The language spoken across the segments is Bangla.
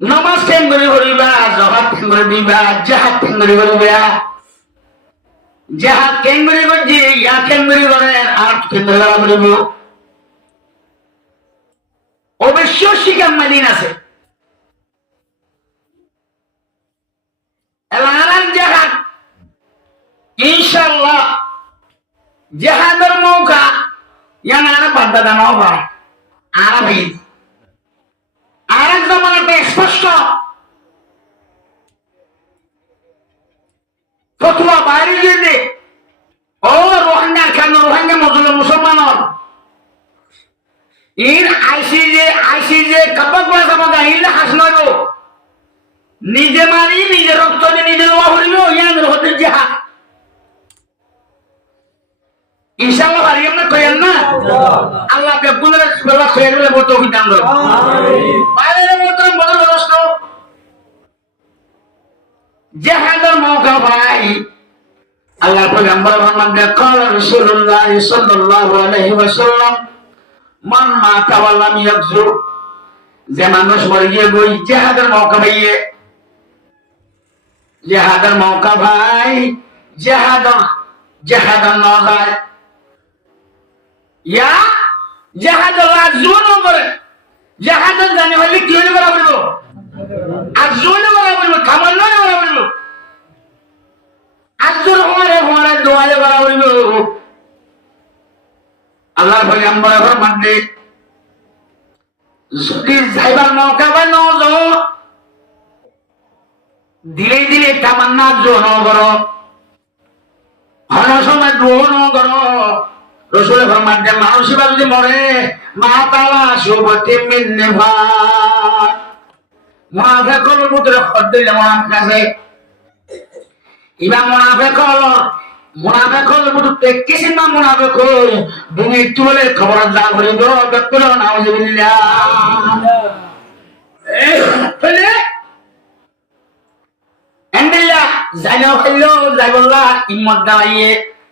নামাজ কেন করে করিবা, জহাদ কেন করে দিবা, জাহাদ কেন করে করিবা, জাহাদ কেন করে করছি, ইয়া কেন করে করেন, আর কেন করে করিব। অবশ্য শিকার মাদিন আছে এলাকার জাহাদ ইনশাআল্লাহ জাহাদের মৌকা ইয়ান আর বাদ দানো ভাই আরবি আরেক জামানাতে স্পষ্ট ফতোয়া বাইরে যেতে ও রোহিঙ্গা কেন রোহিঙ্গা মুসলমান ইন আইসিজে কপক বাজাবাদা ইল্লা হাসনারো নিজে মারি নিজে রক্ত দিয়ে নিজে লোয়া হইল ইয়ান হতে জাহাদ ইনশাআল্লাহ পারি আমরা কইেন না আল্লাহ বেগুনের বেলা কইরে বলে বলতে হইতাম দাও আমিন বাইরে মতন বড় দোস্ত জাহাদের মৌকা ভাই আল্লাহ পয়গম্বর মুহাম্মদ قال رسول الله صلى الله عليه وسلم মান মাতা ওয়ালাম ইয়াকজু যে মানুষ মরে গিয়ে গই জাহাদের মৌকা পাইয়ে জাহাদের মৌকা ভাই জাহাদ নজার ইয়া জাহাদ লাজুন করে জাহাদ জানি হলে কি হলে বলা বলবো আজুন বলা বলবো কামাল না বলা বলবো আজুর হমারে দোয়ালে বলা বলবো আল্লাহ পয়গম্বর ফরমাতে যদি যাইবার মৌকা পায় নজো ধীরে ধীরে তামান্না জোন করো হন সময় দোন করো রসুল ফরমাতে মানুষ যদি মরে মা তালা সুবতি মিন্নে ভাত মুনাফিকুল মুদরে খদ্দিলে মুনাফিক আছে ইবা মুনাফিকুল মুদতে কিসিন না মুনাফিকুল দুনি তুলে খবর দা করে গো বেকুল নাউজুবিল্লাহ ফলে এন্ডিয়া জানো হইলো যাইবল্লাহ হিম্মত দাঁড়িয়ে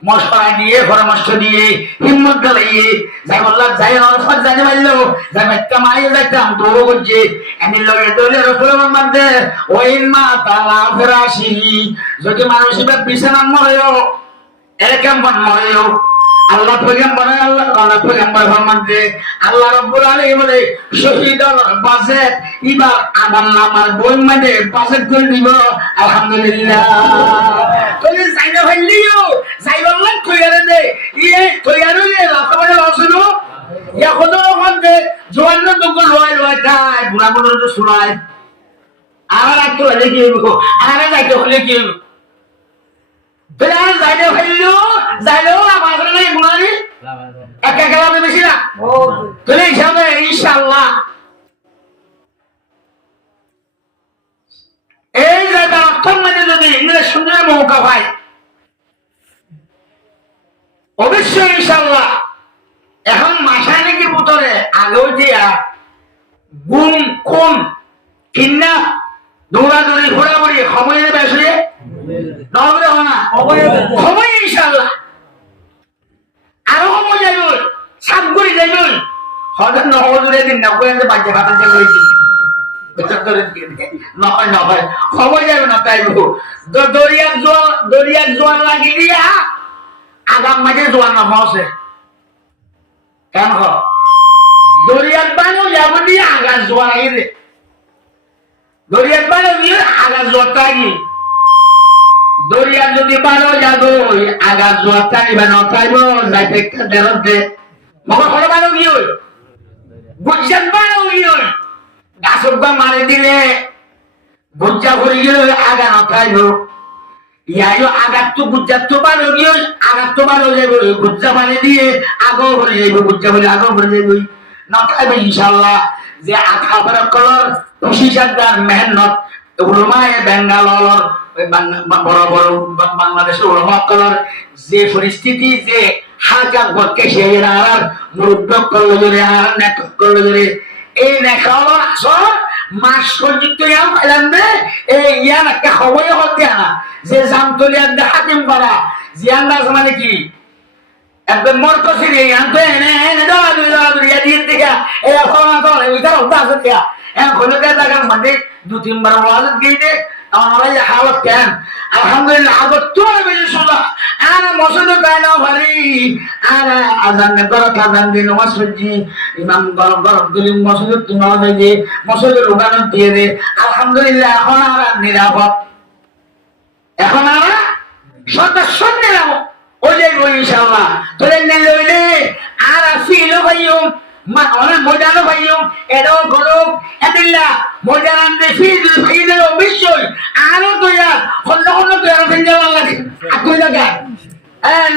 মশলা দিয়ে পরামর্শ দিয়ে হিম্মত দাঁড়িয়ে যাইবল্লাহ যাই নরফত জানি মারলো যাই একটা মাইয়ে যাইতাম দৌড় করছে এমনি লগে দলে রসুলের মধ্যে ওইন মা তালা ফেরাসি যদি মানুষ বিছানা মরেও এরকম মরেও আল্লাহ পয়গম্বর ফরমাতে আল্লাহ রাব্বুল আলামিন বলে শহীদর বাজেট এবার আমার নামার বই মানে বাজেট করে দিব আলহামদুলিল্লাহ তুমি যাইনা হইলিও যাইবাল্লাহ কইয়ারে দে কইয়ারে রাতবারে আসলো ইয়া খোদা মধ্যে জওয়ান দুগ লয় তাই বুড়া বুড়া তো শুনায় আর একটু হলে কি হইব আর যাইতে হলে কি হইব বেলা যাইনা হইলো যাইলো আমার নাই গুনারি একা কালামে বেশি না তুমি হিসাবে ইনশাআল্লাহ এই যে অর্থ মানে যদি ইংরেজ শুনে মৌকা ভাই অবশ্যই ইনশাআল্লাহ এখন মাসা নাকি ভিতরে আগেও দিয়া গুম কোন কিন্না দৌড়াদৌড়ি ঘোরাঘুরি সময়ের বেশি নবে না সময় ইনশাআল্লাহ আরো সময় যাইব সাত করে যাইব হয়তো নহজুরে দিন না করে বাচ্চা ভাতা যে করে দিন নহয় সময় যাইব না তাইব দরিয়ার জোয়ার লাগি দিয়া আগাম মাঝে জোয়ার না হসে কেন দরিয়ার বানো যাব দিয়ে আগা জোয়ার আগে দে দরিয়ার বানো দিয়ে আগা জোয়ারটা আগে দরিয়া যদি বানো যাবো আগা জোয়ারটা নিবা নথাইব যাইতে দেরত দে মগর হলো বানো গিয়ে গুজ্জাত বানো গিয়ে গাছক মারি দিলে গুজ্জা ভরে গিয়ে আগা নথাইব ইয়াইও আগাত তো গুজ্জাত তো বানো গিয়ে আগাত তো বানো যাইব গুজ্জা মারি দিয়ে আগো ভরে যাইব গুজ্জা বলে আগো ভরে যাইব নথাইব ইনশাআল্লাহ যে আখা বড় কলর খুশি সাদার মেহনত উলমায়ে বেঙ্গালর বড় বড় বাংলাদেশের উলমা কলর যে পরিস্থিতি যে হাজার বকে সেই আর মুরব্বী করলো জোরে আর নেক করলো জোরে এই নেকালর আসর মাস পর্যন্ত ইয়াম এলাম দে এই ইয়ান একটা খবর হতে না যে জামতলিয়ার দে হাকিম করা জিয়ান দাস মানে কি একদম মরকসির ইয়ান তো এনে এনে দাও দিয়া দিয়ে দেখা এই ফরমান তো ওইটা উঠা আছে হলে জায়গার মধ্যে 2-3 বার ওয়াজ গেইতে আমরা এই হালত কেন আলহামদুলিল্লাহ আগত তোর বেশি শোনা আর মসজিদ গায় না ভারি আর আজান গরত আজান দিন নামাজ পড়ছি ইমাম গরত দিন মসজিদ তোমার যে মসজিদের উগান দিয়ে দে আলহামদুলিল্লাহ এখন আর নিরাপদ এখন আমরা সদস্য নিরাপদ ওই যে ইনশাআল্লাহ তোরে নিলে আর ফিল ভাইও মা অনেক মজানো ভাইও এটাও গরম এদিল্লা মজানান দেখি ভাইদের অবশ্যই আরো তো ইয়ার খন্ড খন্ড তো আরো ফেঞ্জা লাগে আকুই লাগা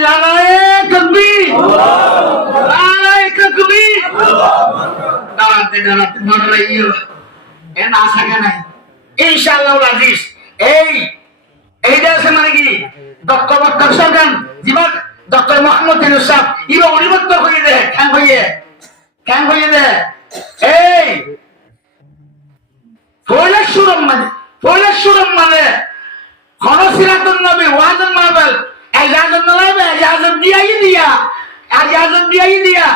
লালায়ে তাকবীর লালায়ে তাকবীর দাঁড়াতে মারাইও না আশা নাই ইনশাআল্লাহ আজিজ এইটা আছে মানে কি ডক্টর সরকার জীবন ডক্টর মোহাম্মদ ইউনূস সাহেব ইবা অনিবদ্ধ হয়ে দে কেন হয়ে দে এই ফয়লাসুরম মানে খনসিরাতুন নবী ওয়াজন মারবেল এজাজত নলাবে এজাজত দিয়াই দিয়া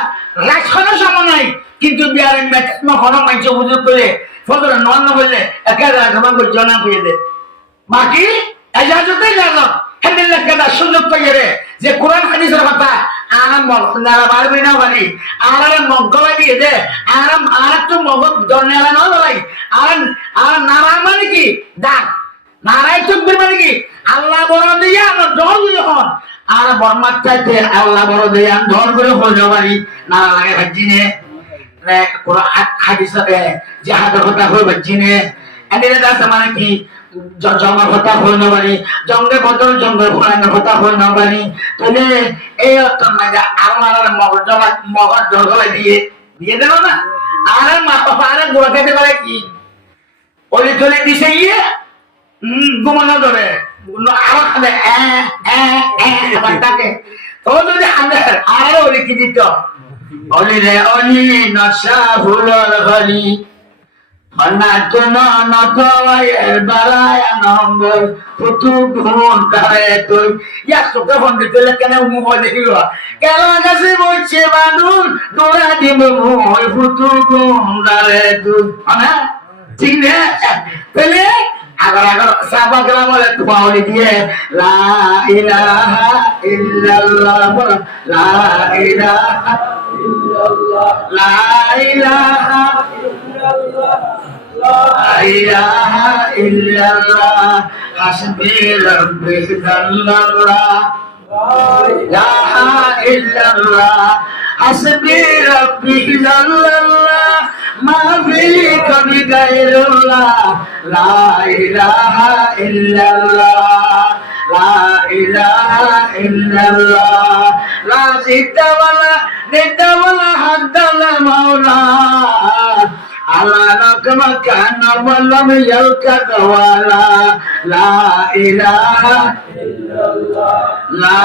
রাজখানা সামনাই কিন্তু বিয়ারে মেটন খন মাইছ বুঝু করে ফজর নন বলে একা রাজমান কো জানা হয়ে দে বাকি এজাজতে জাজত হেদিল কেদা সুযোগ পাইয়ে রে যে কোরআন হাদিসের কথা আরাম মগনারা পারবি না বাড়ি আরাম মগলা দিয়ে দে আরাম তো মগজ দরনেলা না বলাই আর নারা মানে কি ডাক নারাই চকবির মানে কি আল্লাহ বড় দিয়া আমার ডর যখন আর বর্মার চাইতে আল্লাহ বড় দিয়া ডর করে হয়ে বাড়ি নারা লাগে ভাজিনে কোরআন হাদিসে জিহাদের কথা হয়ে ভাজিনে এদের দাস মানে কি জঙ্গল হতা হই না পারি জঙ্গে বদল জঙ্গল ফুলানোর হতা হই না পারি তাহলে এই অর্থ না আমার মগজ জঙ্গলে দিয়ে দেবো না আর আর গোড়া খেতে পারে কি ওলি চলে দিছে ইয়ে ঘুমানো ধরে আরো খাবে তাকে তো যদি আমাদের আরো ওলি কি দিত অলি রে অলি নশা ফুলর গলি নম্বর ফুটু ঘুমন তারে তুই ইয়া চোখে ফোন দিতে কেন মোবাইল দেখিব কেন কাছে বলছে বানুন ডোরা দিব মই ফুটু ঘুম তারে তুই না ঠিক না তাহলে আবার সাহাবাগরা বলে তোমাওলি দিয়ে লা ইলাহা ইল্লাল্লাহ লা ইলাহা ইল্লাল্লাহ লা ইলাহা ইল্লাল্লাহ লা ইলাহা ইল্লাল্লাহ হাসবি রাব্বি জাল্লাল্লাহ লা ইলাহা ইল্লাল্লাহ হাসবি রাব্বি জাল্লাল্লাহ মা ফি কবি গায়রুল্লাহ লা ইলাহা ইল্লাল্লাহ লা ইলাহা ইল্লাল্লাহ লা জিদাওয়ালা নিদাওয়ালা হাদালা মাওলা আলা নাকমা কানা ওয়ালাম ইয়ালকাদ ওয়ালা লা ইলাহা ইল্লাল্লাহ লা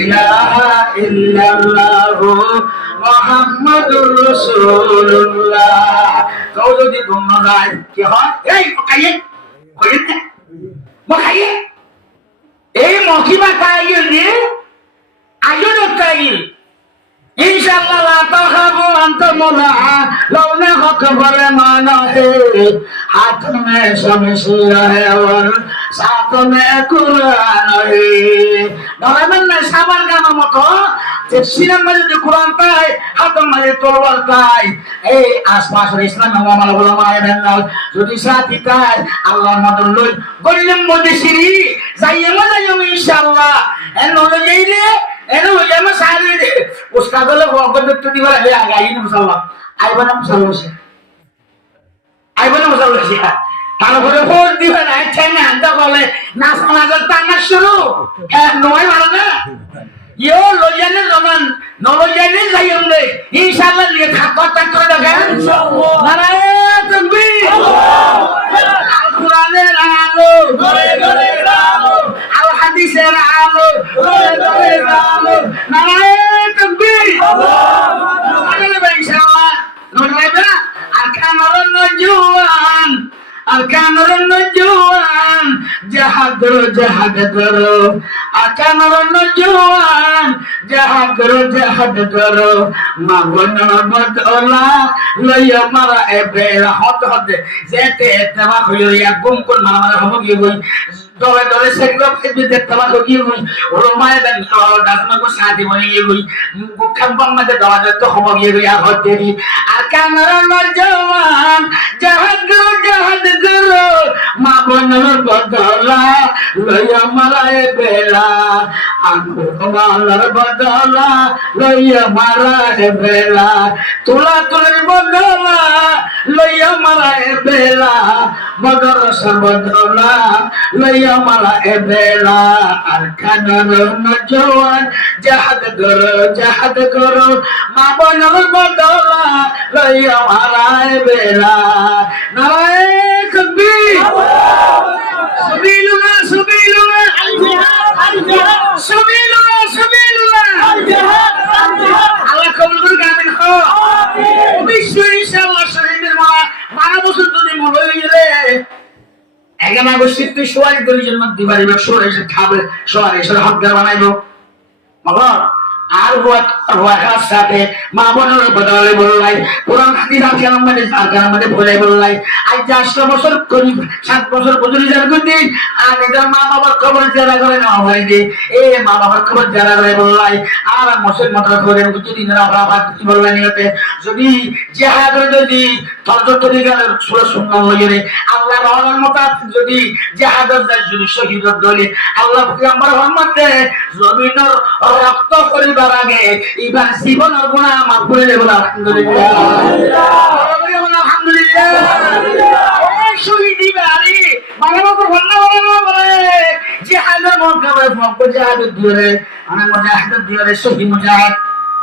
ইলাহা ইল্লাল্লাহ মুহাম্মাদুর রাসূলুল্লাহ তো যদি গুণ যায় কি হয় এই খাইয়ে খাইয়ে এই মহিমা কাইল নি আয়ুন কাইল इंशाअल्लाह ला तखबु अंतुम ला लौने हक भरे माना है हाथ में शमशीर है और साथ में कुरान है नरमन ने साबर गाना मतो যে সিনার মধ্যে যে কোরআন তাই হাতের মধ্যে তলোয়ার তাই এই আশপাশের ইসলাম ওলামা ওলামা এরাও যদি সাথী তাই আল্লাহর মদন লই গল্লেম মধ্যে সিরি যাইয়েমা যাইয়েম ইনশাআল্লাহ এন হলো যাইলে এন হলো যাইমা সারি দে উস্তাদ হলো ভগত তো দিবা হে আগাই ইনশাআল্লাহ আইবানা মুসাল্লাসে তারপরে ফোন দিবে না ছেনে আনতে বলে নাচ নাচের টানা শুরু নয় ভালো না Yo lo llane zaman, no lo llane sayonde. Insyaallah dia takut takut kan? Insyaallah. Narae takbir. Al-Quran al-alu, gore al-alu. Al-hadis al-alu, gore al-alu. Narae takbir. Allah. Insyaallah. Nuraba al-kamarun najuan. Al-kamarun najuan. Jahad karo আকানার নজওয়ান জাহাদ করো মাগনা বদলা লইয়া মারা এবেলা হতে যেতে তেমা হইয়া গুম কোন মারা হবো গিয়ে গই দলে দলে সেগুলো ফেসবুকে তেমা গিয়ে গই রোমায় দেন দাসমা কো শাদি বনে গিয়ে গই গুখাম বাম্মাতে দলে তো হবো গিয়ে গই আর হতে দি আকানার নজওয়ান জাহাদ করো মাগনা বদলা লইয়া মারা এবেলা আঙ্গুর বদলা লইয়া মারা এবেলা তুলা তুলের বদলা লইয়া মারা এবেলা মদরস বদলা লইয়া মারা এবেলা আর খানার নজওয়ান জাহাদ করো মা বোনের বদলা লইয়া মারা এবেলা নারায়ে তাকবীর সুবহানাল্লাহ সুবহানাল্লাহ সুবহানাল্লাহ আল্লাহ কবুল করুক আমিন অবশ্যই ইনশাআল্লাহ শহীদের মারা বছর যদি মনে হইলে এখানে অবশ্যই তুই সোয়ারি করি জন্য দিবারি বা সোয়ারি এসে খাবে সোয়ারি এসে হকদার বানাইবো মগর আর হুয়ার সাথে মা বোনের বদলে বললাই পুরান হাদিস আছে আমাদের আমাদের বলে বললাই আজ 8 বছর করি 7 বছর বুঝলি যার গতি আর এদের মা বাবার খবর যারা করে না হয় যে এ মা বাবার খবর যারা করে বললাই আর মুসলিম মত করে যদি না বাবা কি বললাই নিতে যদি জিহাদ যদি তরজত দিগালের সুরা সুন্নাহ লইরে আল্লাহ রহমান মোতাবেক যদি জিহাদ যদি শহীদ দলে আল্লাহ পয়গম্বর মুহাম্মদ জমিনের রক্ত করিবার আগে ইবার জীবনের গুনাহ মাফ করে দেব আলহামদুলিল্লাহ আলহামদুলিল্লাহ শহীদ দিবারি মানবত বন্ধ বলে জিহাদের মক্কায় মক্কা জিহাদ দিরে অনেক মুজাহিদ দিরে শহীদ মুজাহিদ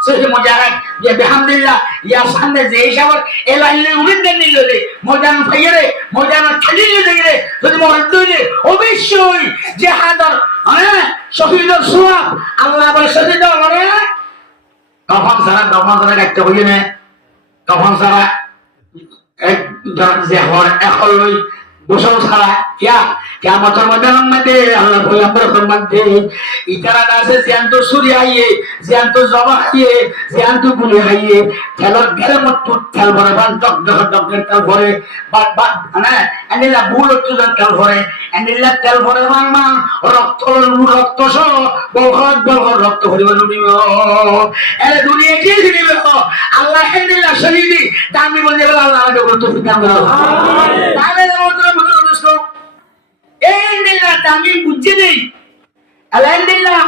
ये बिहमदिल्लाह या सामने যে হিসাব এলাইলে উড়িয়ে নিলে মজান ফাইরে মজান খালিলে দিলে যদি মরদুলে অবশ্যই জিহাদের শহীদের সওয়াব আল্লাহ বলে শহীদ করে কখন সারা একটা হইয়ে না কখন সারা এক যে হর একলই গোসল ছাড়া কিয়ামতের মধ্যে আল্লাহ পয়গম্বর ফরমাতে ইতারা আছে জ্যান্ত সূর্য আইয়ে জ্যান্ত জবা আইয়ে জ্যান্ত গুলি আইয়ে তেলর গেলে মত তেল ভরে বান ডকের তেল ভরে মানে এনিলা বুল তেল ভরে এনিলা তেল ভরে মান রক্ত সহ বলহত রক্ত ভরিব নিব এর দুনিয়া কি দিবে আল্লাহ এনিলা শহীদি দামি বলে আল্লাহ আমাদের তৌফিক দান করুন আমিন তাহলে আলহামদুলিল্লাহ দামি বুঝছি নেই আলহামদুলিল্লাহ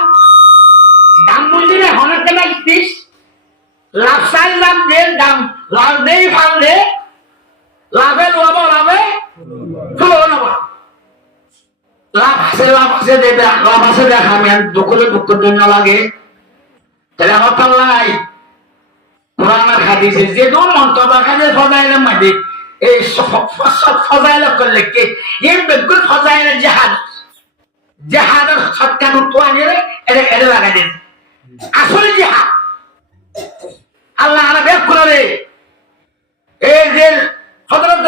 দাম বুঝলি না হনার কেন দিস লাভ চাই লাভ দে দাম লাভ দেই ভাল দে লাভে লাভে ফুলো নেব লাভ আছে দেখা আমি দুঃখলে দুঃখ দিন লাগে তাহলে আমার পাল্লাই কোরআনের হাদিসে যে দূর মন্তব্য খানে ফজাইলে মাঝে এই সব ফজাইল করলে কে এই বেগুন ফজাইল জাহাদের সৎকার তোয়ানিরে এটা লাগাই দেন আসলে জিহাদ আল্লাহ আলা বের করে এই যে হযরত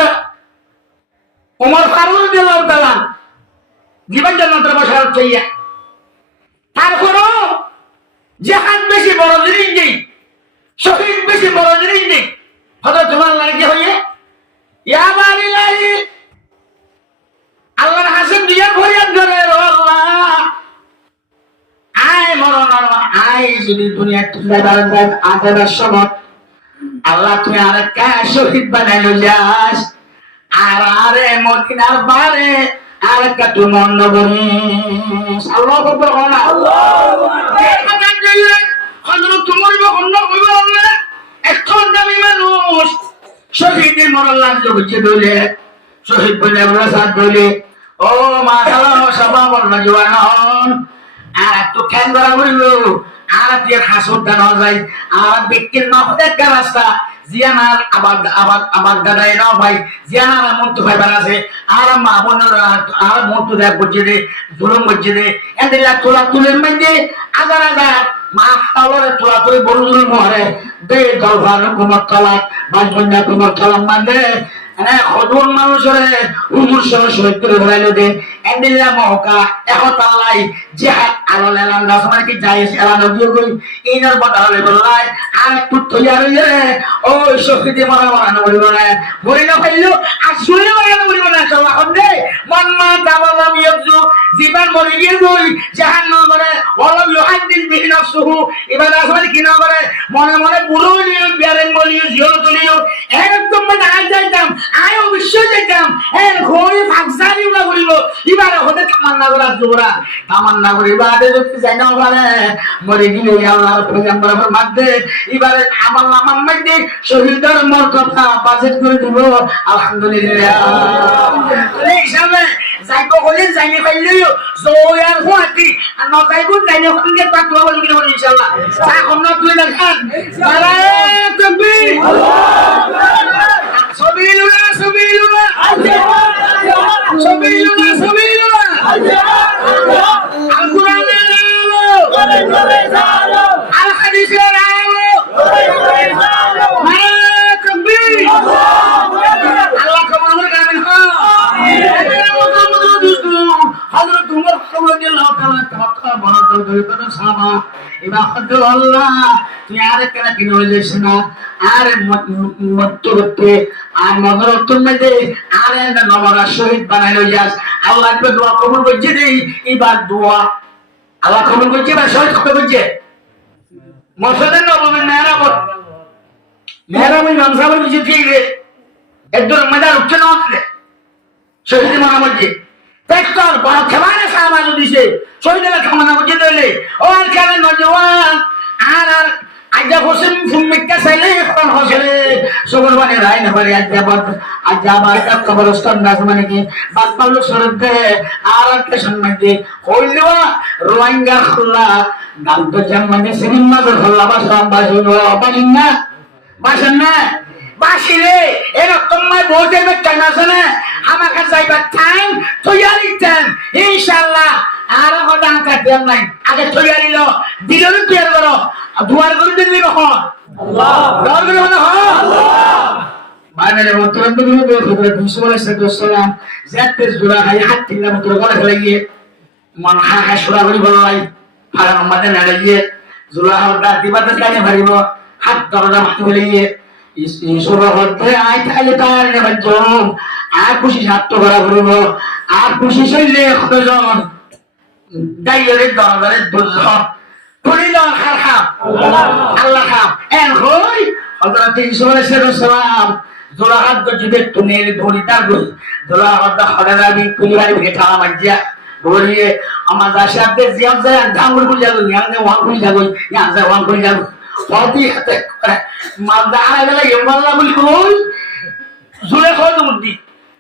ওমর ফারুক রাদিয়াল্লাহু তাআলা জীবন জান্নাতের বসার চাইয়া তারপরও জিহাদ বেশি বড় জিনিস নেই শহীদ বেশি বড় জিনিস নেই হযরত ওমর লাগে হইয়ে ইয়া বালিলাহি আল্লাহর হাসিব দিয়া ফরিয়াদ করে আল্লাহ আয় মরণ আয় যদি দুনিয়া তুলে দাঁড়ান আখেরাত সমত আল্লাহ তুমি আরেকটা শহীদ বানাইলো যাস আর আরে মদিনার বারে আরেকটা তুমি মন বলি আল্লাহু আকবার আল্লাহু আকবার হযরত তোমার বন্ধ হইব আল্লাহ এখন দামি মানুষ শহীদের মরণ লাগলো বুঝে দলে শহীদ বলে আমরা সাথ বলে ও মা হ্যালো সবা বলল জওয়ান আর তো খেল করা হইলো আর দিয়ে হাসুর দান যায় আর বিক্কির নফদের রাস্তা জিয়ানার আবার দাদাই নাও ভাই জিয়ানার মন্ত ভাই আছে আর মা বোনের আর মন্ত দেখ বুঝে দে জুলুম বুঝে দে এদিলা তোলা তুলের মধ্যে আজার মা হাওলারে তোলা তুই বড় জুলুম হরে দে দলভার কুমার তলাক বাজবন্যা কুমার তলাক মানে সদুন মানুষের হুজুর সহ শহীদ করে ধরাইলো দে এন্ডিল্লা মহকা একতাল্লাই জিহাদ আলোলে লান্দা সমান কি যাইস এলানো গিয়ে কই ইনার বদালে বললাই আর একটু তৈয়ার হইলে ওই শহীদে মারানো বলিব না বলিল ফাইলো আর শুইলে মারানো বলিব না চলা হদে মন মা তাওয়ালা বিয়জু জীবন মরি গিয়ে কই জাহান্নাম করে ওয়ালাম ইউহাদ্দিস বিহি নাফসুহু এবার আসলে কি না করে মনে মনে পুরো নিয়ম বিয়ারেন বলিও জিও তুলিও একদম মানে আজ যাইতাম আয় অবশ্যই যাইতাম ঘড়ি ফাঁকসারি উলা বলিল এবার হতে তামান্না করা জোরা তামান্না করে এবারে যদি যাই না পারে মরে গিয়ে আল্লাহর পয়গম্বর মধ্যে এবারে আমার নাম মধ্যে শহীদের মোর কথা বাজেট করে দিব আলহামদুলিল্লাহ এই হিসাবে যাইবো বলে যাইনি পাইলেও জোয়ার হওয়াটি আর না যাইবো যাইনি হলে পাতলা বলবি না ইনশাআল্লাহ এখন না তুই দেখান নারায়ে তাকবীর সবিলুনা সবিলুনা সবিলুনা সবিলুনা আল কোরআনের আলো আল হাদিসের আলো নারায়ে তাকবীর আল্লাহ কবুল করুন আমিন হযরত উমর রাদিয়াল্লাহু তাআলা কথা বলতে ধরে সাহাবা এবার হযরত আল্লাহ তুই আর কেন কিনে হইছিস না আর মতরতে আর মগরতুল মধ্যে আর এন্ড নবরা শহীদ বানাইলো যাস আল্লাহ কে দোয়া কবুল করছে দেই এবার দোয়া আল্লাহ কবুল করছে বা শহীদ কবুল করছে মসজিদের নববী মেহরাব ইমাম সাহেবের কিছু ঠিক রে একদম মজার উঠছে না উঠলে শহীদ মানা বলছে দেখতর বড় খেমানে সামাজ দিছে শহীদের খামানা বুঝে দিলে ও আর কেন নজওয়ান আর আর আজা হোসেন ফুমিকা সাইলে কোন হোসেন সুবরবানি রায় না পারে আজাবাদ কবরস্থান না মানে কি বাদ পালো সরতে আর একটা সম্মানে হইলো রোহিঙ্গা খোলা নাম তো জামানে সিনেমা খোলা বাসনা বাসনা বাসিরে এরকম বলতে টাইম আছে না আমাকে যাইবার টাইম তৈরি টাইম ইনশাআল্লাহ আর কথা কাটিয়াম নাই আগে তৈরি লো দিলেও তৈরি করো দুয়ার করে দিলি কখন আল্লাহ দুয়ার করে মানে আল্লাহ মানে মতলব তুমি বলতে দুসলাম যাতে জোড়া হাই হাত তিনটা মত করে ফেলে মন হা সুরা করি বলাই ফারা আমাদের না লাগিয়ে জোড়া হওয়াটা দিবাতে কানে ভারিব হাত দরজা মাটি ফেলে গিয়ে ঈশ্বরের মধ্যে আই থাকলে তার নেবেন আর খুশি সাত্য করা ঘুরব আর খুশি শৈলে কতজন ডাইরের দরবারে দুজন করিল খাম আল্লাহ খাম এন হই হযরত ঈসা আলাইহিস সালাম জোড়াহাত গজিবে তুনের ধরি তার গই জোড়াহাত হড়াবি কুলিয়ারি ভেটা মাজিয়া ধরিয়ে আমার দাসাতে জিয়াম যায় ধামুর গুলি যাবে ইয়াঙ্গে ওয়ান গুলি যাবে ইয়াং যায় ওয়ান গুলি যাবে পাতি হাতে মালদা আলাদা ইমাল্লা বলি কই জুলে কত বুদ্ধি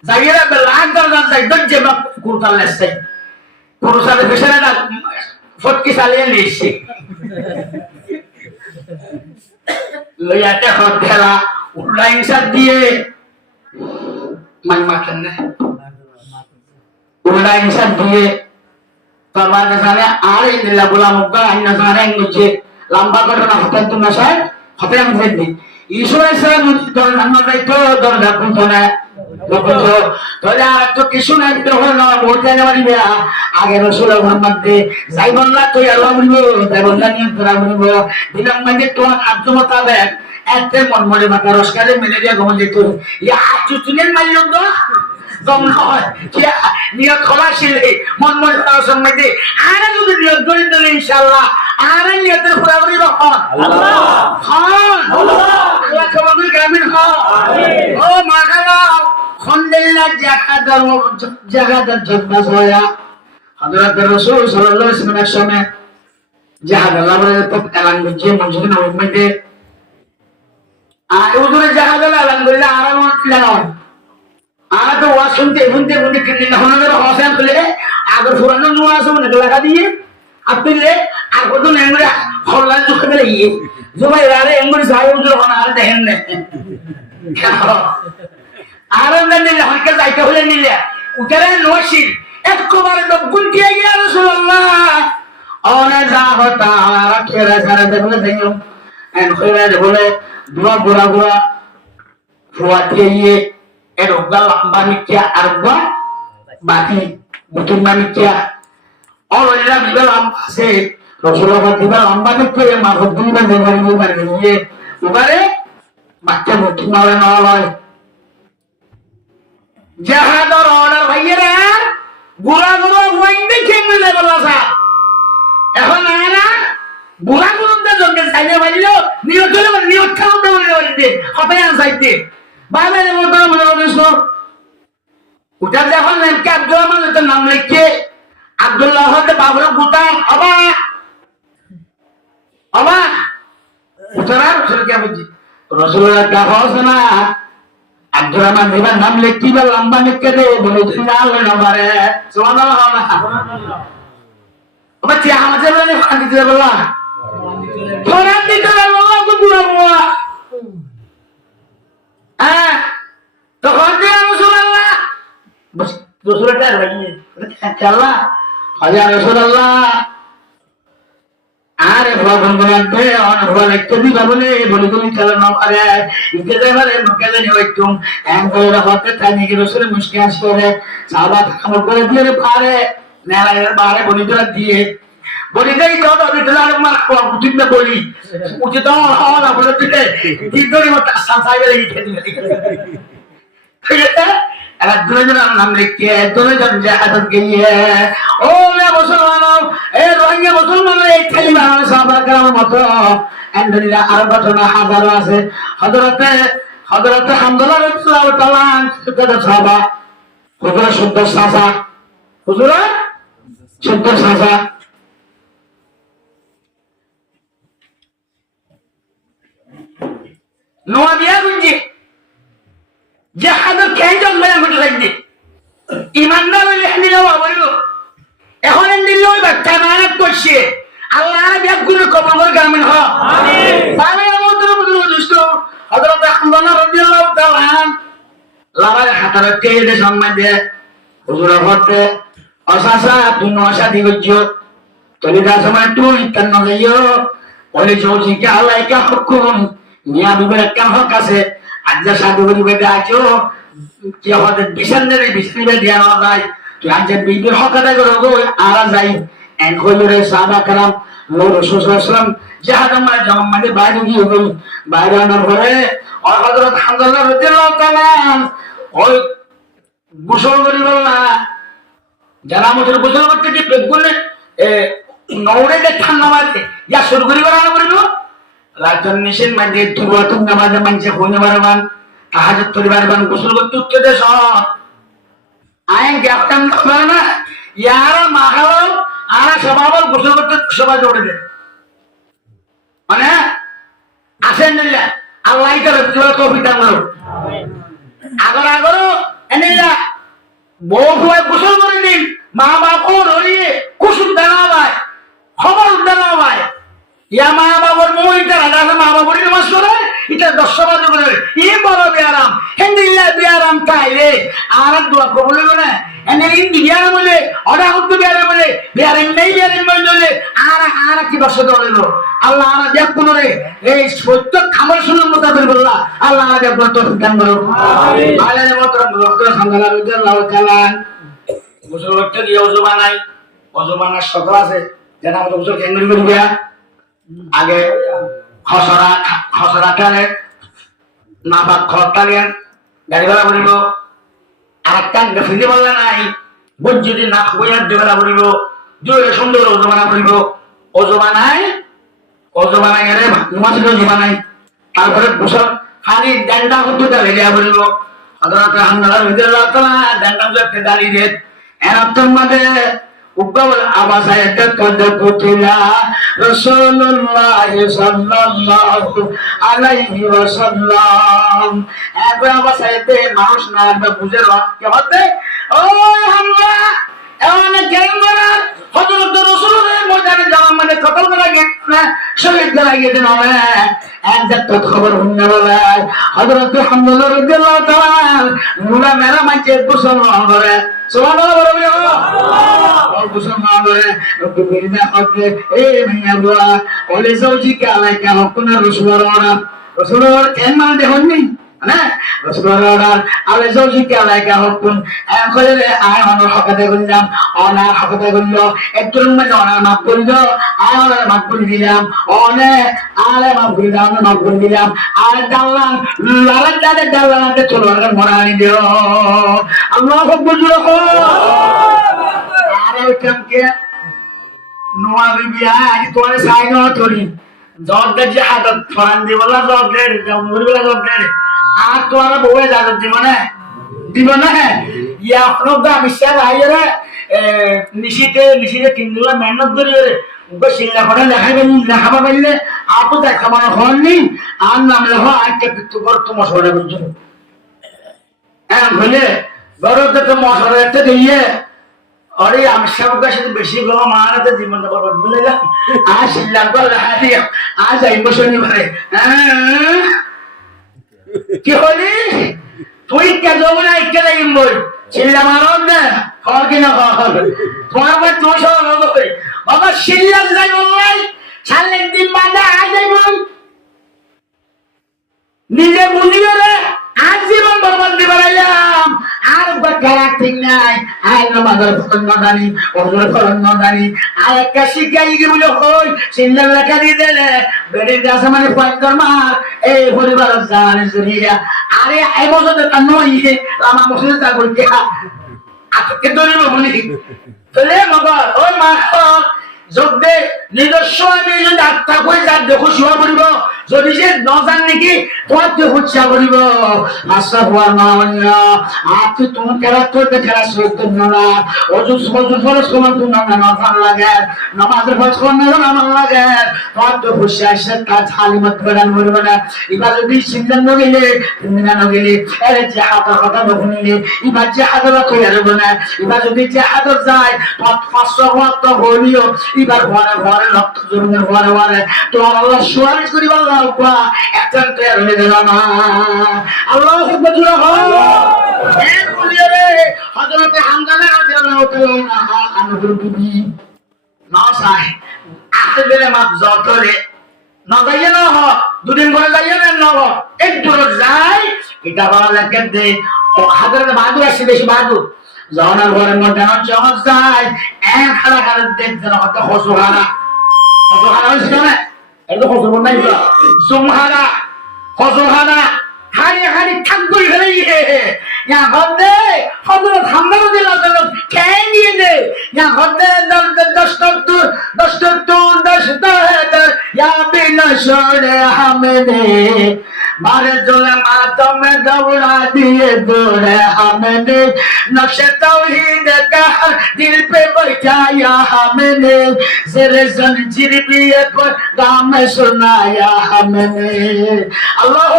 জায়গা বেলাগ দরজা যাই দজ্জে বা কুরতাল লেসে পুরুষারে ফেসে না ফটকি চালিয়ে নিয়েছে লইয়াতে হতেলা উল্লা ইনসাদ দিয়ে মান মাখেন না উল্লা ইনসাদ দিয়ে তরবার জানে আর এই নীলা গোলাম মুক্তা আইনা জানে মুঝে লম্বা ঘটনা হতেন তো না স্যার হতে আমি দেখবি ঈশ্বর স্যার দরজা না যাইতো দরজা খুলতো না তো কিছু নাই মোটে আগে রসুল মোহাম্মদ দে যাই বললা তুই আল্লাহ বলবো তাই বললা নিয়ে তোরা বলবো দিলাম মানে তোমার আর্য মোতাবেক এতে মন মনে মাথা রসকারে মেনে দিয়ে গমন যেত ইয়া চুচুনের মারিল তো গমন হয় নিয়ত খোলা ছিল মন মনে রসন মাইতে আর যদি নিয়ত করে দিলে ইনশাআল্লাহ আর নিয়তের পুরা করি রকম আল্লাহ খান আল্লাহ কবুল গ্রামীণ হয় ও মাগালা খন্ডেল্লা জাগাদার জন্মাস হয়া হযরত রাসূল সাল্লাল্লাহু আলাইহি ওয়াসাল্লামের সময় জাহাদাল্লাহ বলে তো এলান বুঝে মসজিদে নববীতে আর ওদের জাহাদাল্লাহ এলান বললে আরাম লাগাও আর তো ওয়াজ শুনতে কিনে না হনাদের হোসেন বলে আগর পুরানো নোয়াজ মনে লাগা দিয়ে আপনি আর কত নেংরা খল্লা চোখে দিলে ইয়ে জমাই আরে এমন সাহেব ওদের হনা আর দেখেন না আরামদার নিলে হনকে যাইতে হলে নিলে উঠে নসির একবারে দগুন দিয়ে গিয়া রাসূলুল্লাহ ওনা যা হতা আর খেরা সারা দেখলে দেইও এন খেরা বলে দুয়া গোরা গোরা ফুয়াতে ইয়ে এরকম লম্বা মিথ্যা আর বাকি বুতুর মিথ্যা অলরেডি বিবা লম্বা আছে রসুল্লাহ দিবা লম্বা মিথ্যা মাফত দিবা দেবারি মারি নিয়ে এবারে বাচ্চা বুতুর মারে নয় জাহাদর অর্ডার ভাইয়েরা বুড়া গুলো ওয়াইন্ডে খেয়ে যাবে লাসা এখন না বুড়া গুলোতে জন্য সাইনে বাজিল নিয়ত হলে নিয়ত খাওয়াতে বলে বাড়িতে হতাই আনসাইতে বাইরে মতো মনে করিস ওটা যখন নামকে আব্দুল রহমান ওটার নাম লিখছে আব্দুল্লাহ হতে বাবুর গুতাম অবা অবা ওটারা রসুলকে বলছি রসুলের দেখা হচ্ছে না আব্দুর রহমান এবার নাম লিখতে বা লম্বা লিখতে দে বলে তুই না হলে নাম্বারে সুবহানাল্লাহ ওবা চিয়া আমাদের বলে ফান দিতে বললা ফরান দিতে বললা তো বুড়া বুড়া হ্যাঁ তখন যে রাসূলুল্লাহ বস রাসূলটা রাইয়ে আল্লাহ হাজার রাসূলুল্লাহ আরে ভগবান বলতে অনভব একটু দিবা বলে বলি তুমি চলো না পারে ইতে দেবারে মুখে জানি হইতুম এম করে হতে তানি কি রাসূল মুশকিল আসরে সাহাবা আমল করে দিয়ে পারে নেলার বারে বলি তোরা দিয়ে বলি দেই কত বিটলার মার কুটিতে বলি উচিত হওয়া বলে দিতে দিদরি মত সাসাইবে লিখে দিলে ঠিক আছে এরা দুজন নাম লিখে দুজন জাহাদত গিয়ে ও মে মুসলমান এ রোহিঙ্গা মুসলমান এই খালি বানানো সাহাবা کرام মতো আলহামদুলিল্লাহ আর ঘটনা হাজার আছে হযরতে হামদুল্লাহ রাদিয়াল্লাহু তাআলা সুদা সাহাবা হুজুর শুদ্ধ সাসা হুজুর শুদ্ধ সাসা নোয়া দিয়া গুঞ্জি জাহাদ কেন লয়া মত লাগছে ইমানদার হইলে যাওয়া বলিব এখন দিল ওই বাচ্চা মারাত করছে আল্লাহর বিয়াগুলো কবুল করে আমিন হ আমিন আমিন মধ্যে দুষ্ট হযরত হামদুল্লাহ রাদিয়াল্লাহু তাআলা লাভার হাতারে তেলে সম্মান দে হুজুর হতে অসাসা তুমি অসাদি গজ্জো তলিদা সময় তুই কেন যাইও ওই জোজি কে আল্লাহ কা হুকুম মিয়া বিবের কেন হক আছে আজ সাধু বলিবে আছো কি হতে বিশানের বিশনিবে দিয়া না যায় তুই আজ বিবির হক আদায় করো আর যাই এন কইরে সাহাবা کرام নূর রাসূল সাল্লাল্লাহু আলাইহি ওয়াসাল্লাম জাহাদ আমরা জামানে বাইরে গিয়ে গই বাইরে আনার পরে আর হযরত হামদুল্লাহ রাদিয়াল্লাহু তাআলা ওই গোসল করি বললা যারা আমাদের গোসল করতে যে বেগুনে নওরে যে ঠান্ডা মারতে ইয়া শুরু করি করা বলিব রাজন নিশেন মানে দুবাতুন নামাজে মানছে হইনে বারবান তাহাজ্জুদ পরিবারবান গোসল করতে উঠতে দেশ আইন গ্যাপটান করে না ইয়ারা মাহাও আর সবাবল গোসল করতে সবাই দৌড়ে দেয় মানে আসেন নিলে আল্লাহ করে কবিতা করো আগর আগর এনিলা বউ ফুয়ে গোসল করে দিন মা বাপও ধরিয়ে কুসুম দেনা ভাই খবর দেনা ভাই ইয়া মা বাবার মইটা রাজা মা বাবার নামাজ করে এটা 10 বাজে করে ই বড় বিয়ারাম হেন্দিল্লা বিয়ারাম কাইলে আর দোয়া কবুল হবে না এনে ইন্দি বিয়ারাম বলে ওটা হতো বিয়ারাম বলে বিয়ারাম নেই বিয়ারাম বলে আর কি বর্ষ ধরলো আল্লাহ আর দেখ কোন রে এই সত্য খাবার শুনুন মোতাবেক বললা আল্লাহ আর দেখ তো দান করো আমিন আল্লাহর মত রব্বুল হামদুলিল্লাহ রাদিয়াল্লাহু তাআলা গোসল করতে দিয়ে ওযু বানার সকল আছে যেটা আমাদের গোসল কেন করবে আগে খসরা টানে নাফাক খর টানেন গাড়ি বেলা বলিব আর কান ফিরে বললে নাই বুঝ যদি না বইয়ার দেবেলা বলিব দুয়ে সুন্দর ওজো বানাই গেলে মাছের ওজো বানাই তারপরে গোসল খালি ডান্ডা করতে দেওয়া বলিব হযরত হামদুল্লাহ রাদিয়াল্লাহু তাআলা ডান্ডা করতে দাঁড়িয়ে দেন এর মধ্যে উগ্রবল আবাসায়তে কদকুতিলা রাসূলুল্লাহ সাল্লাল্লাহু আলাইহি ওয়াসাল্লাম একবার আবাসায়তে মানুষ না বুঝে কি হতে ও হামলা এমন কেমরা হযরত রাসূলের ময়দানে যাওয়া মানে কতল করা গেছে শহীদ করা গেছে না একজাক্ট খবর হইনা বলে হযরত হামদুল্লাহ রাদিয়াল্লাহু তাআলা মুলা মেরা মাঝে গোসল করে সুবহানাল্লাহ বলে গোসল করে বিনা হতে এ মিয়া বুয়া ওলে সৌজি কে আলাই কে হকুনা রাসূলুল্লাহ কেন দেখুন নি না রসুলার আলে জলজি কেলা কা হকুন আম কইলে আয় অনর হকাতে কইলাম অনার হকাতে কইল একটুর মধ্যে অনার মাফ করে দাও আলে মাফ করে দিলাম অনে আলে মাফ করে দাও মাফ করে দিলাম আর দাল্লান লালান দাল্লানতে চলো আর মরানি দিও আল্লাহু আকবার জোরে আরে কেমকে নোয়া বিবিয়া আজ তোরে সাইনো তোরি জগদে যে হাতত ফরান দিবলা জগদে জমুরবেলা জগদে আর তোরা বউয়ে জাদত দিব না ইয়া প্রদা মিশাল আইরে নিশিতে কিনলা মেহনত করি রে উগো শিল্লা করে লেখাবা পাইলে আপু দেখাবা হননি আর নাম লেখো আজকে পিতু কর তো মশলা বুঝছো হ্যাঁ বলে বড়তে তো মশলা একটা দিয়ে अरे আমি সবকা সাথে বেশি গো মারাতে জীবন বরবাদ বলে গেল আর শিল্লা করে রাখা দিয়া আজ আইব শনিবারে কি হলি তুই কে যাবো না কে যাইম বল শিল্লা মারন না হল কি না হল তোমার বাদ তুই সব লোক করে বাবা শিল্লা যাই বললাই সালে দিন বাদে আজ যাইব নিজে বুঝিয়ে রে আজ জীবন বরবাদ দিবার আইলাম আর বাকারা ঠিক নাই আই নামাজের ফরজ না জানি ওজোর ফরজ না জানি আর একটা শিখাই কি বলে কই সিল্লা লেখা দিয়ে দিলে বেড়ে গাছে মানে পয়ন্তর মার এই পরিবার জানে জরিয়া আরে এই বছর তো নই রামা মসজিদে তা কই কে আজকে দরিব বলি চলে মগর ওই মা যোগদে নিজস্ব আমি যদি আত্মা কই যা দেখো শুয়া পড়িব যদি সে নজান নাকি তোমার তো হচ্ছে পড়িব আশা হওয়ার না আপনি তোমার খেলা করতে খেলা সত্য না অজু ফরজ কমান তো না নজান লাগে নামাজের ফরজ কমান না নামাজ লাগে তোমার তো হচ্ছে আসে কাজ হালিমত বেড়ান বলবে না এবার যদি সিদ্ধান্ত ন গেলে তুমি না গেলে আরে যে হাতের কথা বকুনিলে এবার যে হাতের কই আর না এবার যদি যে হাতের যায় তোমার 500 ওয়াট তো হলিও এবার ঘরে রক্ত জরুমের ঘরে তো আল্লাহ সুয়ারিশ করি আল্লাহ আকবার একজন তৈরি হয়ে গেল না আল্লাহু আকবার জোরে এই বলিয়ে রে হযরত হামজা রাদিয়াল্লাহু তাআলা আনহুর বিবি না সাহে আসলে মাপ যতরে না যাইয়ে না হ দুদিন পরে যাইয়ে না হ এক দূর যাই এটা বলা লাগে দে ও হযরত বাহাদুর আসে বেশি বাহাদুর জানার ঘরের মধ্যে চমক যায় এক খাড়া খাড়া দেখতে না হয়তো হসুহারা হয়েছিল না এটা হসুর নাই জুমহারা হসুহারা হারি হারি ঠাক করে ফেলে গিয়ে হতে হজরত হামদা রাদিয়াল্লাহু খেয়ে নিয়ে দে হতে দশ या बिना छोड़े हमने मारे जोले मातम में दौड़ा दिए बोले हमने नक्शे तौहीद का दिल पे बैठाया हमने ज़ेरे ज़ंजीर भी पर गाम सुनाया हमने अल्लाह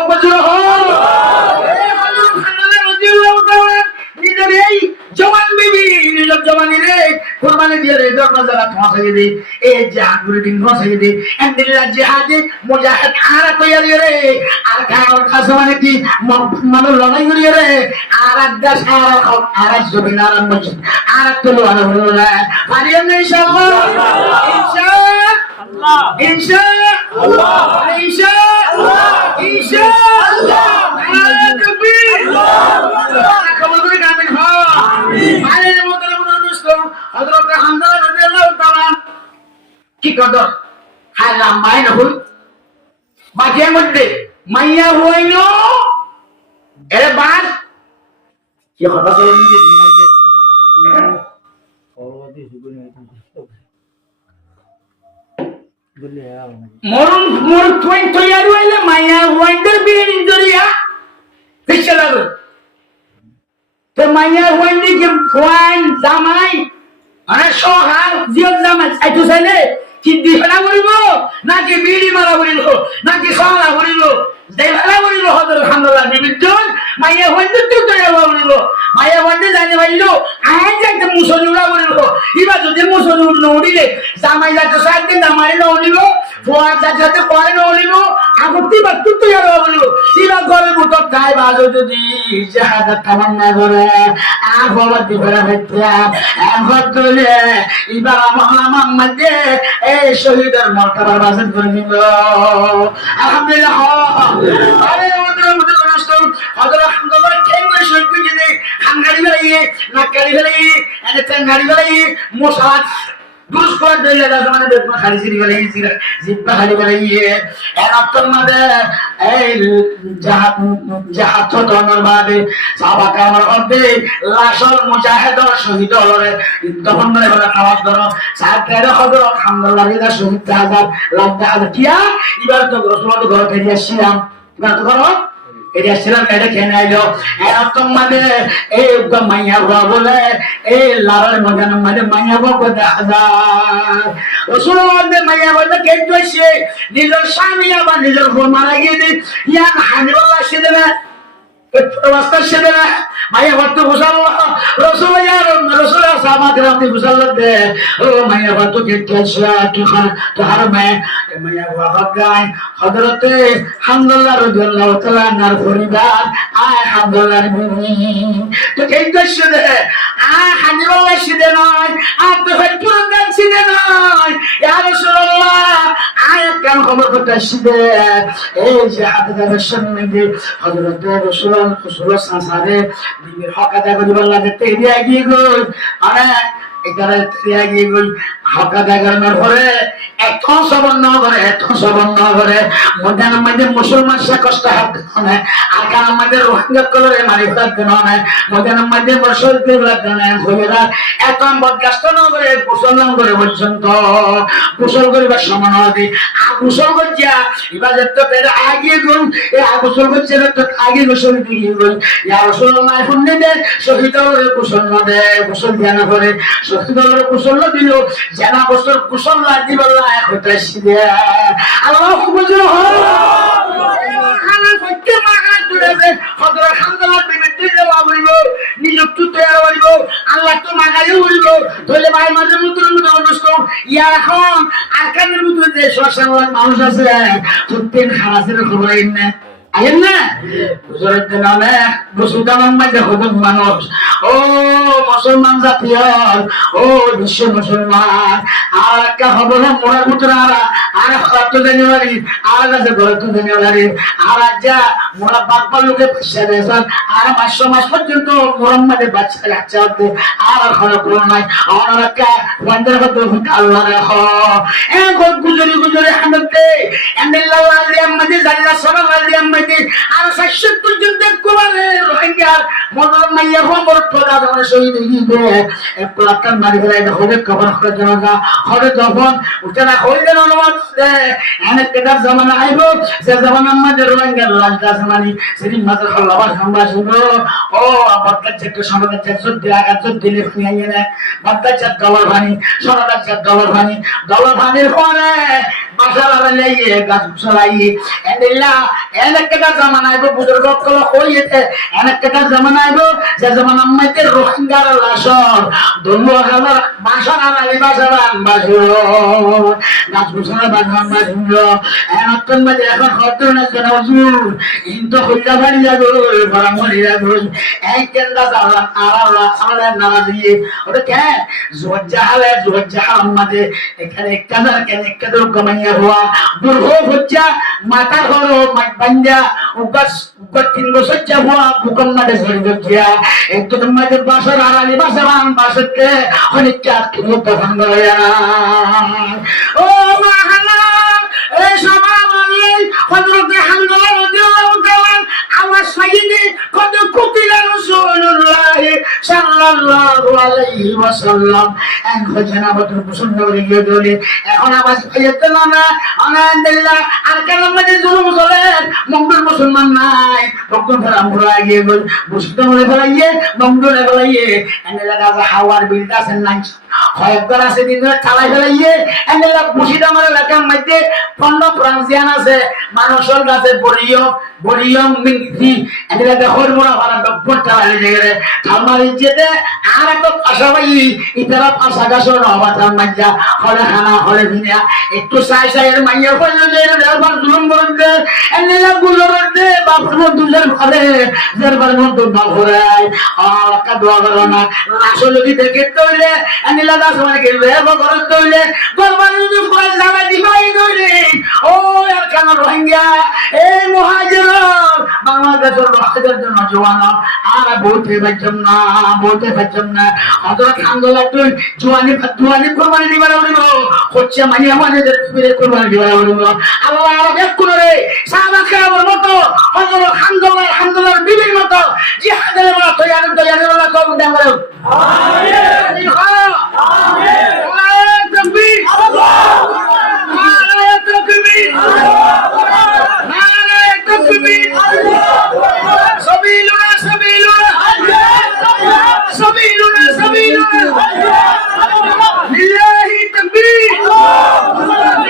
जवान बीबी निजब जवानी रे कुर्बानी दिए रे दर मजारा फंसाई दे ए जहांगुर दिन फंसाई दे अंदिल्ला जिहादे मुजाहिद आरा तैयारी रे আর কার কাছে মানে কি মানে লড়াই করি রে আর আদাস আর জমিন আর মসজিদ আর তো আর হলো না পারিও না ইনশাআল্লাহ ইনশাআল্লাহ ইনশাআল্লাহ ইনশাআল্লাহ ইনশাআল্লাহ তাকবীর আল্লাহ কবুল করে আমিন আমিন আরে মোহতরম দোস্ত হযরত হামজা রাদিয়াল্লাহু তাআলা কি কদর হালাম মাইন হল বাকির মধ্যে মাইয়া হইল এর বাদ কি কথা মরুন মোর তুই তৈরি হইলে মাইয়া হইন্দের বিয়ের ইন্দরিয়া পিছে লাগবে তো মাইয়া হইন্দি যে ফোয়াইন জামাই আরে সোহার জিও জামাই আইতো চাইলে কি দিহলা করিব নাকি বিড়ি মারা করিব নাকি সালা করিব দেহলা করিব হযরত হামদুল্লাহ বিবিজন মাইয়া হইতে তো তৈরি করিব মাইয়া হইতে জানি ভাইলো আজ একটা মুসলি উড়া করিব ইবা যদি মুসলি উড়িলে জামাই যাতে সাইতে জামাই না উড়িব ফোয়া যাতে করে না উড়িব আগতি বাতু তৈরি করিব ইবা ঘরে ভিতর খাই বাজো যদি জাহাদাত তামান্না করে আর বাবা দিবরা হইতা এখন তোলে ইবা আমার মধ্যে এই শহীদের মর্তবা বাজেট করে নিব আলহামদুলিল্লাহ আরে ওদের মধ্যে নষ্ট হযরত হামদুল্লাহ কেন শহীদ করে হাঙ্গারি বেলাইয়ে নাকারি বেলাইয়ে এনে টাঙ্গারি বেলাইয়ে মোসাদ দুরুস করে দিলে দাদা মানে বেদ খালি সিরি বেলাইয়ে জিব্বা খালি বেলাইয়ে এর অন্তর মাঝে এই জাহাজ চটনের বাদে সাহাবা কামার মধ্যে লাশল মুজাহিদ শহীদ হলরে তখন মানে বলে খাওয়ার ধরো সাহেব হযরত হামদুল্লাহ রিদা শহীদ হাজার লাখ হাজার কিয়া এবার তো রাসূলুল্লাহ ঘর থেকে আসছিলাম এবার তো করো এটা ছিলাম এটা কেন আইলো এরকম মানে এই মাইয়া বলে এই লারের মজান মানে মাইয়া বলে দেখা যায় রাসূলুল্লাহ মাইয়া বলে কে কইছে নিজের স্বামী আবার নিজের ঘর মারা গিয়ে ইয়ান হানিবাল্লাহ সেদে না রাস্তা সেদে না মাইয়া বলতে বুঝাল্লাহ রাসূলুল্লাহ সাহাবাকে রাতে বুঝাল্লাহ দে ও মাইয়া বলতে কে কইছে কি খান তো হার মাইয়া ওয়াফাত গায় হযরতে হামদুল্লাহ রাদিয়াল্লাহু তাআলা নার পরিবার আয় হামদুল্লাহর বিবি তো কে কইছে দে হানিবাল্লাহ সেদে নয় আর তো পুরো গান সেদে নয় ইয়া রাসূলুল্লাহ আয় কেন খবর করতে সেদে এই যে হাদিসের সামনে হযরতে রাসূলুল্লাহ সাহাবে বিবির হক আদায় করিবার লাগে তেরিয়া গিয়ে গই আরে এখানে তেরিয়া গিয়ে গই হক আদায় করার পরে এত সবন না করে মধ্যে মুসলমান সে কষ্ট হাত না আর কারণ আমাদের রোহিঙ্গা কলরে মারি ফেলার জন্য নয় মধ্যে মুসলমান হইরা এত বদগাস্ত না করে গোসল না করে পর্যন্ত গোসল করিবার সমান হবে আর গোসল করছিয়া এবার তো পেরে আগিয়ে গুন এই গোসল করছে তো আগে গোসল দিয়ে গুন ইয়া রাসূলুল্লাহ এখন দে শহীদ হলে গোসল না দে গোসল জ্ঞান করে শহীদ হলে গোসল দিল জানা গোসল গোসল লাগি বললা হতে শিদে আল্লাহ বুঝলো খানা ফটকে মাগা তুলেছে হযরত হামদুল্লাহ বিবি দিলে বাবরিব নিযুক্ত তৈরি হইব আল্লাহ তো মাগাই হইব তাহলে ভাই মাঝে মধ্যে অনুষ্ঠ ইয়া এখন আরকানের মধ্যে যে শ্মশান মানুষ আছে প্রত্যেক খারাসের খবর আইন আইন না হুজুরের নামে মুসলমান মাঝে হুজুর মানুষ ও মুসলমান জাতীয় ও বিশ্ব মুসলমান আর একটা খবর মোড়ার ভিতরে আর খারাপ তো জানুয়ারি আর আছে ঘরে তো জানুয়ারি আর যা মোড়া বাপ্পা লোকে পয়সা দিয়েছেন আর মাস পর্যন্ত মোহাম্মদের বাচ্চা হতে আর খারাপ নাই আমার একটা বন্ধের মতো আল্লাহ রেখ এখন গুজরি হামদে এন্দিল্লাহ আম্মাদি জাল্লা সালাল্লাহু আম্মাদি আর 60 পর্যন্ত কোবালে রোহিঙ্গার মনর মাইয়া খবর তোরা যখন শহীদ হইবে এক লাখ মারি ফেলাই হবে কবর করে জানা হবে যখন উঠেনা হইলে অনুমান দে এনে কেদার জামানা আইব যে জামানা আমাদের রোহিঙ্গার লালটা জামানি সেদিন মাত্র খালাবার সম্ভাষণ ও বাক্কা চেক সমাজের চেক দিয়ে আঘাত দিলে নিয়ে না বাক্কা চেক ডলার ভানির পরে বাসার লাইয়ে গাছ ছড়াই এন্দিল্লা এনেকটা জামানা আইব বুজুর্গ কল হইতে এনেকটা জামানা আইব যে জামানা আমাদের রোহিঙ্গার লাশর দলু হাজার বাসার আলি বাসার বাসো গাছ ছড়া বাসো এখন মাঝে এখন হতো না কেন হুজুর কিন্তু হইলা বাড়ি যাবো বরামরি যাবো এই কেন্দা জালা আল্লাহ আমাদের নারা দিয়ে ওটা কেন জোয়াল আমাদের এখানে একটা গমাইয়া হওয়া দুর্গ হচ্ছে মাথা ঘর বাঞ্জা উগাস 3 বছর হওয়া ভূকম্প মাঠে ঝরে গিয়া একটু তোমাদের বাসার আড়ালি বাসাবান বাসকে অনেকটা দফন করে ও মাহানা এই সবাই হযরত হামদুল্লাহ রাদিয়াল্লাহু তাআলা আমার সাইয়্যিদে কত কুতিলা রাসূলুল্লাহ সাল্লাল্লাহু আলাইহি ওয়াসাল্লাম এক জানাবতুল পছন্দ করে গিয়ে বলে এখন আওয়াজ পাইতে না আলহামদুলিল্লাহ আর কেন আমাদের জুলুম চলে মঙ্গল মুসলমান নাই বকন ফরাম ঘুরা গিয়ে বল বুঝতে মনে ফলাইয়ে মঙ্গল ফলাইয়ে এনে লাগা হাওয়ার বিলটা সেন নাই হয়বার আছে দিন চালাই ফলাইয়ে এনে লাগ বুঝিটা আমার এলাকার মধ্যে ফন্ড ফ্রান্সিয়ান আছে মানুষের কাছে বড়িয়ম মিংতি এনে লাগা হরমোনা ভাড়া ডব্বর চালাই গেলে আমার যেতে আর একটা পাশা ভাই ইতারা পাশা গাছ নবাতার মাইয়া হলে খানা হলে ভিনা একটু সাই এর মাইয়া হইল যে এবার জুলুম করতে এনে লাগ গুলো করতে বাপর দুজন ঘরে যেরবার মতো না ঘুরায় আর একটা দোয়া করো না লাশ যদি দেখে তৈলে এনে লাগা আসমানে গেলে ঘরের দইলে গরবানি যদি ফুরাজ জামা দিবাই দইলে ও আর কেন রোহিঙ্গা এই মুহাজির বাংলাদেশের রোহিঙ্গাদের জন্য জওয়ানা আর বলতে পারছম না হযরত হামদুল্লাহ তুই জওয়ানি কুরবানি দিবার বলিব হচ্ছে মাইয়া মানেদের ফিরে কুরবানি দিবার বলিব আল্লাহ এক করে সাহাবা কেরামের মতো হযরত হামদুল্লাহর বিবির মতো জিহাদের বলা তৈয়ার বলা কবুল দান করো আমিন আমিন আল্লাহু তাকবীর আল্লাহু তাকবীর নারায়ে তাকবীর সাবিলুনা লিল্লাহি তাকবীর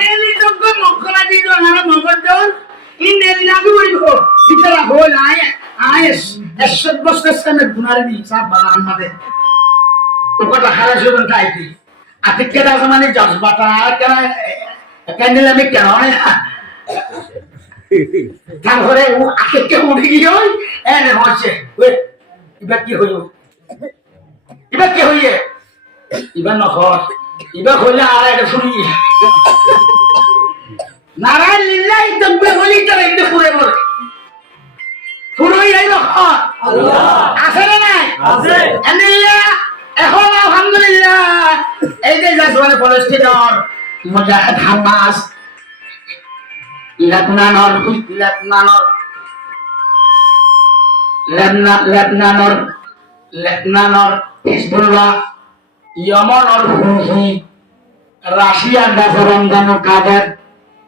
লিল্লাহি তাকবীর মক্কা দিন আমরা মগজন ইন্নালিল্লাহি ওয়া ইন্না ইলাইহি রাজিউন আয়েশ এসব বস্তানে গুনারি সব বালান মাদে ওটা খারাপ শুনুন তাইতি আতিকে দা মানে জজবাটা কেন আমি কেন তারপরে ও আতিকে উঠে গিয়ে এনে হচ্ছে এবার কি হইল এবার নহর এবার হইলে আর এটা শুনি নারায়ণ লিল্লাহি তাকবীর বলি তারা এটা পুরে বলে পুরোই এই নহর আল্লাহ আছে না নাই আছে আল্লাহ এখন আলহামদুলিল্লাহ এই যে জাসওয়ানে ফলস্তিনের মুজাহিদ হামাস লেবনানর হিজবুল্লাহ ইয়েমেনের হুথি রাশিয়ার দাফরঙ্গানো কাদের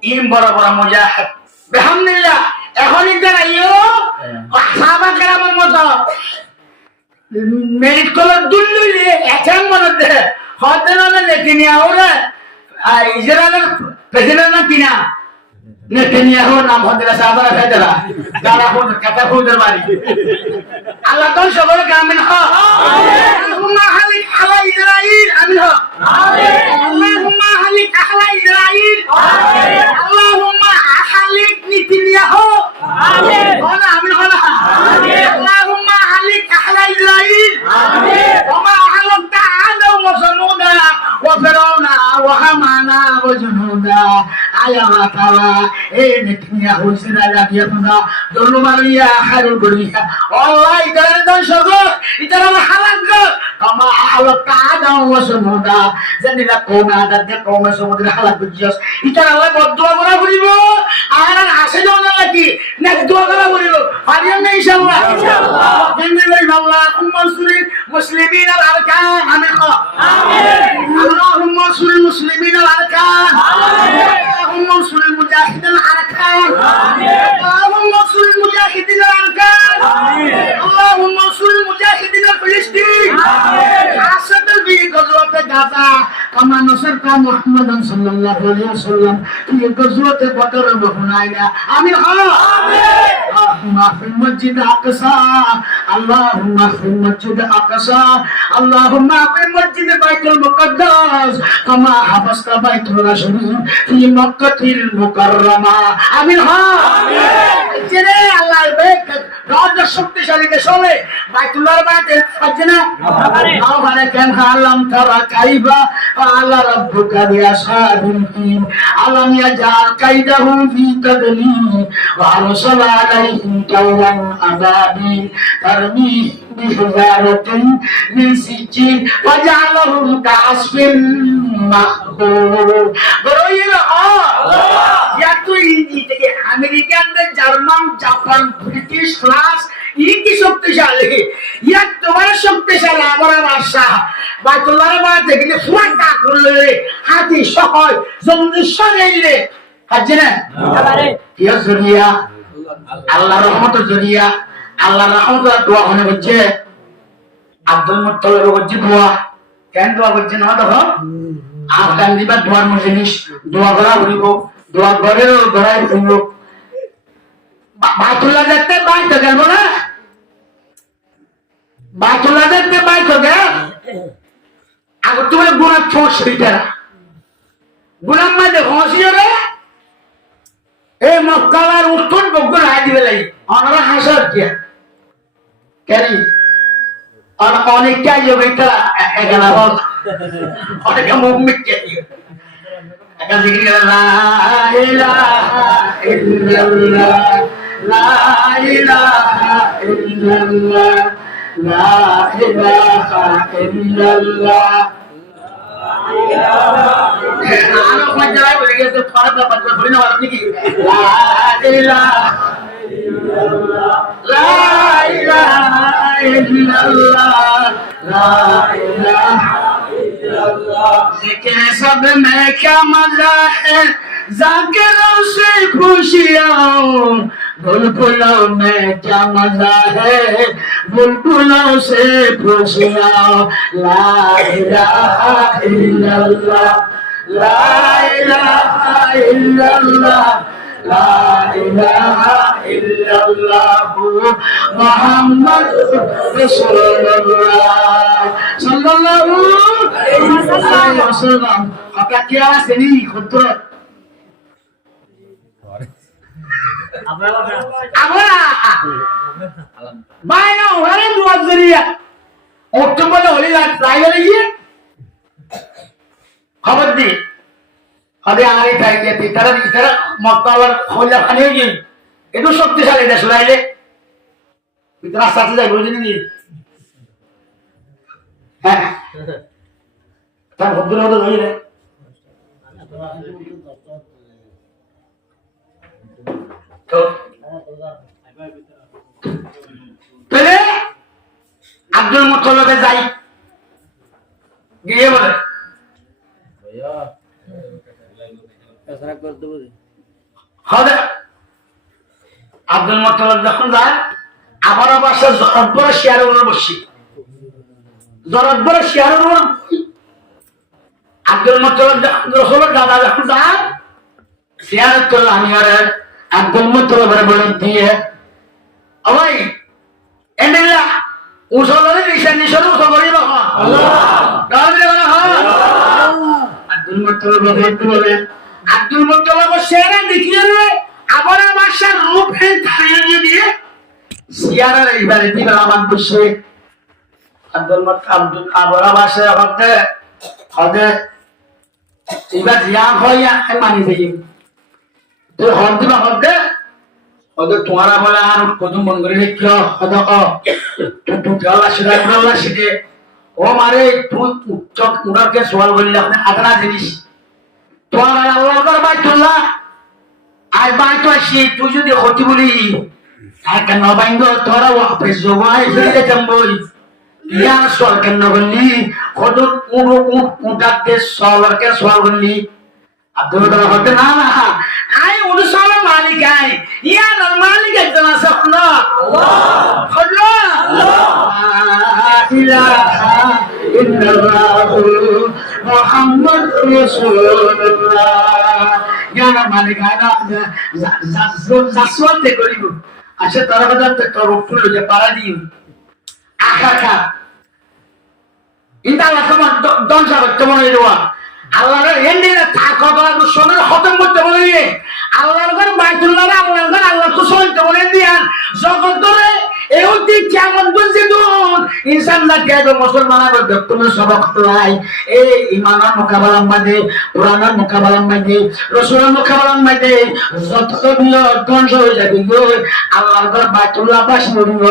ইম বড় বড় মুজাহিদ বিহামদুলিল্লাহ এখনই যারা সাহাবা কেরামের মতো মেরিট কলার দুল্লুইলে এখান মনে দেয় হতে নামে নেতিনিয়াহু রে ইসরায়েলের প্রেসিডেন্ট না কিনা নেতিনিয়াহু নাম হতে সাহাবারা ফেদরা যারা কোন কথা খুঁজে মারি আল্লাহ তো সবার কামিন হ আল্লাহুম্মা হালিক আলা ইসরাইল আমিন হ আল্লাহুম্মা হালিক আলা ইসরাইল আল্লাহুম্মা হালিক নেতিনিয়াহু আমিন হনা আমিন হনা আল্লাহুম্মা হালিক আলা ইসরাইল ওমা হালাকতা আদা ওয়া সামুদা ওয়া ফিরাউনা ওয়া হামানা ওয়া জুনুদা আয়া তাআলা এই নেতিনিয়াহু ইসরাইল দিয়ানা দরুমারিয়া খায়রুল বরিয়া আল্লাহ ইতার দর্শক ইতার হালাক কামা হালাকতা আদা ওয়া সামুদা জানিলা কোনা দাদে কোমা সমুদ্র হালাক বুঝিস ইতার আল্লাহ বদদুয়া করা বলিব আর আসে দাও না নাকি নেক দোয়া করা বলিব পারিয়াম না ইনশাআল্লাহ আল্লাহুম্মা সুরিল মুসলিমিন আল আরকান আমিন আল্লাহুম্মা সুরিল মুসলিমিন আল আরকান আল্লাহুম্মা সুরিল মুজাহিদিন আল আরকান আল্লাহুম্মা সুরিল মুজাহিদিন আল আরকান আল্লাহুম্মা সুরিল মুজাহিদিন আল ফিলিস্তিন হাসাদাল বি গজওয়াতে গাজা কামা নসরতা মুহাম্মাদান সাল্লাল্লাহু আলাইহি ওয়াসাল্লাম ফি গজওয়াতে বদর ওয়া হুনাইনা আমিন اللهم في المسجد الاقصى اللهم في المسجد الاقصى اللهم في المسجد بيت المقدس كما حفظت بيت الرسول في مكة المكرمة آمين جنة الله يبارك রাজা শক্তিশালী দেশ হলে বাইতুল্লাহর বাইতে আছে না ওখানে কেন আল্লাহ তারা কাইবা আল্লাহ রাব্বুকা বিআসাবিল ফিল আলাম ইয়াজাল কাইদাহুম ফি তাদলিল ওয়া আরসালা আলাইহিম তাওরান আবাবিল তারমিহ বিহিজারাতিন মিন সিজিল ওয়া জাআলাহুম কাআসফিন মাহবুব বড়ইলা আল্লাহ ইয়াতো ইন্দি থেকে আমেরিকানদের জার্মান জাপান ব্রিটিশ ফ্রান্স কি শক্তিশালী ইয়া তোমার শক্তিশালী আমার আশা বাইতুল্লাহর বাইতে গেলে ফুয়াটা করলে হাতি সহজ জঙ্গি সরাইলে হাজে না ইয়া জরিয়া আল্লাহর রহমতের জরিয়া আল্লাহর রহমতের দোয়া মনে হচ্ছে আব্দুল মুত্তালিবের হচ্ছে দোয়া কেন দোয়া করছে না দেখো আফগান দিবা দোয়ার জিনিস দোয়া করা বলিব দোয়া করে ধরাই বলিব বাইতুল্লাহ দেখতে বাইতে গেল না বাইতুল্লাহ দেখতে বাইতে গেল আগে তুমি গুণা ছোট সেইটা গুণার মাঝে হসিও রে এই মক্কালার উত্তর বগুন হাই দিবে লাগি অনারা হাসার কিয়া কেন আর অনেকটাই জমিটা এখানে অনেকে মুখ মিটকে দিয়ে একটা জিকির করে লা ইলাহা ইল্লাল্লাহ লা ইলাহা ইল্লাল্লাহ লা ইলাহা ইল্লাল্লাহ আরো পাঁচ জায়গায় বলে গেছে ফরক পাঁচ ধরে না আপনি কি লা ইলাহা لا إله إلا الله لا إله إلا الله ذکر سب میں کیا مزہ ہے ذاکروں سے خوشیاں بلبلوں میں کیا مزہ ہے بلبلوں سے خوشیاں لا الہ الا اللہ لا الہ الا اللہ لا إله إلا الله محمد رسول الله صلى الله عليه وسلم apa kira sini khutbah apa bayna orang dua zariya Oktober holi try kariye khabar di अरे आरे जाएंगे इधर मक्कावर खोला खाने की ये तो शक्तिशाली देश लाइले इतना साथ जाए बोझ नहीं है तब खुद लोग तो वही है तो पहले अब्दुल मुत्तलिब जाई ये बोले আব্দুল মুত্তালিব যখন যায় আবার বাসা জরতবর শিয়ারের উপর বসি জরতবর শিয়ারের উপর আব্দুল মুত্তালিব রাসূলের দাদা যখন যায় শিয়ারের তো আমি আর আব্দুল মুত্তালিবের বলেন দিয়ে ওই এন্ডেলা উসলরে নিশানি শুরু করি বাবা আল্লাহ দাঁড়িয়ে বলা হয় আব্দুল মুত্তালিব বলে আব্দুল মুত্তালিব শেয়ারে দেখিয়ে আবার বাসার রূপ হেন খাইয়ে দিয়ে শিয়ারের এইবারে দিবে আমার বসে আব্দুল আবার বাসে হতে হতে এবার জিয়া হইয়া মানি দেই তো হর দিবা হতে হতে তোমারা বলে আর কদম মন করে রেখো হতে তুই গালা শিখে ও মারে তুই উচ্চক উনাকে সওয়াল বললি আপনি আদরা জিনিস তোমার আল্লাহর বাইতুল্লাহ আর বাইতো আসি তুই যদি হতি বলি একটা নবাইন্দ তোরা ওয়াপস জবাই ফিরে যাবই ইয়া সরকার নগলি খদর উঠাতে সরকার সওয়াল করলি আব্দুল মুত্তালিব হতে না না আই উনসাল মালিক আই ইয়া মালিক একজন আছে না আল্লাহ আল্লাহ ইলাহা ইল্লাল্লাহ মুহাম্মদ রাসূলুল্লাহ ইয়ানা মালিক আনা জাসওয়াতে করিব আচ্ছা তারা কথা তোর উপর যে পারা দিও আখা ইনশাআল্লাহ তোমার দন সাবে তোমার এরওয়া আল্লাহর এন্ডিরা তাকবার সোনার খতম করতে বলে আল্লাহর ঘর বাইতুল্লাহ আল্লাহর ঘর আল্লাহ তো সইতে বলে দিয়ান জগৎ ধরে এউতি কেমন বুঝি দুন ইনশাআল্লাহ কেবে মুসলমানের ব্যক্তিগত সবক তোলাই এই ইমানের মোকাবেলার মধ্যে কোরআনের মোকাবেলার মধ্যে রাসূলের মোকাবেলার মধ্যে যত বিয় ধ্বংস হয়ে যাবে গো আল্লাহর ঘর বাইতুল্লাহ বাস মরিব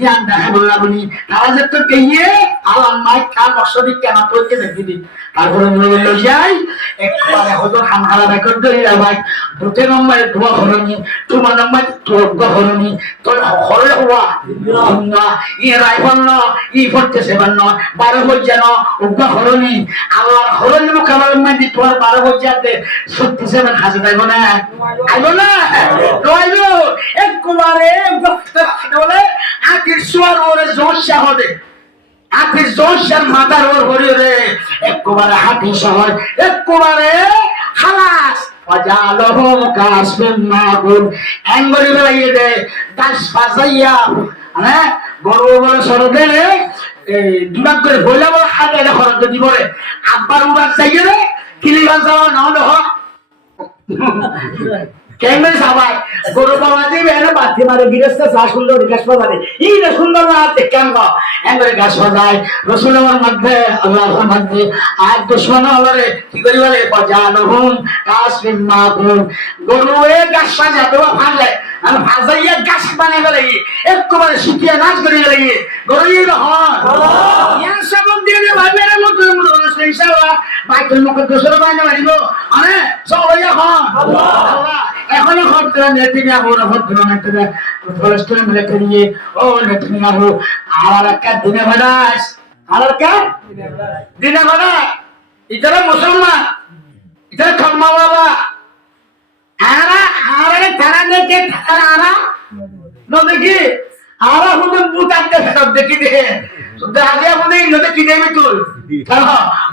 ইয়ান দাহবুল্লাহ বলি তারা যে তো কইয়ে আল্লাহ মাই কা মকসদি কেন করতে দেখবি তারপরে মনে যাই একবারে হতো খামখালা রেকর্ড ধরে ভাই দুটো নম্বর দোয়া হরনি তোমার নম্বর তোর হরনি তোর হরে হওয়া না ই রাইফল ন ই ফটতেছে বান্ন 12 বজ্জান উগ্র হরনি আল্লাহর হরনি মোকাবেলার মধ্যে তোমার 12 বজ্জাতে 37 হাজার আইব না নইলো একবারে বলে আকির সুয়ার ওরে জোশা হবে আপনি জোশার মাথার ওর হরিরে একবারে হাতি শহর একবারে খালাস ওয়াজালহুম কাসবিন মাগুল এঙ্গরি বেরিয়ে দে দাস ফাজাইয়া হ্যাঁ বড় বড় সরদে এই দুনাক করে হইলা বড় হাতে খরচ দিবরে আব্বার উড়ার চাইয়ে রে কিলিবান যাওয়া না হলো কেমনে সবাই গরু বাবা দিবে না বাতি মারে গিরেস্তা চা সুন্দর গাছ বাজারে এই না সুন্দর না কেন এমরে গাছ বাজায় রসুলের মধ্যে আল্লাহর মধ্যে আর দুশ্মন হলরে কি করি বলে বাজানহুম কাসমিন মাগুন গরু এ গাছ সাজাতে ভাঙলে আর ভাজাইয়া গাছ বানিয়ে গেলে একবারে শুকিয়ে নাচ করে গেলে গরুই হন ইয়া সবন দিয়ে ভাবে রে মত ইনশাআল্লাহ বাইতুল মুকদ্দাস বানিয়ে মারিব আরে সবাই হন আল্লাহ এখনো খবর নেতিনিয়াহু রহমতুল্লাহ নেতিনিয়া ফলস্তিন মিলে করিয়ে ও নেতিনিয়াহু আর একটা দিনে বানাস আর একটা দিনে বানা ইতারা মুসলমান ইতারা খালমা বাবা আরা আরে তারা দেখে তারা নদী আরা হুদে বুটাতে সব দেখি দে আগে আমাদের নদী কি দেবে তুই কেন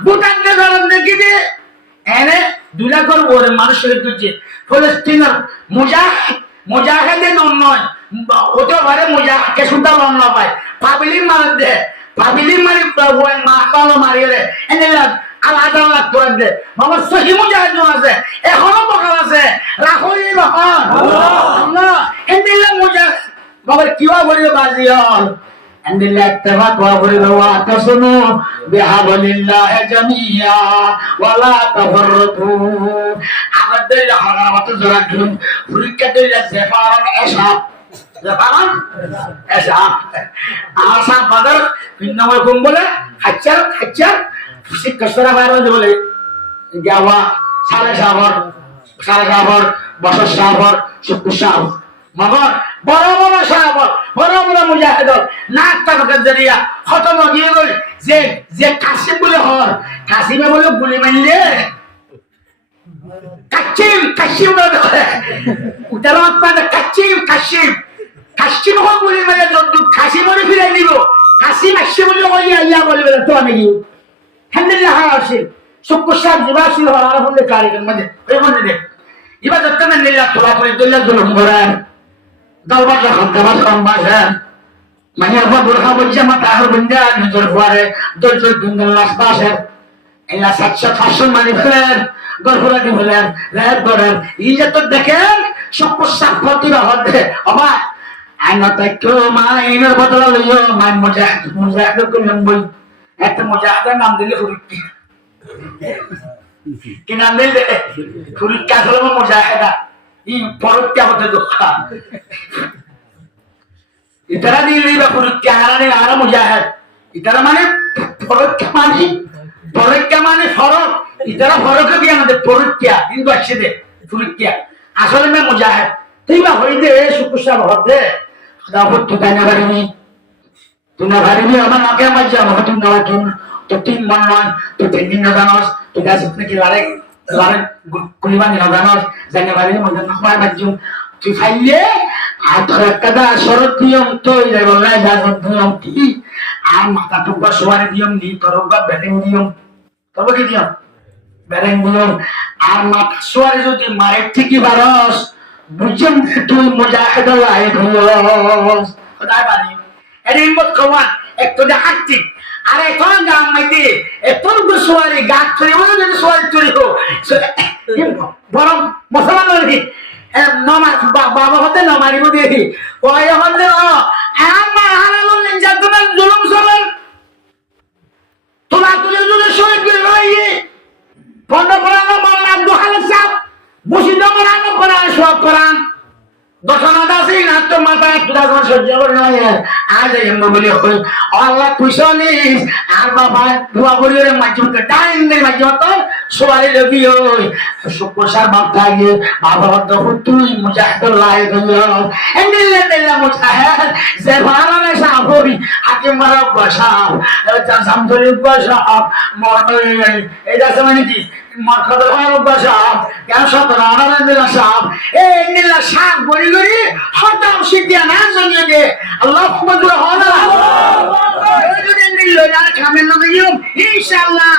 বুটাতে সব দেখি দে এনে দুলা কর ওরে মানুষের দুজে ফলস্তিনের মুজাহিদের নয় ওটা বারে মুজাহিদকে শুনতে লন পায় পাবলিক মার দে পাবলিক মারি ওই মাতালো মারি রে এনে আলাদা আলাদা করে দে বাবা সহি মুজাহিদ আছে এখনো বকাল আছে রাখই বকাল আল্লাহ এন্দিলা মুজাহিদ বাবা কিবা বলিও বাজিয়ল এন্দিলা ইত্তেফাক ওয়া বলিও ওয়া তাসনু বিহাবলিল্লাহ জামিয়া ওয়ালা তাফাররাকু আমাদের হারামত জরাকুন পরীক্ষা দিলে জেফারান এসাব জেফারান এসাব আসাব বাদর বিন্নাময় কোন বলে হাচ্চার শিক্ষা বাইরে বলে গাওয়া সাড়ে সাবর বছর সাবর শুক্র সাব মগর বড় বড় সাবর বড় বড় মুজাহিদ নাক তাকে জরিয়া খতম দিয়ে গেল যে কাসিম বলে হর কাসিমে বলে গুলি মারলে কাসিম বলে উতারা মাত্রা কাসিম হোক গুলি মারলে যদ্দু কাসিমরে ফিরাই দিব কাসিম আসছে বলে ইয়া বলবে তো আমি কি হামদুলিল্লাহ আসে শুক্র সাহেব জিবাসী হওয়ার আরম্ভে কারিগর মধ্যে ওই মধ্যে দেখ এবার যতক্ষণ নিল্লা তোলা করে দল্লা জলম করেন দরবার যখন দেবার সম্ভাষণ মানে আবার বোরখা বলছে আমার তাহার বন্ধা নিজের ঘরে দলচল দুঙ্গল লাশ বাসের এলা 700-500 মানি ফেলেন গর্ভরাটি ফেলেন রেপ করেন এই যে তো দেখেন শুক্র সাহেব প্রতিভা হতে অবাক আইনা তাই কেউ মাইনের বদলা লইও মাইন মুজাহিদ করলাম বই একটা মুজাহিদের নাম দিলে ফুরিক্কি কি নাম দিলে ফুরিক্কা হলো মুজাহিদা এই পরক্কা হতে দোকা ইতারা দিলে বা ফুরিক্কা হারানে আর মুজাহিদ ইতারা মানে পরক্কা মানে ফরক ইতারা ফরক দিয়ে আমাদের পরক্কা কিন্তু একসাথে ফুরিক্কা আসলে মে মুজাহিদ তুই বা হইতে শুকুশা হতে দাবত তো তাই না পারিনি তুমি ভারিবি আমার নাকে আমার যাবো তুমি না তুমি তো 3 মান নয় তো 3 দিন না জানোস তো গাছ নাকি লারে কুলিবানি না জানোস জানি ভারিবি মধ্যে না হয় বাজু তুই ফাইলে আর তোর একটা শরৎ নিয়ম তো এই বললাই জাজত নিয়ম কি আর মাথা টুকবা সোয়ারে নিয়ম নি করবা ব্যাটিং নিয়ম তবে কি নিয়ম ব্যাটিং নিয়ম আর মাথা সোয়ারে যদি মারে ঠিকই বারস বুঝম তুই মুজাহিদ লাইক হস খোদাই পানি এদিন মত কমান একটু দেখাচ্ছি আর এখন গাম মাইতে এতন গোসওয়ারি গাছ চুরি হলো যদি সোয়ারি চুরি হো বরং মশলা নলি নমা বাবা হতে নমারিব দেখি ওই হলে আমার হারালো নির্যাতনের জুলুম চলেন তোলা তুলে যদি শহীদ করে রয়ে বন্ধ করানো বললাম আব্দুল হালিম সাহেব মুর্শিদ করানো করান সব করান দশনাদ আছে না তো মাথা একটু দাজন সহ্য করে নয় আজ এমন বলে হই আল্লাহ কুশলিস আর বাবা দুয়া করিরে মাঝমতে টাইম নেই মাঝমতে সোয়ারি লগি হই সুকোসার বাপ থাকে বাবা বদ্ধ তুই মুজাহিদুল্লাহ গল এন্ডিলে দিলা মুজাহিদ যে ভালোরে সাহবি হাকিম মারব বসাব জামদরি বসাব মরই এটা সময় কি মাখদর মারব বসাব কেন সতরা আনারে দিলা সাহেব এই নীলা সাহেব গরি গরি হঠাৎ শিখিয়া না জানিয়ে দে আল্লাহ মজুর হলা আল্লাহু আকবার যদি নীল আর খামেন না ইনশাআল্লাহ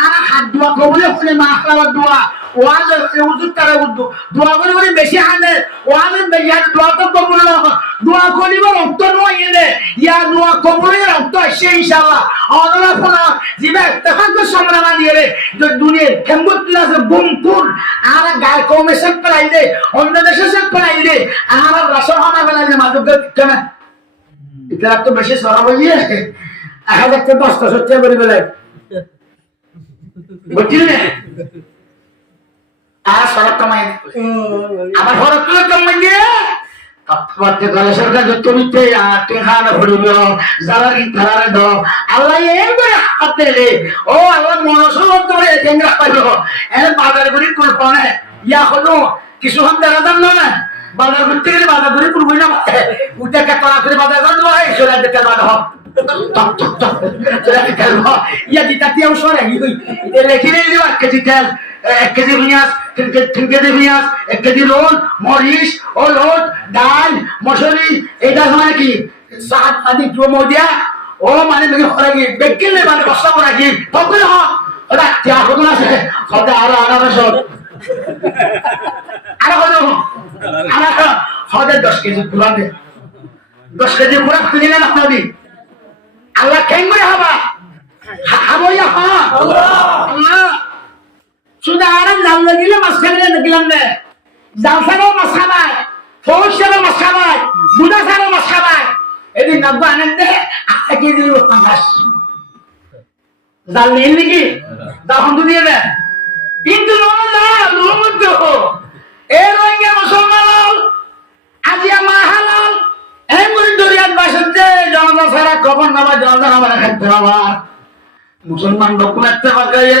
আর হাত দোয়া কবুলে হলে মা খাবার দোয়া ওয়াজ উজুর তারা উদ্দু দোয়া করে বলে বেশি হানে ওয়াজ বেশি হানে দোয়া তো কবুল না দোয়া করিব রক্ত নয় এলে ইয়া দোয়া কবুলে রক্ত আসে ইনশাআল্লাহ অনলা ফোনা জিবে তখন তো সামনে মানিয়ে রে যে দুনিয়ার খেমবুত আছে বুমপুর আর গায় কমিশন প্রাই দে অন্য দেশে সব প্রাই দে আর রাসূল হানা বেলায় মাদক কেন এটা তো বেশি সরা বলিয়ে আহা দেখতে 10টা সত্যি করে বেলায় বুঝলি না আর সরক কমাই আমার সরক তুলে কমাই দিয়ে তাপমাত্রা গলা সরকার তুমি তে টেহানা ভরিল জালারি তারারে দাও আল্লাহ এই করে হাতে রে ও আল্লাহ মনসল তোরে টেঙ্গা পাইলো এর বাজার গুলি কুলপনে ইয়া হলো কিছু হাম দেখা দাম না বাজার করতে গেলে বাজার গুলি কুলবই না উঠে কাটা করে বাজার করতে হয় সোলা দিতে বাধা হোক টক টক টক সোলা দিতে ইয়া দিতা তিয়াও সরে এই লেখি নেই দিও 1 কেজি তেল 1 কেজি পেঁয়াজ 3 কেজি পেঁয়াজ 1 কেজি রোল মরিচ ও লোট ডাল মশলি এটা মানে কি সাত আদি জমো দিয়া ও মানে তুমি খরাগি বেকিলে মানে বসা করাগি তখন হ ওটা তিয়া হতো না সে হতে আরো আনারস আরো হলো আরো হতে 10 কেজি পুরা দে 10 কেজি পুরা কিনে না নবী আল্লাহ কেন করে হবা হাবইয়া হা আল্লাহ সুদা আরাম জাল লাগিলে মাছ খাইলে দেখলাম না জাল ছাড়াও মাছ খাবাই ফৌজ ছাড়াও মাছ খাবাই বুদা ছাড়াও মাছ খাবাই এদিন নব্বা আনন্দে 8 কেজি মাছ জাল নেই নাকি তখন তো দিয়ে দেয় কিন্তু লোমন্ত এ রোহিঙ্গা মুসলমান আজিয়া মা হালাল এমন দরিয়ার বাসতে জনতা ছাড়া খবর নেওয়া জনতা আমার খাদ্য আমার মুসলমান ডকুমেন্টে বাগায়ে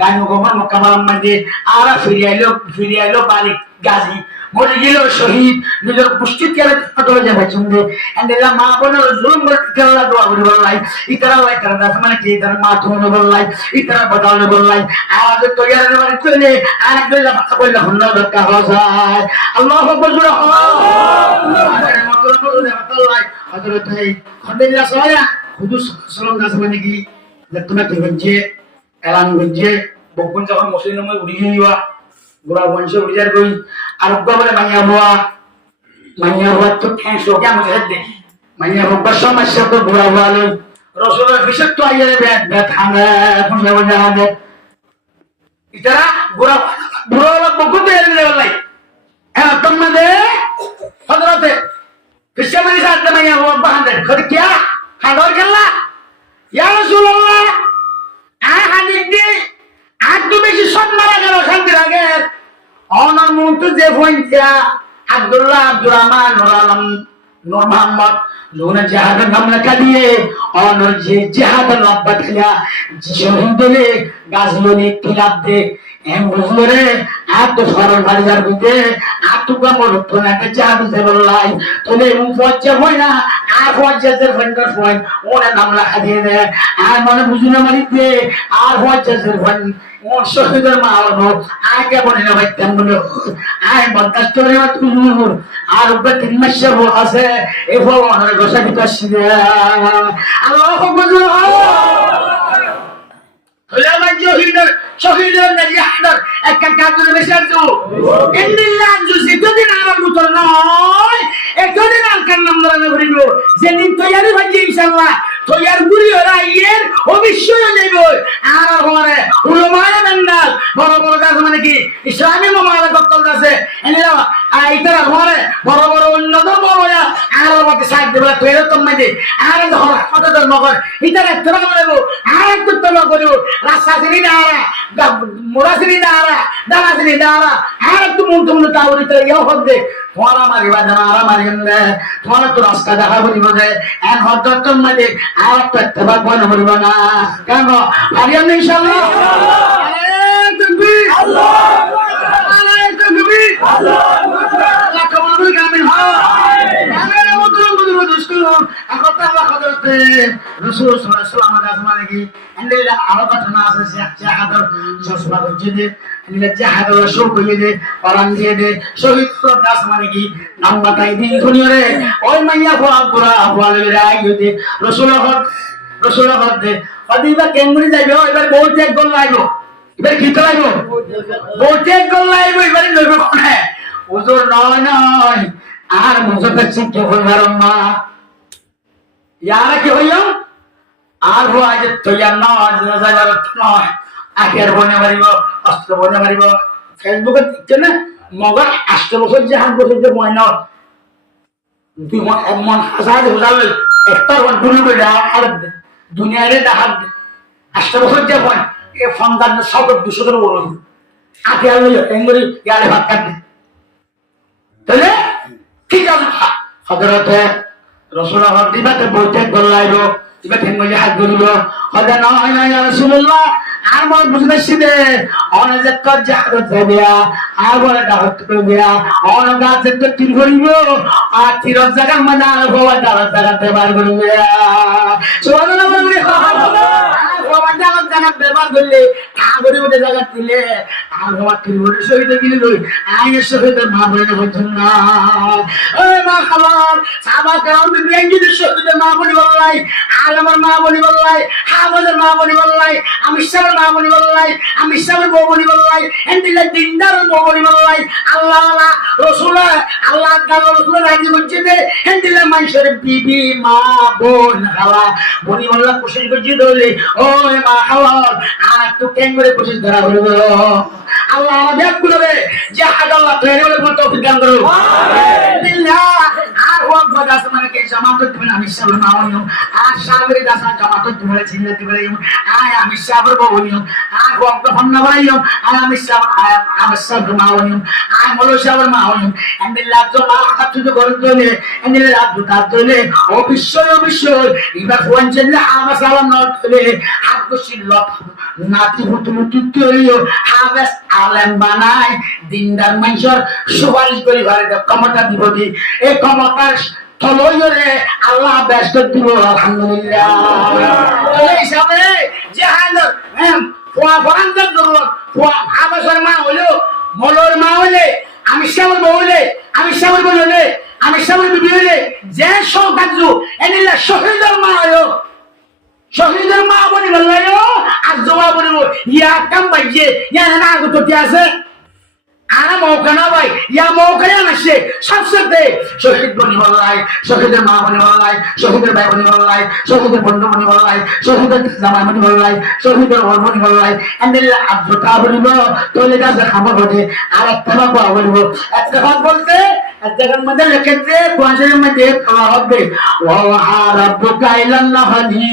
গায় খবর মোকাবেলা মানে আর ফিরে আইলো বাড়ি গাজী মরে গেল শহীদ নিজের পুষ্টি কেলে চলে যাবে চুন্দে এন্ডেলা মা বোনের জুলুম করে কেলা দোয়া করে বললাই ইতারা লাই তারা দাস মানে কি তারা মা ধুনো বললাই ইতারা বদলে বললাই আওয়াজ তো ইয়ার মানে চলে আর একদম কথা কইলা হন্না দরকার হয় আল্লাহু আকবার জোরে আল্লাহ হযরত খন্ডেলা সায়া হুজুর সাল্লাল্লাহু আলাইহি ওয়াসাল্লাম কি তুমি কি বলছে এলান বলছে বকুন যখন মুসলিমে উড়ি গিয়া গোরা বংশে উড়ি যার কই আর গবরে মাইয়া হওয়া তো ক্যান্সো কেমন হচ্ছে মাইয়া হওয়া সমস্যা তো গোরা ভালো রসুলের বিশেষ তো আইয়ারে ব্যাট হামে পুজো জানাবে ইতারা গোরা বুড়ো বকুন দেয় বলাই হ্যাঁ তোমাদের হযরতে কৃষ্ণমণি সাথে মাইয়া হওয়া বাহাদে খড় কিয়া খাগর গেলা ইয়া রাসূলুল্লাহ হাদিস দি আর তো বেশি সব মারা গেল শান্তি লাগে অনার মন্ত্র যে ফোনটা আব্দুল্লাহ আব্দুর রহমান নূর আলম নূর মোহাম্মদ লোনা জিহাদের নাম লেখা দিয়ে অনর যে জিহাদের লব্বা খেলা শহীদরে গাজলনি খিলাফ দে এম বুঝলে আর তো সরল বাড়িদার বুঝে আর তো কামড় তো না জিহাদ দে বললাই তোলে মুফজ্জা হয় না আর ফজ্জাদের ফন্ডার ফোন ওনা নাম লেখা দিয়ে দে আর মানে বুঝুনা মারি দে আর ফজ্জাদের ফোন ও শহীদের মা হলো আগে বলে না ভাই তেমন আয় বদাস করে তুলুর আর উপরে 3 মাস আছে এই ভগবানের গোসা দিতে শিখে আল্লাহু আকবার শহীদের নাকি হাদার একটা কাজের বেশি তো ইন্দিল্লাহ যদি না আমার মত নয় একদিন আলকার নাম ধরে ঘুরিব যেদিন তৈরি হচ্ছে ইনশাআল্লাহ তৈয়ার গুরি ওরা ইয়ের অবশ্যই যাইব আর ঘরে উলমায়ে বান্দাল বড় বড় কাজ মানে কি ইসলামী মামলা করতে আছে এনিরা আইতারা ঘরে বড় বড় উন্নত বড় আর আমাকে সাইড দেব তৈরি তো মানে আর ধর কত ধর্ম কর ইতারা তোরা বলব আর একটু তোরা করব রাস্তা দিনি দাঁড়া মোরাসিনি দাঁড়া দাঁড়াসিনি দাঁড়া আর একটু মন তুমি তাওরি তো ইয়া হবে তোমার আমার ইবাদত আর আমার এমনে তোমার তো রাস্তা দেখা বলিব যে এন হযরত মানে আর একটা বাগবান হইব না কেন আরিয়ান ইনশাআল্লাহ তাকবীর আল্লাহু আকবার তাকবীর আল্লাহু আকবার আল্লাহ কবুল করুন আমিন আমিন মুদরুম মুদরুম দুস্কুর আকত আল্লাহ হযরত রাসূল সাল্লাল্লাহু আলাইহি ওয়াসাল্লাম আসমানে কি এন্ডেলা আরো ঘটনা আছে জাহাদর সসবা করছে যে এন্ডেলা জাহাদর রাসূল কইয়ে যে কোরআন দিয়ে দে শহীদ তো আসমানে কি নাম বাতাই দিন দুনিয়ারে ওই মাইয়া ফুয়া পুরা বলে রাইতে রাসূল হদ দে ফাদিবা কেমনি যাইবে এবার বহুত এক গোল লাইবো এবার কি লাগবো বইতে গল লাগবো এবারে লইব কোনে হুজুর নয় নয় আর মুজফর সিং কে হইবার না ইয়ারা কি হইল আর হো আজ তৈয়ার নয় যাইবার নয় আখের বনে মারিব অস্ত্র বনে মারিব ফেসবুকে দিচ্ছে না মগর 8 বছর যে 8 বছর যে ময়না দুই মন হাজার হাজার একটা গুরু বেড়া আর দুনিয়ারে ডাহাত 8 বছর যে বয় এ ফন্দান সব 200 করে বড় আগে আর লইল এঙ্গরি ইয়ারে ভাত কাটে তাহলে ঠিক আছে হযরত রাসূলুল্লাহ দিবাতে বইতে গলাইলো দিবা ঠেঙ্গলি হাত ধরিল হযরত নয় নয় ইয়া রাসূলুল্লাহ আর মন বুঝতেছি দে অনেক যে কর জাহারত দেয়া আর বলে দাওয়াত করে দেয়া অনেক গাছে তো তীর করিব আর তীর জায়গা মানে আর বাবা দাওয়াত জায়গাতে বার করবে সুবহানাল্লাহ বলে বাবা দাওয়াত জায়গা ব্যবহার করলে আগরে ওটা জায়গা দিলে আর বাবা তীর করে শহীদ দিলে লই আইনের শহীদের মা বলে বলছেন না ওই মা খালার সাবা কারণ বিবেঙ্গিদের শহীদের মা বলি বললাই আর আমার মা বলি বললাই হাফেজের মা বলি বললাই আমি মা বলি বললাই আমি সাহেবের বউ বলি বললাই এন্ডিলে দিনদার বউ বলি বললাই আল্লাহ আল্লাহ রাসূল আল্লাহ তাআলা রাসূল রাজি করছে দে এন্ডিলে মানুষের বিবি মা বোন খালা বলি বললা কোশিশ করছি দলে ওই মা খালা আর একটু কেন করে কোশিশ ধরা হলো আল্লাহ আমাদের গুলোরে যে আল্লাহ তৈরি করে তৌফিক দান করো আমিন আর ওয়াক বাদাস মানে কে জামাত দিবেন আমি সাহেবের মা বলি আর সাহেবের দাসা জামাত দিবেন চিন্তা দিবেন আয় আমি সাহেবের বউ বলি আর ওয়াক ফন্না বলিও আর আমি সাহেবের মা বলি আর মলো সাহেবের মা বলি এন্ডিল্লাহ জমা হাত তুই করে দলে এন্ডিল্লাহ রাত দুটা দলে অবশ্যই এবার ফোন চলে আমার সালাম না দলে হাত বসিল নাতি হুতুমুতি তৈরিও হাবেস আলেম বানাই দিনদার মানুষের সুপারিশ করি ঘরে ক্ষমতা দিব দি এই ক্ষমতার তলইরে আল্লাহ ব্যস্ত দিব আলহামদুলিল্লাহ এই হিসাবে জাহান ফোয়া ফরান্দার দরুন ফোয়া আবাসের মা হলো মলর মা হলে আমি সামর বলে আমি সামর বলে আমি সামর বিবি হলে যে সব কাজ এনিলা শহীদের মা হলো শহীদের মা বলি বললাম আর জমা বলিব ইয়া কাম বাইয়ে ইয়া না আগত কি আছে আনা মৌকা না ভাই ইয়া মৌকা না সে সবসাথে শহীদ বলি বললাই শহীদের মা বলি বললাই শহীদের ভাই বলি বললাই শহীদের বন্ধু বলি বললাই শহীদের জামাই বলি বললাই শহীদের ওর বলি বললাই এন্ডেল আব্দুতা বলিব তোলে গাছে খাবার বলে আর একটা ভাগ বলিব একটা ভাগ বলতে জায়গার মধ্যে লিখেছে কোয়াশের মধ্যে খাওয়া হবে ওয়া রাব্বুকা ইলাল্লাহি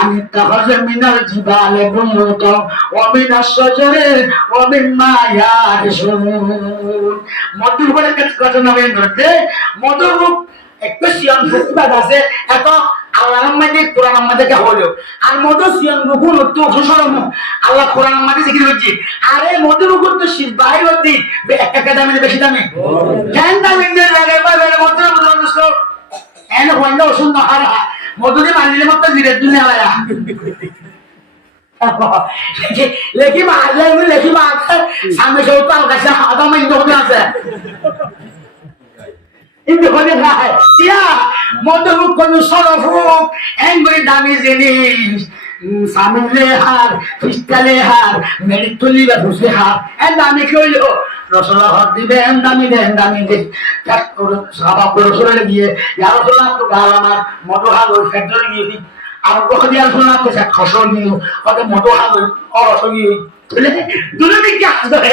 আমি তাখাজ মিনাল জিবালে বুয়ুত ওয়া মিনাশ শাজারি ওয়া মিম্মা ইয়ারশুন মধুর বলে কথা না বের করতে মধুর একটা সিয়ান ফুটবাদ আছে এত আল্লাহর মধ্যে কোরআনের মধ্যে কে হলো আর মধু সিয়ান রুকুন তো খুশরম আল্লাহ কোরআনের মধ্যে জিকির করছে আরে মধু রুকুন তো শীত ভাই হতি একটা দামে বেশি দামে কেন দামে লাগাই পাবে মধু মধু এনে হইলো ওষুধ না হারা মধুরে মানিলে মত জিরে দুনিয়া লাগা লেখি মারলে লেখি মারতে সামনে কেউ তাল কাছে আদাম ইন্দোনে আছে ইন্দোনে খায় টিয়া মধু কোন সরফুক এঙ্গুরি দামি জিনিস সামনে হার পিস্তালে হার মেরি তুলি বা ভুসে হার এন দামি কইলো রসুল্লাহ হাত দিবে এন দামি দে কাট করে সাবা করে রসুলের গিয়ে ইয়া রাসূলুল্লাহ তো গাল আমার মধু হাল ওই ফ্যাক্টরি গিয়ে আর কখন দিয়া শোনা তো খসল নিও কত মধু হাল অরসগি তুলে দুটো দিক কি আসবে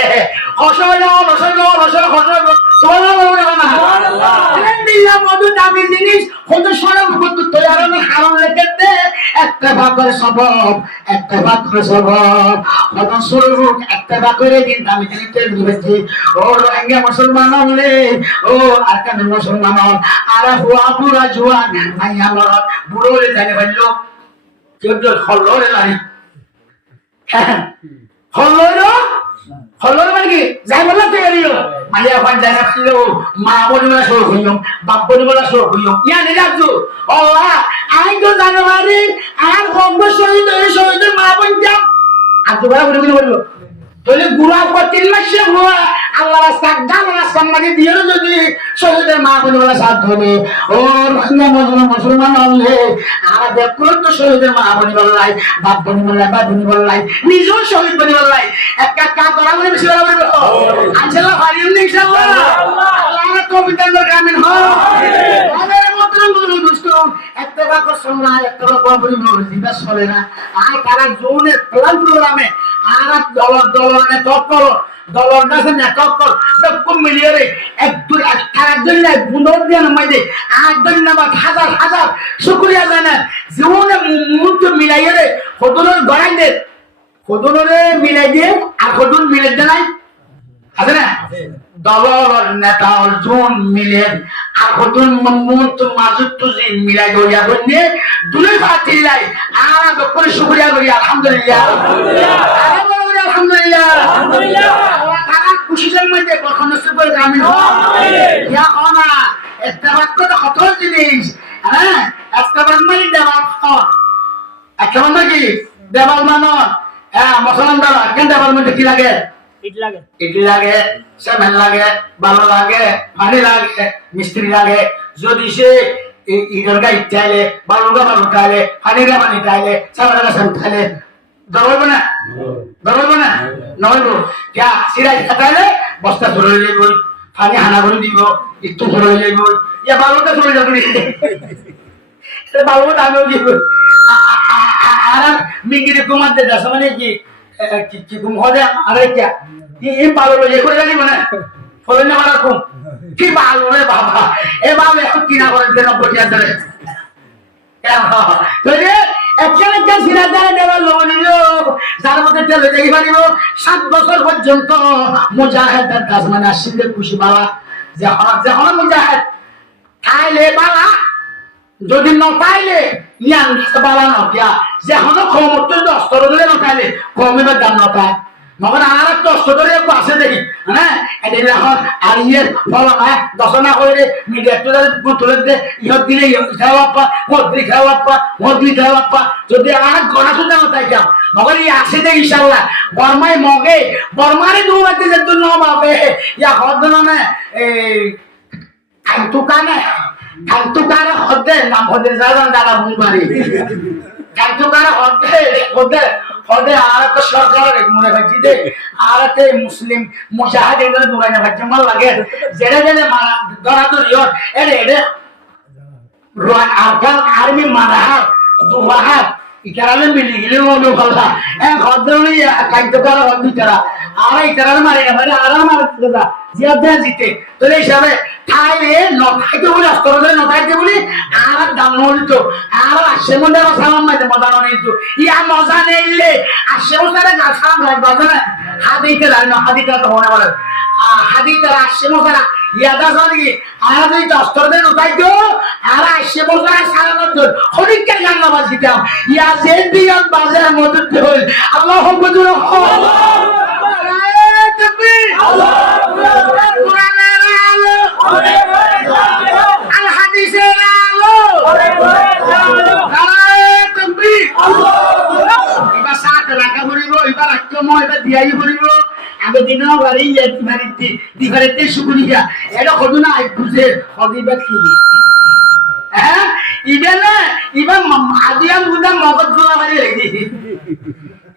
খসল রসল খসল মধু দামি জিনিস কত সরব কত তৈরি হারাম লেখেতে একটা ভাগ করে স্বভাব একটা ভাগ করে স্বভাব কত স্বরূপ একটা ভাগ করে দিন দামি জিনিস দিয়েছি ও রোহিঙ্গা মুসলমান হলে ও আর কেন মুসলমান আর হুয়া পুরা জুয়ান ভাই আমার বুড়ো হলে জানে ভাইলো কেউ হল্লোরে নাই হল্লোর মানে কি যাই বললাম তৈরি মালিয়া পান জায়গা ছিল মা বলি বলা শুরু হইল বাপ বলি বলা শুরু হইল ইয়া নে রাখছো আল্লাহ আই তো জানুয়ারি আর বঙ্গ শহীদের মা বলতাম আর তো বলা বলি বললো তাহলে গুড়া পর 3 মাসে হুয়া আল্লাহ রাস্তা গান রাস্তা মানে দিয়ে যদি শহীদের মা বলে বলে সাথ হবে ও মুসলমান হলে আর দেখো তো শহীদের মা বনি বললাই বাপ বনি বললাই বাপ বনি বললাই নিজেও শহীদ বনি বললাই একটা কাজ করা বলে বেশি বলা বলবো ইনশাআল্লাহ হারিয়ে নেই ইনশাআল্লাহ আল্লাহ কবিতার গ্রামীণ হয় আমাদের মতন বলুন দুষ্ট একটা বাক্য শোনা একটা বাক্য বলি জিবা চলে না আর তারা জোনে প্ল্যান প্রোগ্রামে আর দলনে তৎপর দলর কাছে না তৎপর সব মিলিয়ে রে একদম একজন না বুনর দিয়ে নামাইদে একজন নামাজ হাজার হাজার শুকরিয়া জানেন জীবনে মুহূর্ত মিলাইয়ে রে খোদনের গড়াই দে খোদনরে মিলাই দিয়ে আর খোদন মিলে দেয় আছে না দলর নেতা অর্জুন মিলেন আর খোদন মুহূর্ত মাজুত তুজি মিলাই গড়িয়া বন্যে দুলে ফাতি লাই আর করে শুকরিয়া করি আলহামদুলিল্লাহ আলহামদুলিল্লাহ আলহামদুলিল্লাহ তারা খুশির মধ্যে কখনো সুপার গ্রামীণ ইয়া ওনা একটা বাক্য তো কত জিনিস হ্যাঁ একটা বাক্য দেওয়া একটা বাক্য কি দেওয়াল মানন হ্যাঁ মশলান দাও কেন দেওয়াল মধ্যে কি লাগে ইট লাগে সেমেন্ট লাগে বালু লাগে পানি লাগে মিস্ত্রি লাগে যদি সে ইটের গায়ে চাইলে বালুর গা বালু খাইলে পানির গা পানি খাইলে সাবানের গা সাবান খাইলে দৌড়বে না দৌড়বে না নড়বো क्या সিরাই খাইলে বস্তা ধরে যাইব পানি হানা করে দিব একটু ধরে যাইব ইয়া বালুটা ধরে যাবে বালুটা আমিও দিব আর মিঙ্গিরে কুমার দে দাস মানে কি কুম হদে আরে क्या ये बालू ये করে জানি মানে ফলে না মারা কুম কি বালু রে বাবা এ বালু এখন কিনা করে দেন বটিয়া ধরে তাহলে একটা সিরাদার দেওয়ার লোনিল যার মধ্যে চলে যাই পারিব 7 বছর পর্যন্ত মুজাহিদের কাজ মানে আসলে খুশি বাবা যে হন মুজাহিদ খাইলে বালা যদি ন পাইলে ইয়ান বালা ন কিয়া যে হন ক্ষমত অস্ত্র দিলে ন খাইলে কমে দাম ন পায় মগর আর একটা অস্ত্র ধরে আছে দেখি হ্যাঁ এটা এখন আর ইয়ের ফল হ্যাঁ দশনা করে মিডিয়া তুলে দে ইহত দিলে খেলাপ্পা মদ্রি খেলাপ্পা মদ্রি খেলাপ্পা যদি আর গড়া শুনে তাই যাও মগর ই আসে দে ইনশাআল্লাহ বর্মায় মগে বর্মারে দৌড়াতে যেত ন বাপে ইয়া হদ না এই কান্তুকানে হদে নাম হদে জাগান দালা বুলবাড়ি কান্তুকানে হদে আর একটা সরকার মনে ভাজি দে আর একটা মুসলিম মুজাহিদ এগুলো দৌড়াই না ভাজি মাল লাগে যেটা যেটা মারা দরাদরি হর এরে আফগান আর্মি মারা দুবাহাত ইতারালে মিলি গেলে মনে ভালা এক হদ্দলি কান্তুকার হদ্দি তারা আর ইতারালে মারে না মানে আর আমার জিয়াদা জিতে তো এই হিসাবে খাইলে নখাইতে বলি অস্ত্র ধরে নখাইতে বলি আর দাম নলিত আর আসে মধ্যে সালাম মাইতে মজা নিত ইয়া মজা নেইলে আসে মধ্যে সালাম রাখবা না হাদিতে রাই না হাদিতে তো মনে বলে হাদিতে আসে মধ্যে ইয়াদা জানি আর যদি অস্ত্র ধরে নখাইতো আর আসে মধ্যে সালাম ধর হরিকে গান্না বাজিতাম ইয়া যে দিয়ান বাজার মধ্যে হল আল্লাহু আকবার আল্লাহ কোরআনের আলো আল হাদিসের আলো এবার সাত রাখা পড়িব এবার আক্রমণ এবার দিয়াই পড়িব আগে দিনও বাড়ি দিবারিতে শুকুরিয়া এটা হতো না বুঝে হদিবা কি হ্যাঁ ইবার আদিয়াম বুঝা মগজ জোড়া বাড়ি রেখে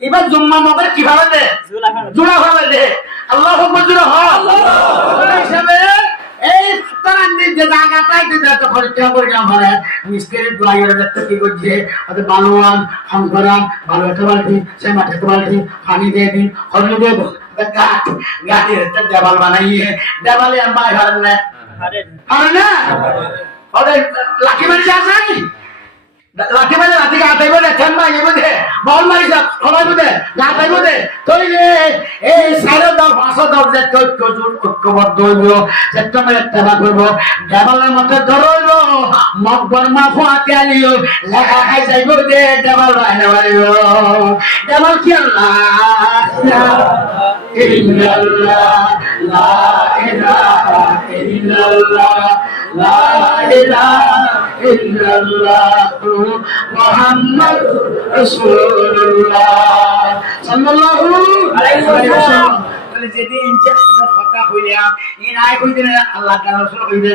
এবার জুম্মা মগজ কিভাবে দে জোড়া ভাবে দে আল্লাহ মজুর হিসাবে এই তারান্দি যে জায়গাটাই দিতে তো খরচা করে আমার মিস্ত্রি দুয়াইয়ের দেখতে কি করছে ওদের বালুয়ান হংকরান বালু একটা বালতি সে মাঠে একটা বালতি পানি দিয়ে দিন হলু দিয়ে গাড়ির একটা দেওয়াল বানাইয়ে দেওয়ালে আমার হারেন না হারেন না ওদের লাঠি মারি আছে লাঠি মারি লাঠি আটাইব দে ঠেন মারিব দে বল মারি যা সবাই দে লাটাইব দে তুই এই সাইড দাও পাঁচশো দাও যে ঐক্যবদ্ধ হইব যে তোমার একটা করবো দেওয়ালের মধ্যে ধরইব মকবর মা ফুয়াতে আলিও লেখা খাই যাইব দে দেওয়াল বাইরে বাড়িব দেওয়াল কি আল্লাহ ইল্লাল্লাহ লা ইলাহা ইল্লাল্লাহ লা ইলাহা ইল্লাল্লাহ মুহাম্মাদুর রাসূলুল্লাহ সাল্লাল্লাহু আলাইহি ওয়াসাল্লাম যেদিন যে কথা কইলাম ই নাই কইতে না আল্লাহ তাআলা রাসূল কইবে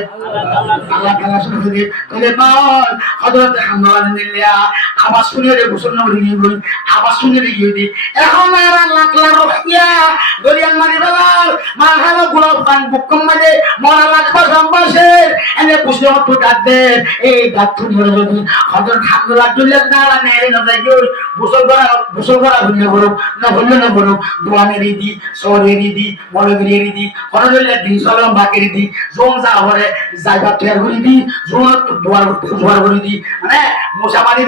আল্লাহ তাআলা রাসূল কইবে কইলে বল হযরত হামদান নিল্লা আওয়াজ শুনে রে গোসল না হইনি বল আওয়াজ শুনে রে গিয়ে এখন আর আল্লাহ তাআলা রহিয়া দরিয়ান মারি বালাল মা হালো গোলাপ পান বুকম মাঝে মরা লাগবা সম্বাসে এনে বুঝলে তো গাদে এই গাতুন হলো যদি হযরত হামদান দুল্লাহ তাআলা নেরে না যাই গোসল করা হইনা বড় না হইলো না বড় দোয়ানে রিদি সরে রিদি মরগিরি রিদি হরজলে দিন সালাম বাকি দি জোন যা হরে যাইবা তৈয়ার করি দি জোন দুয়ার করি দি মানে মশামারি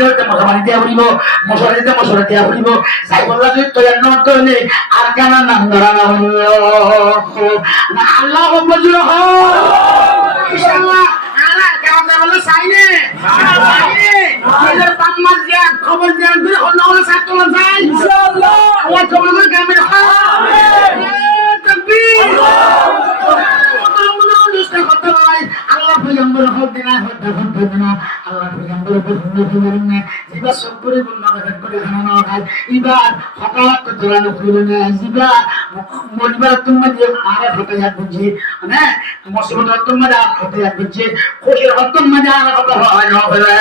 দিয়া হইব মশারি দিয়া হইব যাই বললা যদি তৈয়ার না তো নেই আর কেন নাম ধরা না না আল্লাহ বজুল হ ইনশাআল্লাহ আলা কেমন বলে সাইনে নিজের বাম্মার জ্ঞান খবর জ্ঞান করে অন্য হলে ছাত্র যাই ইনশাআল্লাহ আল্লাহ তোমাদের গ্রামের আমিন তাকবীর আল্লাহ পয়গম্বর হদিনা হদিনা আল্লাহ পয়গম্বর হদিনা জিবা সবরে বলনা করে খানা খায় ইবার হঠাৎ দরানো খুলে না জিবা মনিবার তুমি যে আর হতে যাক বুঝি মানে মুসিবত তুমি আর হতে যাক বুঝি খুশির তুমি যে আর হতে হয় না বলে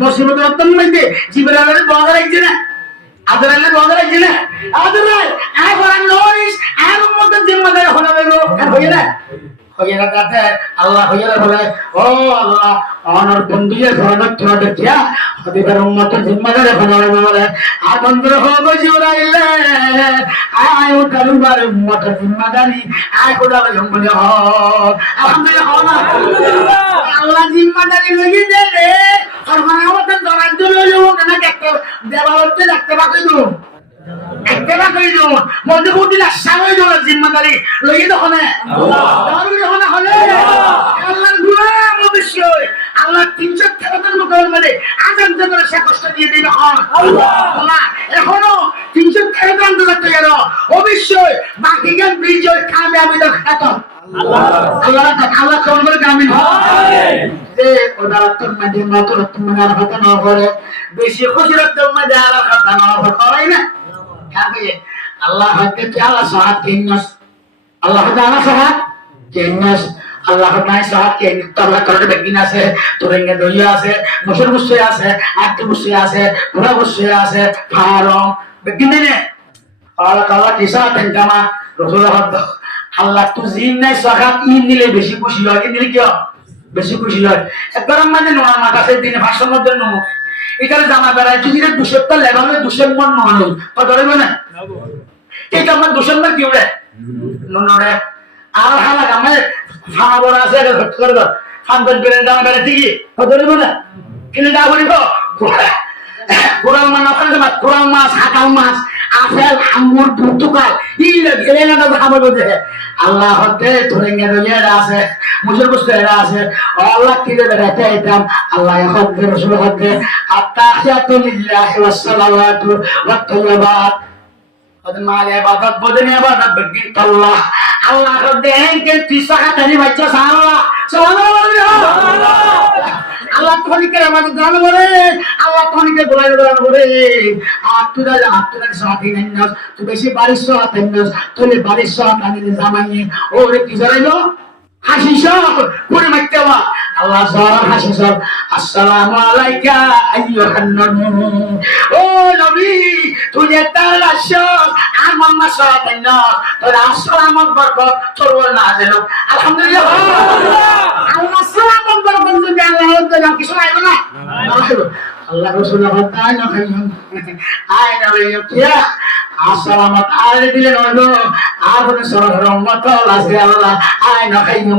মুসিবত তুমি যে জিবরালের বদলা লাগছে না আদরালে বদলা লাগছে না আদরাল আর নোরিস আর উম্মতের জিম্মাদার হলো হয়ে না হইরা কাতে আল্লাহ হইরা বলে ও আল্লাহ অনর বন্ধুয়ে ধরনত তোরা দিয়া হদিবার উম্মতের জিম্মাদার বানাবে বলে আর বন্ধুর হবে জিবরাইল আয় ও কালুবার উম্মতের জিম্মাদারি আয় কোদালে বলে হ আলহামদুলিল্লাহ আল্লাহ জিম্মাদারি লইয়ে দে রে আর মানে আমাদের দরাজ লইলো না একটা দেওয়ালতে রাখতে বাকি দো একলা কই দো মধ্যে বুদিলা সাময় দো জিম্মাদারি লইয়ে দখনে আল্লাহ হলে আল্লাহর গোলাম অবশ্যই আল্লাহ 300 খেলার মোকাবেলা আজান জনের সে কষ্ট দিয়ে দিবে আল্লাহ এখনো 300 খেলার আন্দোলন তৈরি অবশ্যই বাকি গান বিজয় কামিয়াবি দর খাতম আল্লাহ আল্লাহ কবুল করে আমিন যে ওদারতর মধ্যে নতুন তুমি আর কথা না করে বেশি খুশিরতর মধ্যে আর কথা না করে না আল্লাহ হতে চালা সাহাত কিনস আল্লাহ তাআলা সাহাত কিনস আল্লাহ নাই সাহাত কে আল্লাহ করে বেগিন আছে তোরেঙ্গে দইয়া আছে মুসর মুসে আছে আত্ম মুসে আছে পুরা মুসে আছে ফারম বেগিন নে আল্লাহ তাআলা কিসা তেনকামা রাসূলুল্লাহ আল্লাহ তু জিন নাই সাহাত ইন দিলে বেশি খুশি হয় দিলে কি বেশি খুশি হয় একবার মানে নোনা মাথা সেই দিনে ভাষণের জন্য এখানে জামা বেড়ায় যদি 200টা লেভালে 200 মন নয় তো ধরবে না এটা আমার 200 মন কি ওরে ননরে আর হালা গামে ফানা বড় আছে এটা ধরতে করবে ফান্ডন করে জামা বেড়ায় ঠিকই তো ধরবে না কিনে যা বলিব কোরাল মাছ না ফেলে কোরাল মাছ হাকাল মাছ আপেল আঙ্গুর পর্তুগাল ইলে গেলে না খাবার বলতে আল্লাহ হতে তোরেঙ্গে রইয়া আছে মুজর বস্তু এরা আছে আল্লাহ কিরে বেড়াতে আইতাম আল্লাহ হতে রাসূল হতে আত্তাহিয়াতু লিল্লাহি ওয়াস সালাওয়াতু ওয়াত তাইয়্যিবাত মাল ইবাদত বদন ইবাদত বেগিন আল্লাহ আল্লাহ হতে এনকে তিসা তানি বাচ্চা আল্লাহ সুবহানাল্লাহ আল্লাহ তনিকে আমাদের জান বলে আল্লাহ তনিকে বলে বলে আত্মদা সাথী নাইনস তুই বেশি বারিশ সাথী নাইনস তুই বারিশ সাথী আনি জামাই ওরে কি জানাইলো হাসিস করে মাইতেবা আল্লাহ সারা হাসিস আসসালামু আলাইকা আইয়ুহান নবী ও নবী তুই তার রাসূল আর মোহাম্মদ সাল্লাল্লাহু আলাইহি ওয়াসাল্লাম তোর আসসালামু বরকত তোর নাজিল আলহামদুলিল্লাহ আল্লাহ সালামু বরকত যদি আল্লাহ তাআলা কিছু আইবো না আল্লাহ রাসূল আইনা খাইন আইনা কিয়া আসসালামত আলে দিলেন হলো আপনি সরহ রহমত আছে আল্লাহ আইনা খাইন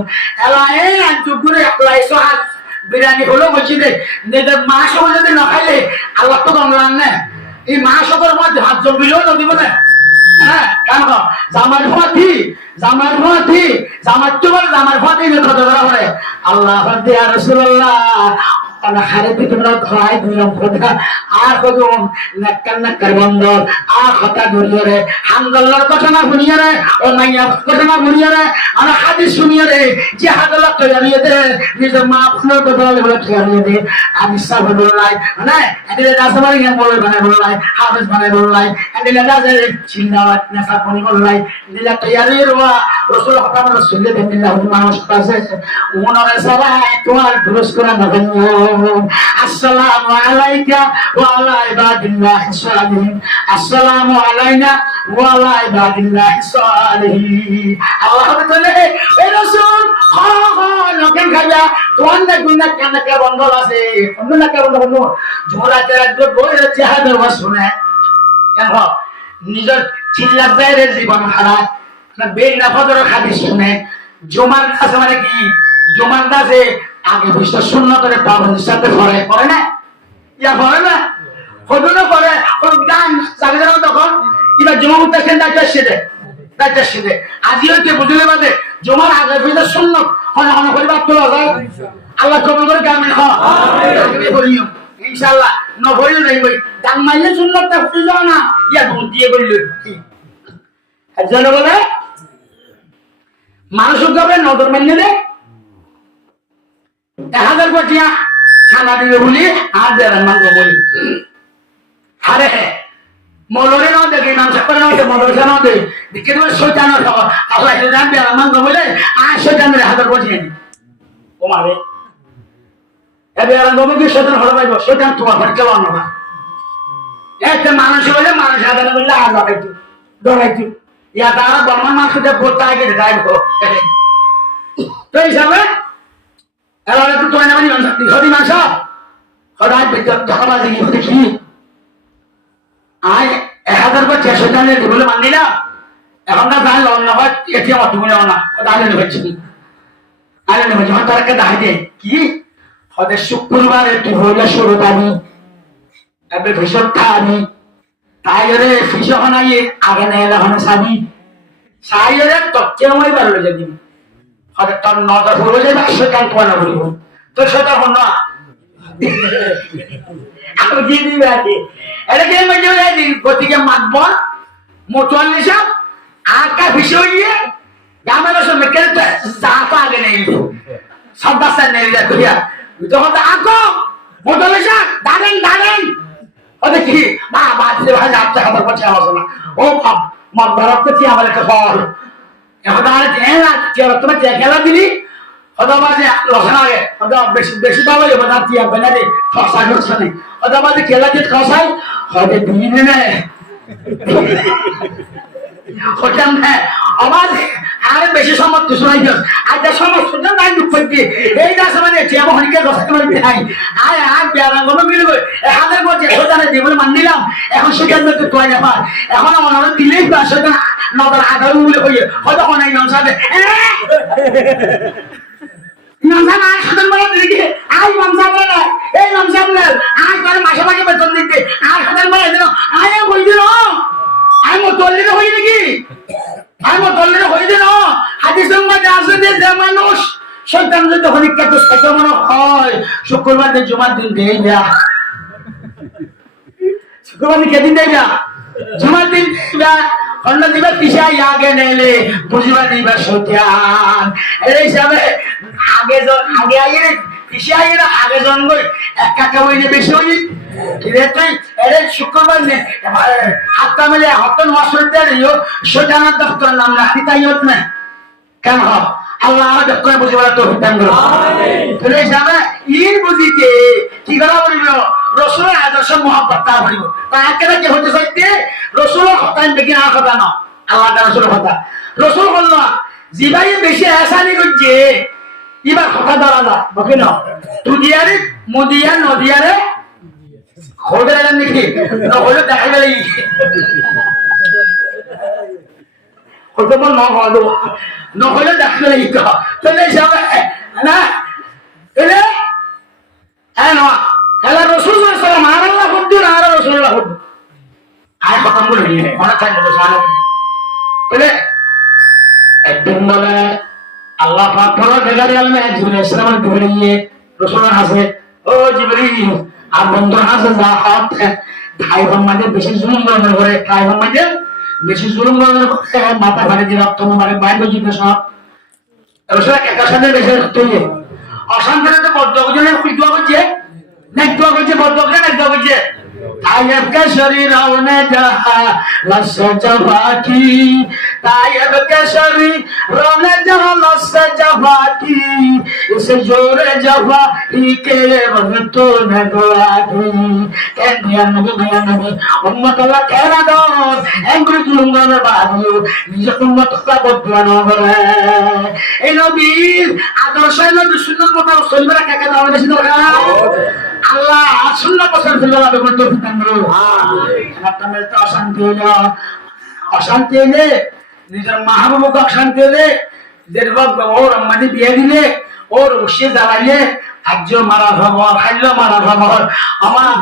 এলা এই আজুগুরে আল্লাহ সাহাত বিরিয়ানি হলো মসজিদে নেদের মাস যদি না খাইলে আল্লাহ তো বাংলান না এই মাসের মধ্যে হাত জমিলেও না দিব না হ্যাঁ কেন জামার ফাতি জামার তো বলে জামার ফাতি কথা বলা হয় আল্লাহ ফাতি আর রাসূলুল্লাহ ana hare bituna dhai dilam khoda আর কদম নাক্কার বন্দর আর কথা ধরিয়ে হামদুল্লাহর কথা না শুনিয়ে রে ও মাইয়া কথা না শুনিয়ে রে আর হাদিস শুনিয়ে রে যে হাদুল্লাহ তৈরি দে নিজ মা আপনার কথা বলে তৈরি দে আমি সব বললাই না এদিকে দাসবাড়ি গান বলে বললাই হাফেজ বানাই বললাই এদিকে দাসের চিন্তাবাদ না সাপনি বললাই দিলা তৈরি রওয়া রাসূল খতাম রাসূল বিল্লাহ মানুষ কাছে ওনারে সবাই তোমার দুরুস করে নবেন আসসালামু আলাইকা ওয়া আলা ইবাদিল্লাহিস সালিহিন আসসালামু আলাইনা ওয়া আলা ইবাদিল্লাহিস সালিহিন আল্লাহ বলে এই রাসূল নকেন খাজা তোমার না গুনাহ কেন কে বন্ধ আছে অন্য না কে বন্ধ জোরাতে রাখবে বইরে জিহাদের ওয়াজ শুনে কেন নিজের চিল্লা বাইরে জীবন হারায় না বের না ফজর হাদিস শুনে জুমার কাছে মানে কি জুমার কাছে আগে বিশ্ব সুন্নতের পাবন্দির সাথে পড়ে না ইয়া পড়ে না ফজরও পড়ে কোন গান জাগে না তখন ইবা জুমা উঠতেছেন দাইতে সেদে আজিও কে বুঝলে বাদে জুমার আগে বিশ্ব সুন্নত হয় না পরিবার তোলা যায় আল্লাহ কবুল করে কামিল হয় আমিন বলিও ইনশাআল্লাহ ন বলিও নাই বই গান মাইলে সুন্নতটা ফুল যাও না ইয়া ভুল দিয়ে বললো একজন বলে মানুষ উদ্যোগে নজর মেনে দে 1000 কোটিয়া সানা দিবে বলি আর দেড় মাঙ্গ বলি আরে মলরে না দেখে নাম সাপরে না দে মলরে না দে দেখে তো শয়তান খাওয়া আল্লাহ জান দেড় মাঙ্গ বলে আর শয়তানের 1000 কোটি নি ও মারে এবে আর নবী কি শয়তান হলো ভাই শয়তান তোমার ঘর কেমন না একটা মানুষ বলে মানুষ আদান বলে আর ডরাইতো ইয়া তারা বর্মান মানুষকে ভোটটা আগে দেখাইবো তো হিসাবে এবার একটু তোর নামানি হরি মাংস হঠাৎ ঝাঁকাবাজি দেখি আয় 1000 কোটি শয়তানের বলে মানলি না এখন না জানলো অন্য হয় এটি আমার তুমি না দাঁড়িয়ে নেবেছি আরে নেবে যখন তারকে দাঁড়িয়ে দেয় কি হতে শুক্রবারে তুই হইলে শুরু পাবি এবার ভীষণ খাবি তাই রে ফিসে হনাইয়ে আগে নেই হনে সাবি সাইরে তো কেউ এবার লয়ে যাবি হতে তোর নজর হলো যে শয়তান তোমার না বলিব তো শয়তান হন না আমি কি দিবি আগে এটা কি মজে যাই গতিকে মাতব মোটওয়ালিসা আকা ফিসে হইয়ে গ্রামের সঙ্গে কেন জাতা আগে নেই সব বাসা নেই কইয়া তখন আকো মোটওয়ালিসা দাঁড়েন ওদের কি বাবা ভাই যাচ্ছে খাবার করছে আমার না ও মত ধরাতে কি আমার একটা ফল এখন আর তোমার খেলা দিলি অদাবাজে লসনা আগে বেশি পাবো না টিয়া বেনারে খসা করছে না অদাবাজে খেলা দিয়ে খসাই হবে দিনে নেয় হঠাৎ না আমার আর বেশি সমর্থ শোনাই দিস আজ সমস্ত নাই দুঃখ করতে এই দাস মানে টিয়া হরিকে কথা মানে নাই আয় আর বিয়ারাঙ্গম মিলবে 1000 কোটি সোজানে দিব মান নিলাম এখন সেখান থেকে তোয় না পার এখন আমার দিলেই পাস সেটা নগর আগারু বলে কইয়ে হয়তো কোন নাম সাথে নামসা না সাধন বলে দেখি আই নামসা বলে এই নামসা বলে আই করে মাসে মাসে বেতন দিতে আর সাধন বলে দিন আয় কই দিন আই মো তল্লিতে হই নাকি আই মো তল্লিতে হই দিন হাদিসের মধ্যে আছে যে মানুষ শয়তান যদি হরিকে তো সেটা মনে হয় শুক্রবার দিন জুমার দিন দেই না শুক্রবার দিন কেদিন দেই না জুমার দিন দেই অন্য দিবা পিছাই আগে নেলে বুঝবা দিবা শয়তান এই হিসাবে আগে আগে পিছাই আগে জন্ম একা হইলে বেশি হই রে তুই এর শুক্রবার নে হাতটা মিলে হতন ওয়াসরতে দিও শয়তানের দফতর নাম রাখি তাইও না কেন আল্লাহ আমাদের করে বুঝিবার তৌফিক দান করুন আমিন এই হিসাবে ইন বুঝিতে কি করা বলিব রাসূলের আদর্শ মহব্বত তা বলিব তাকে কি হতে চাইতে রাসূলের হতান দেখি না কথা না আল্লাহ তাআলা রাসূলের কথা রাসূল বলল জিবাই বেশি আসানি করছে এবার কথা দাঁড়া না বকে না তুদিয়ারে মুদিয়া নদিয়ারে খোদা নাকি না হলো দেখাইবে লাগি কত বল না হলো না হলো দেখাইবে লাগি তো তাহলে যাবে না এলে এনো এলা রাসূল সাল্লাল্লাহু আলাইহি ওয়াসাল্লাম আর আল্লাহ হুদ্দুর আর রাসূলুল্লাহ হুদ্দুর আয় খতম করে নিয়ে মনে থাকে বসানো এলে একদিন বলে আল্লাহ পাক পরও দেগারি আলমে জিবরাইল ইসলামের ধরে নিয়ে রাসূলের কাছে ও জিবরিল আর বন্ধু আছে যা হাত ভাই বোনদের বেশি জুলুম করে ভাই বোনদের বেশি জুলুম করে মাথা ফাটে দিয়ে রক্ত মারে বাইরে জিতে সব রসুল একার সাথে বেশি রক্ত হয়ে অশান্তিতে তো বদ্ধ জনের দোয়া করছে না দোয়া করছে বদ্ধ করে না দোয়া করছে तायब के शरीर ने जहा लस जफा की तायब के शरीर ने जहा लस जफा की इस जोर जफा के वक्तों ने दुआ की कहने नबी उम्मत अल्लाह कहना दो एंग्री जुलूंगा ने बादियो निज उम्मत का बदलाना करे ए नबी आदर्श नबी सुन्नत मत सलबरा क्या कहता है बेसी दरकार আল্লাহ সুন্নাহ পছন্দ ফিল্লাহ দেব তো ফিতাঙ্গরো একটা মেলতে অশান্তি এলে নিজের মাহবুবকে অশান্তি এলে যেরকম ওর আম্মাদি বিয়ে দিলে ওর উসে জ্বালাইলে আজ মারা খবর খাইল মারা খবর আমার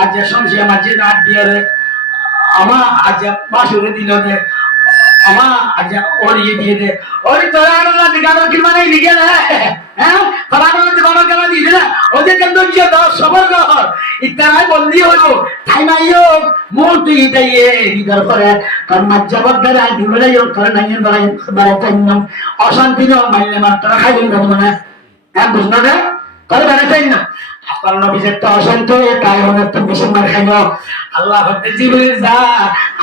আজ শুনছি আমার যে দাঁত দিয়ে রে আমার আজ বাসুরে দিল রে আমার আজ ওর ইয়ে দিয়ে দে ওর তোরা আল্লাহ দিগানো কি মানে লিখে না হ্যাঁ তোরা আল্লাহ দিগানো কেন দিয়ে না ওদের কেন ধৈর্য দাও সবর কর ইতারাই বললি হলো তাই নাইও মন তুই ইতাইয়ে দিদার করে কার মাজ্জাবত দ্বারা দিবলাই করে নাই বারে তাই অশান্তি ন মাইলে মাত্র খাইবেন না মানে হ্যাঁ বুঝনা না করে বারে তাই না আপনার নবী যেটা অশান্ত হয়ে তাই অনেক তো বেশি মার খাইল আল্লাহ হতে জিবরিল যা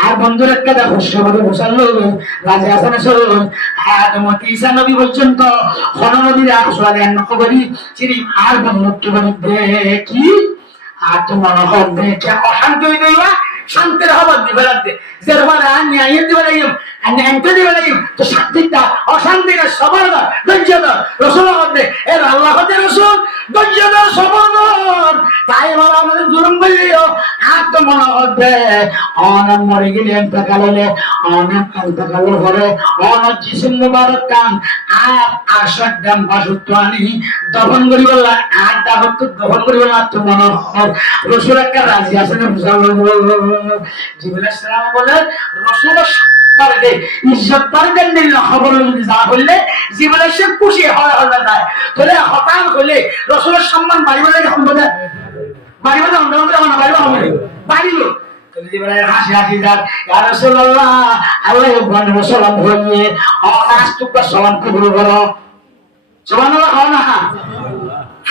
আর বন্ধুর একটা দেখো সবাই বসালো রাজা হাসান শুনুন আদম ঈসা নবী বলছেন তো কোন নবীর আসলে নকবরি চিনি আর বন্ধুত্ব বলতে কি আর তোমার হবে কে অশান্তি হয়ে গেল শান্তির হবার দিবে রাখতে যেরকম ন্যায় দিবে লাগিম আর ন্যায়টা দিবে লাগিম তো শান্তিটা অশান্তিটা সবার দর ধৈর্য দর রসুল হতে এর আল্লাহ হতে রসুল ধৈর্য দর সবার দর তাই বলা আমাদের জুলুম বললিও আর তো মনে হচ্ছে অনেক মরে গেলে এন্তকালে অনেক এন্তকালের পরে অনেক জিসিম মুবারক কান আর 68 গ্রাম বাসুত্ব আনি দফন করি বললা আর দাবত দফন করি বললা তো মনে হয় রসুল একটা রাজি আছে না জিবরিল সালাম বলে রসুল পারদে ইজ্জত পারদেন দিল খবর যদি যা হইলে জিবরিল সে খুশি হয় হল যায় তাহলে হঠাৎ হইলে রসুলের সম্মান বাড়িবে লাগে সম্পদে বাড়িবে না আমরা বাড়িবে হবে বাড়িলো তাহলে জিবরিল হাসি হাসি যাক ইয়া রাসূলুল্লাহ আল্লাহ ওয়ান সালাম হইয়ে আস্তুকা সালাম কবুল করো সুবহানাল্লাহ হয় না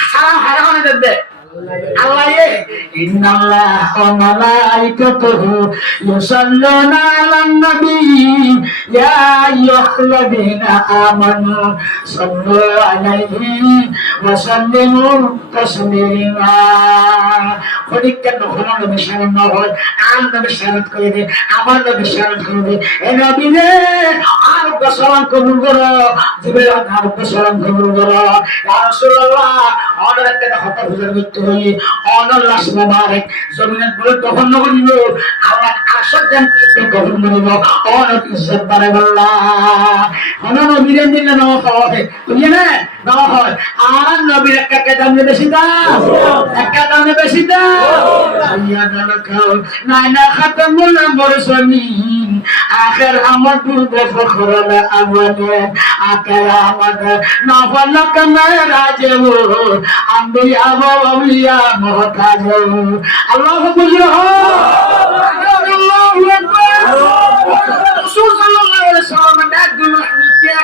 সালাম হারানো দেবে আল্লাহ ইন্নাল্লাহা ওয়া মালাইকাতুহু ইউসাল্লুনা আলান নবী ইয়া আইয়ুহাল্লাযীনা আমানু সাল্লু আলাইহি ওয়া সাল্লিমু তাসলিমা পরীক্ষা যখন নবী সালাম হয় আর নবী সালাত করে দে আমার নবী সালাত করে দে এ নবী রে আর সালাম কবুল করো জিবরিল আর সালাম কবুল করো ইয়া রাসূলুল্লাহ অর্ডার একটা হতা বুঝার করতে হই অনর লাশ মুবারক জমিনে বলে তখন নবীব আল্লাহ আশার জান তখন নবীব অনর ইজ্জত বাড়ায় আল্লাহ অনর নবীর দিন না হয় বুঝলে না না হয় আর নবীর একটা দাম বেশি দাও একটা দাম বেশি দাও আইয়া দালকাও নাইনা খাতামুল মুরসালিন আখির আমার পূর্বে ফখরুল আওয়ালিন আখির আমাদের নফলক মেরাজেও আম্বিয়া আউলিয়া মুহতাজ আল্লাহু বুঝলো আল্লাহু আকবার রাসূল সাল্লাল্লাহু আলাইহি ওয়াসাল্লাম ডাকল হাদিয়া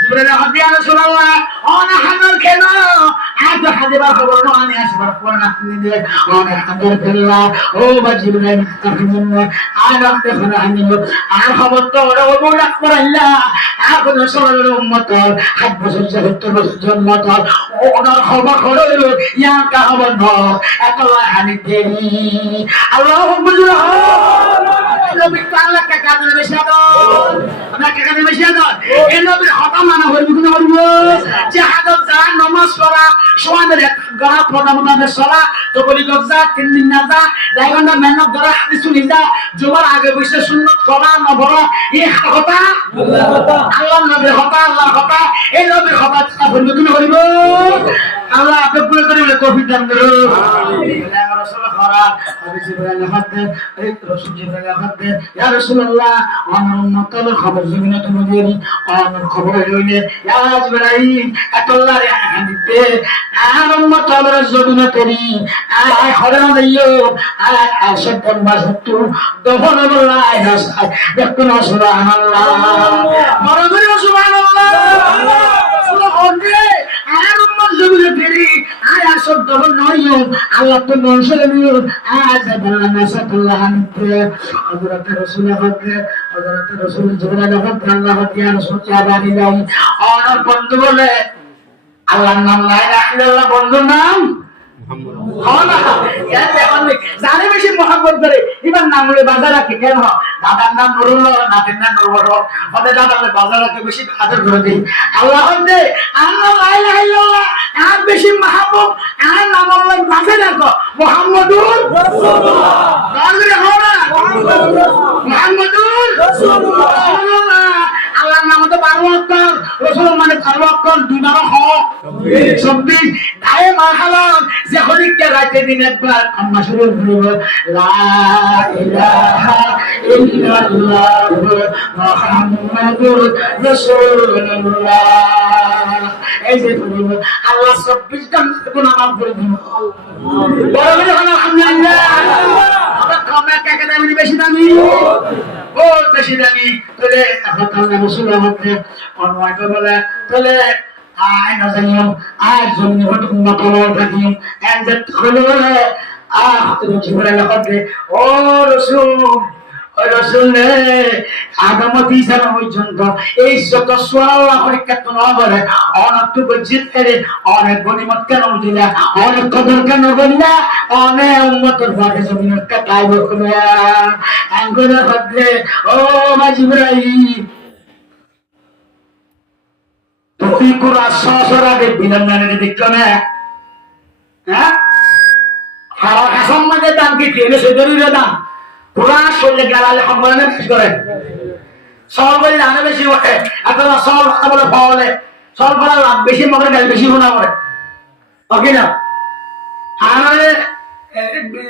জিবরিল হাদিয়া রাসূলুল্লাহ আনা হাদার কেন আজ হাদিবার খবর না আনি আসবার পর না নিদে আনা হাদার বিল্লাহ ও জিবরিল তাহমিন আর রাখতে খানা আনি আর খবর তো ও বড় আকবর আল্লাহ আর কোন সরল উম্মত হাত বছর 70 বছর জন্মত ওনার খবর হলো ইয়া কা খবর ন একলা হানি দেরি আল্লাহু বুঝলো নবী আল্লাহ কা কাজে বেশাদ আমরা কা কাজে বেশাদ এই নবীর হতা মানা হইব কি না হইব জিহাদত যা নামাজ পড়া সোয়াদের গড়া প্রদানের সলা তো বলি গজা 3 দিন না যা দাইগন্ডা মেহনত ধরা হাদিস শুনি যা জুমার আগে বসে সুন্নাত করা না বড় এই হতা আল্লাহ নবীর হতা আল্লাহ হতা এই নবীর হতা হইব কি না হইব আল্লাহ আপনি পুরো করে তৌফিক দান করুন আমিন রাসূল খরা হাদিস ইব্রাহিম হাতে এই রাসূল জিবরাইল হাতে ইয়া রাসূলুল্লাহ আমার উম্মতের খবর জমিনে তুমি দেরি আমার খবর লইলে আজ বেড়াই এতলারে আনিতে আর উম্মত আমরা জমিনে তেরি আয় হরে না দিও আয় আশাতন বাসতু দফন বলাই নাসায় দেখো না সুবহানাল্লাহ মরদুরি সুবহানাল্লাহ সুবহানাল্লাহ আর উম্মত জমিনে তেরি আয় আশাত দফন নইও আল্লাহ তো নরসলে নিও আজ বেড়া নাসাতুল্লাহ আনিতে হযরত রাসূল জিবরাইল আল্লাহ ইয়া রাসূলুল্লাহ বানিলাই আর বন্ধু বলে আল্লাহর নাম লা ইলাহা ইল্লাল্লাহ বন্ধুর নাম জানে বেশি মহাব্বত করে এবার নাম বলে বাজার রাখে কেন দাদার নাম নুরুল্লাহ নাতির নাম নুরুল ওদের দাদার বাজার রাখে বেশি আদর করে দিই আল্লাহ হচ্ছে আল্লাহ লা ইলাহা ইল্লাল্লাহ আর বেশি মহাব্বত আর নাম আল্লাহ বাজার রাখো মুহাম্মাদুর রাসূলুল্লাহ গালে হওয়া মুহাম্মাদুর রাসূলুল্লাহ আল্লাহর নাম তো 12 অক্ষর রাসূল মানে 12 অক্ষর 2 হক 26 গায়ে মাহালান যে হরিকে রাতে দিন একবার আম্মা শুরু করব লা ইলাহা ইল্লাল্লাহ মুহাম্মাদুর রাসূলুল্লাহ এই যে বলবো আল্লাহ 24 টা গুনাহ মাফ করে দিন বড় বড় আলহামদুলিল্লাহ আবার কমে কাকে দামি বেশি দামি ও বেশি দামি তাহলে আল্লাহ রাসূলের মধ্যে অন্যায় বলে তাহলে আয় না জানিও আয় জমিনে হঠাৎ মাতালো থাকিম একদম হলো বলে জিবরাইল হতে ও রাসূল আদম ঈসা পর্যন্ত এই যত সুবহানাল্লাহ হরিকাত না বলে অনেক বজিত এর অনেক গনিমত কেন দিলা অনেক কদর কেন বললা অনেক উম্মতের ভাগে জমিনের কাটাই বকলে আঙ্গুলের হতে ও মা জিবরাইল তুই কুরা সসরাগে বিনান মানে দেখছ না হ্যাঁ হারা কাসম মানে দাম কি কেনে সেদরির দাম কুরা শরীরে গালালে সম্মানে বেশি করে সল বলে আনে বেশি হয় আপনারা সল বলে ফলে সল ফলা লাভ বেশি মগরে গাল বেশি শোনা করে ওকে না আমারে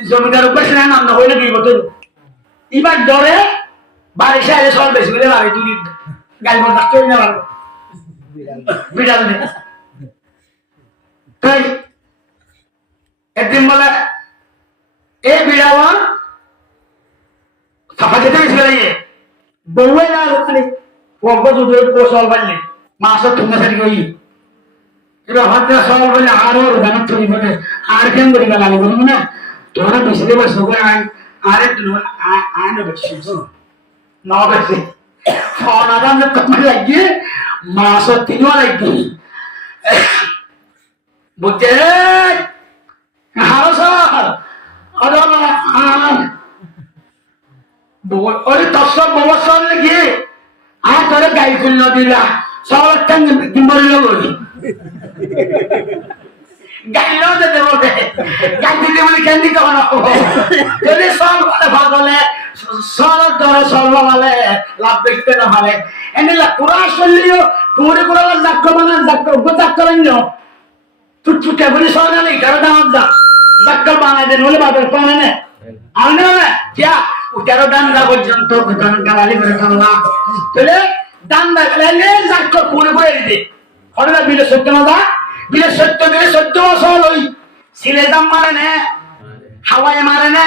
জমিদার উপর সেনা নাম না হইলে কি বলতো এবার ডরে বাড়ি সাইলে সল বেশি করে বাড়ি তুলি গাল বন্ধ করে না পারবো বিড়াল নেই তাই একদিন বলে এই বিড়াল সাফা যেতে বেশি বেরিয়ে বউয়ে না ওখানে পঙ্ক দুধের সল বানলে মাসের ঠুঙ্গা সারি করি এবার হত্যা সল বলে আরো দানত তৈরি করে আর কেন করি গালি বলবো না তোরা বেশি দেবো সবাই আয় আর একটু আয় না বেশি ন বেশি ফোন আদাম কমে লাগিয়ে মাসের তিনও লাগবে বুঝছে হারো স্যার ওই তসব ববসর গিয়ে আর তোরে গাই খুলল দিলা সব একটা মরিল বলি গাইলেও যেতে বলতে গাই দিতে বলি কেন দিতে হবে যদি সব ভাগ হলে সরল ধরে সর্ব ভালে লাভ দেখতে না ভালে এনে পুরা শরীর কুড়ি কুড়া জাক্ক মানে জাক্ক করেন তুই চুটে বলি সরল নেই কারো দাম জাক্ক বানাই দেন বলে বাপের পানে না আনে না কিয়া উটারো ডান্ডা পর্যন্ত গালালি করে খাওয়া তাহলে ডান্ডা গেলে জাক্ক কুড়ি করে দিতে হঠাৎ বিলে সত্য না বিলে সত্য দিলে 14 বছর ওই সিলে দাম মারে না হাওয়ায় মারে না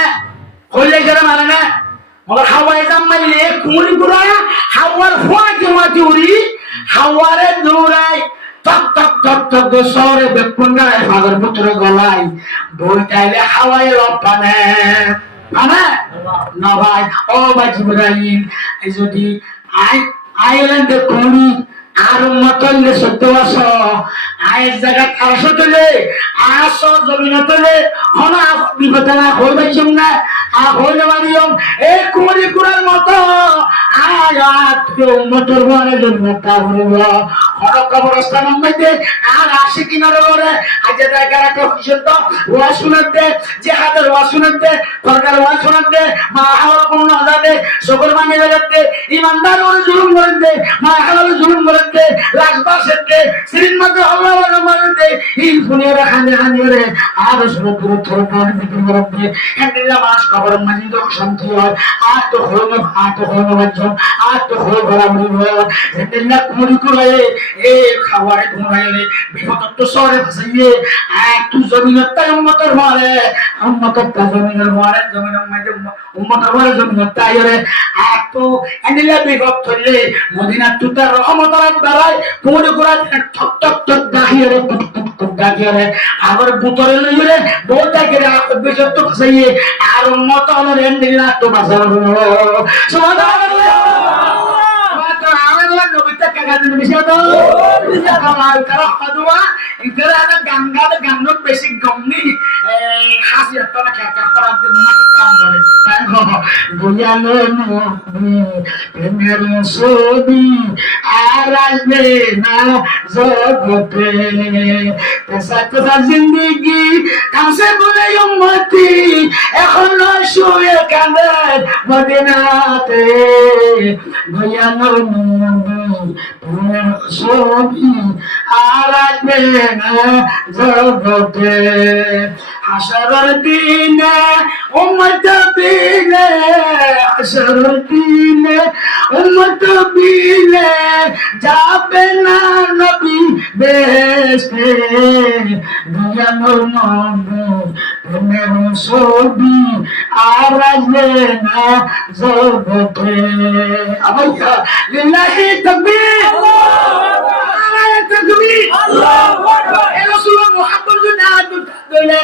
হইলে গেলে মারে না মगर হাওয়ায় দাম মারলে কুড়ি গুড়া হাওয়ার ফুয়াকে মাটি উড়ি হাওয়ারে দৌড়ায় টক টক টক টক সরে বেপুঙ্গায় ফাগর পুত্র গলায় বই চাইলে হাওয়ায় লপানে মানে না ভাই ও ভাই জিবরাইল যদি আইল্যান্ডে কোনি আর মতলে 14 বছর আয়ের জায়গা 1800 তলে 800 জমিন তলে হনা বিপদনা হই বাইছম না আ হইলে মারিয়ম এই কুমরি কুরার মতো আয়াত উম্মতর বরে জন্মতা হলো হর কবরস্থান মধ্যে আর আশিকিনার বরে আজ জায়গাটা পর্যন্ত ওয়া শুনতে জিহাদের ওয়া শুনতে সরকার ওয়া শুনতে মা হাওলা কোন আজাদে সকল মানে লাগাতে ইমানদার ওর জুলুম করতে মা হাওলা জুলুম করতে রাজবাসতে সিরিন মধ্যে আল্লাহ ওয়া মানতে এই ফুনিয়া খানে খানে আর সমুদ্র থরকার বিক্রি করতে এন্ডিলা মাস কবর মজিদ শান্তি হয় আর তো হলো বাচ্চা তো হয়ে বরাবর যেদিনা কুমড়ি করে এ খাওয়ারে ঘুমাইলে বিপদ তো সরে ফাসাইয়ে তু জমিনের তাই উম্মতের মারে উম্মতের তা জমিনের মারে জমিনের মাঝে উম্মতের মারে জমিনের তাই রে তো এনিলে বিপদ ধরলে মদিনা তুতার রহমতের দ্বারাই কুমড়ি করে ঠক ঠক ঠক দাহিয়ে টুক টুক টুক দাহিয়ে আবার বুতরে লইলে বহুত করে বিপদ তো ফাসাইয়ে আর উম্মত হলো এনিলে তো বাজার সুবহানাল্লাহ নবীটা কাগাদিন বিষয় তো আমার কারা হাদুয়া ইতরা না গঙ্গা দে গঙ্গা বেশি গমনি হাসিয়ত না কাকা করার জন্য নাকি কাম বলে তাই বুঝালো নবী প্রেমের ছবি আর আসবে না জগতে তেসা তেসা জিন্দেগি কামসে বলে উম্মতি এখন শুয়ে কাঁদে মদিনাতে বুঝালো ছবি আর আসবে না জগতে হাসরের দিনে উম্মত বিলে হাসরের দিনে উম্মত বিলে যাবে না নবী বেহেশতে দুনিয়ার নবী প্রেমের ছবি আর আসবে না জগতে আবাইয়া লিল্লাহি তাকবীর আল্লাহু তাকবীর আল্লাহু আকবার এ রাসূলুল্লাহ মুহাম্মদ দইলে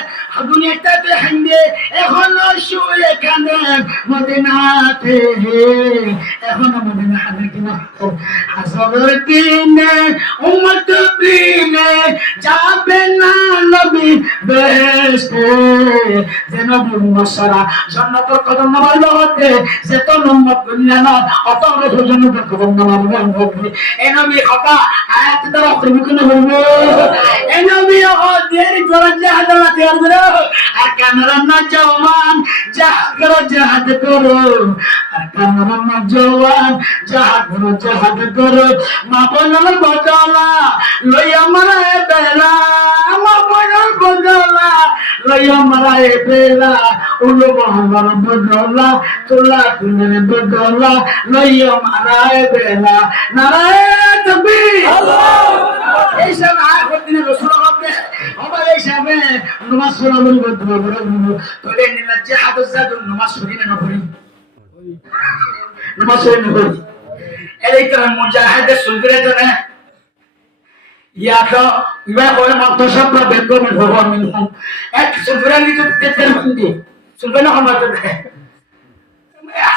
দুনিয়াতে হাইন্দে এখন শুয়ে কানে মদিনাতে এখন মদিনা হানে কিনা হাসরের দিনে উম্মত বিনে যাবে না নবী বেহেশতে যে নবী মুসরা জান্নাতের কদম নামার হতে যে তো উম্মত দুনিয়া না অত জান্নাতের কদম নামার হবে এই নবী কথা আয়াত দ্বারা প্রমাণ করবে এই নবী ও দেরি করে জাহাদাত করবে আর কানরানা জওয়ান জাহাদ করো আর কানরানা জওয়ান জাহাদ করো মা বোনের বদলা লই আমরা বেলা মা বোনের বদলা লই আমরা বেলা উলো আমার বদলা তোলা তুলের বদলা লই আমরা বেলা নারায়ণ তাকবীর আল্লাহু আকবার এই সব আয়াত দিনে রাসূল হবে আমরা এই সামনে নামাজ পড়া বলবো দোয়া পড়া বলবো তোলে নিলা জিহাদ জাদু নামাজ পড়ি না পড়ি নামাজ পড়ি না পড়ি এই তো মুজাহিদ সুলগরে তো না ইয়া তো ইবা করে মত সব বেগো মে ভগবান মিনহু এক সুলগরে নি তো তের বন্দি সুলগরে না আমরা তো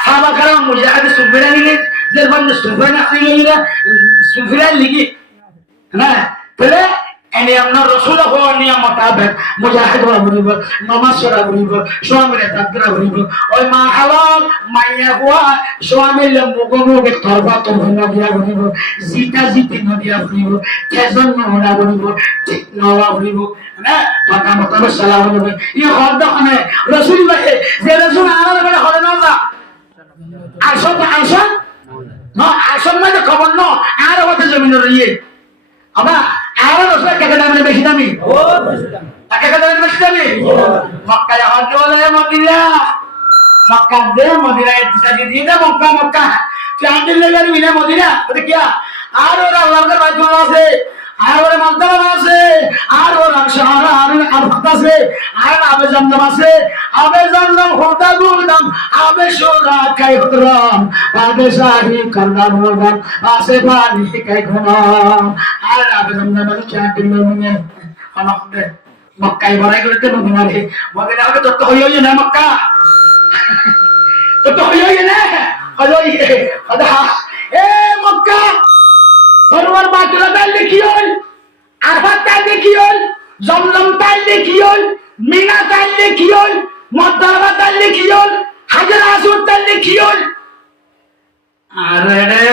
সাহাবা کرام মুজাহিদ সুলগরে নি যে বন্দি সুলগরে না খাইলে সুলগরে লিগি না তাহলে এনে আপনার রসুল হওয়ার নিয়ম মোতাবেক মুজাহিদ হওয়া বলিব নমাজ পড়া বলিব স্বামীর তাকবীর বলিব ওই মা হালাল মাইয়া হওয়া স্বামীর মুগমুগে তরবা তরবা দিয়া বলিব জিতা জিতি নদিয়া বলিব তেজন নহনা বলিব ঠিক নওয়া বলিব না কথা মোতাবেক সালাম বলিব ই হদ দখনে রসুল ভাই যে রসুল আনার বেলা হবে না আসন আসন না আসন মানে খবর ন আর হতে জমিন রইয়ে আবা আর রসুল কাকে দামে বেশি দামি ও বেশি দামি কাকে দামে বেশি দামি মক্কা হজ বলে মদিনা মক্কা দে মদিনা ইতিসাজি দিয়ে দে মক্কা মক্কা চাঁদের লেগার মিলে মদিনা ওটা কি আর ওরা আল্লাহর বাইতুল আছে আর ওরা মাদ্দারা আছে আর ওরা শহর আর আরফাত আছে আর আবে জান্নাম আছে আবে জান্নাম হোতা গুলদাম আবে শোরা কাই হতরাম আবে শাহি করদাম ওরদাম আসে পানি কাই ঘুমাম আর আবে জান্নাম আছে চাঁদের মিলে অনকে মক্কায় বড়াই করতে মদিনারে মদিনা হলে তো হইই না মক্কা তো হইই না হইই আদা এ মক্কা সরোয়ার বাতলা তাই লিখিয়ল আরফাত তাই লিখিয়ল জমজম তাই লিখিয়ল মিনা তাই লিখিয়ল মুদ্দারা তাই লিখিয়ল হাজার আসুদ তাই লিখিয়ল আরে রে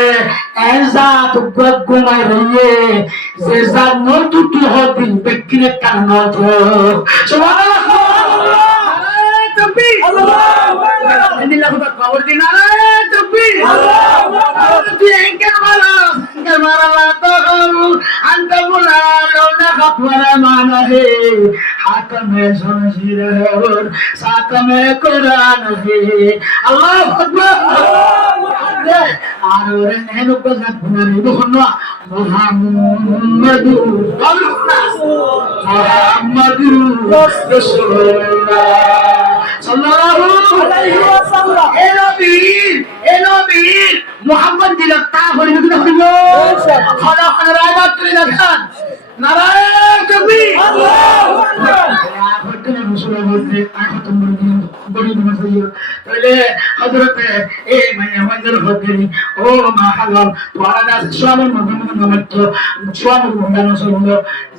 ऐसा तो गुमाई रही है जैसा नोट टूटी होती बिक्री करना तो सुभान अल्लाह तकबीर अल्लाहू अकबर इन लोगों का खबर देना रे तकबीर अल्लाहू अकबर तू इनके मारा तो हम अंत बुला लो ना खबर माना है हाथ में जंजीर है और साथ में कुरान है अल्लाहू अकबर আর ওরে এনো কথা ঘুরে দেখুন না মুহাম্মাদুর রাসূলুল্লাহ সাল্লাল্লাহু আলাইহি ওয়াসাল্লাম এ নবীর মুহাম্মদ দিল তা হইল কি হইল খোদা খোদা রায়বাত করে দেখান নারায়ণ তাকবীর আল্লাহু আকবার হযরত রাসূলের মধ্যে আয়াতুল মুরগি বড়ি দিন হইল তাহলে হযরত এই মাইয়া ওয়াজের হদরি ও মা হালাল তোরা দাস সোয়ামের মধ্যে নামত সোয়ামের মধ্যে নসল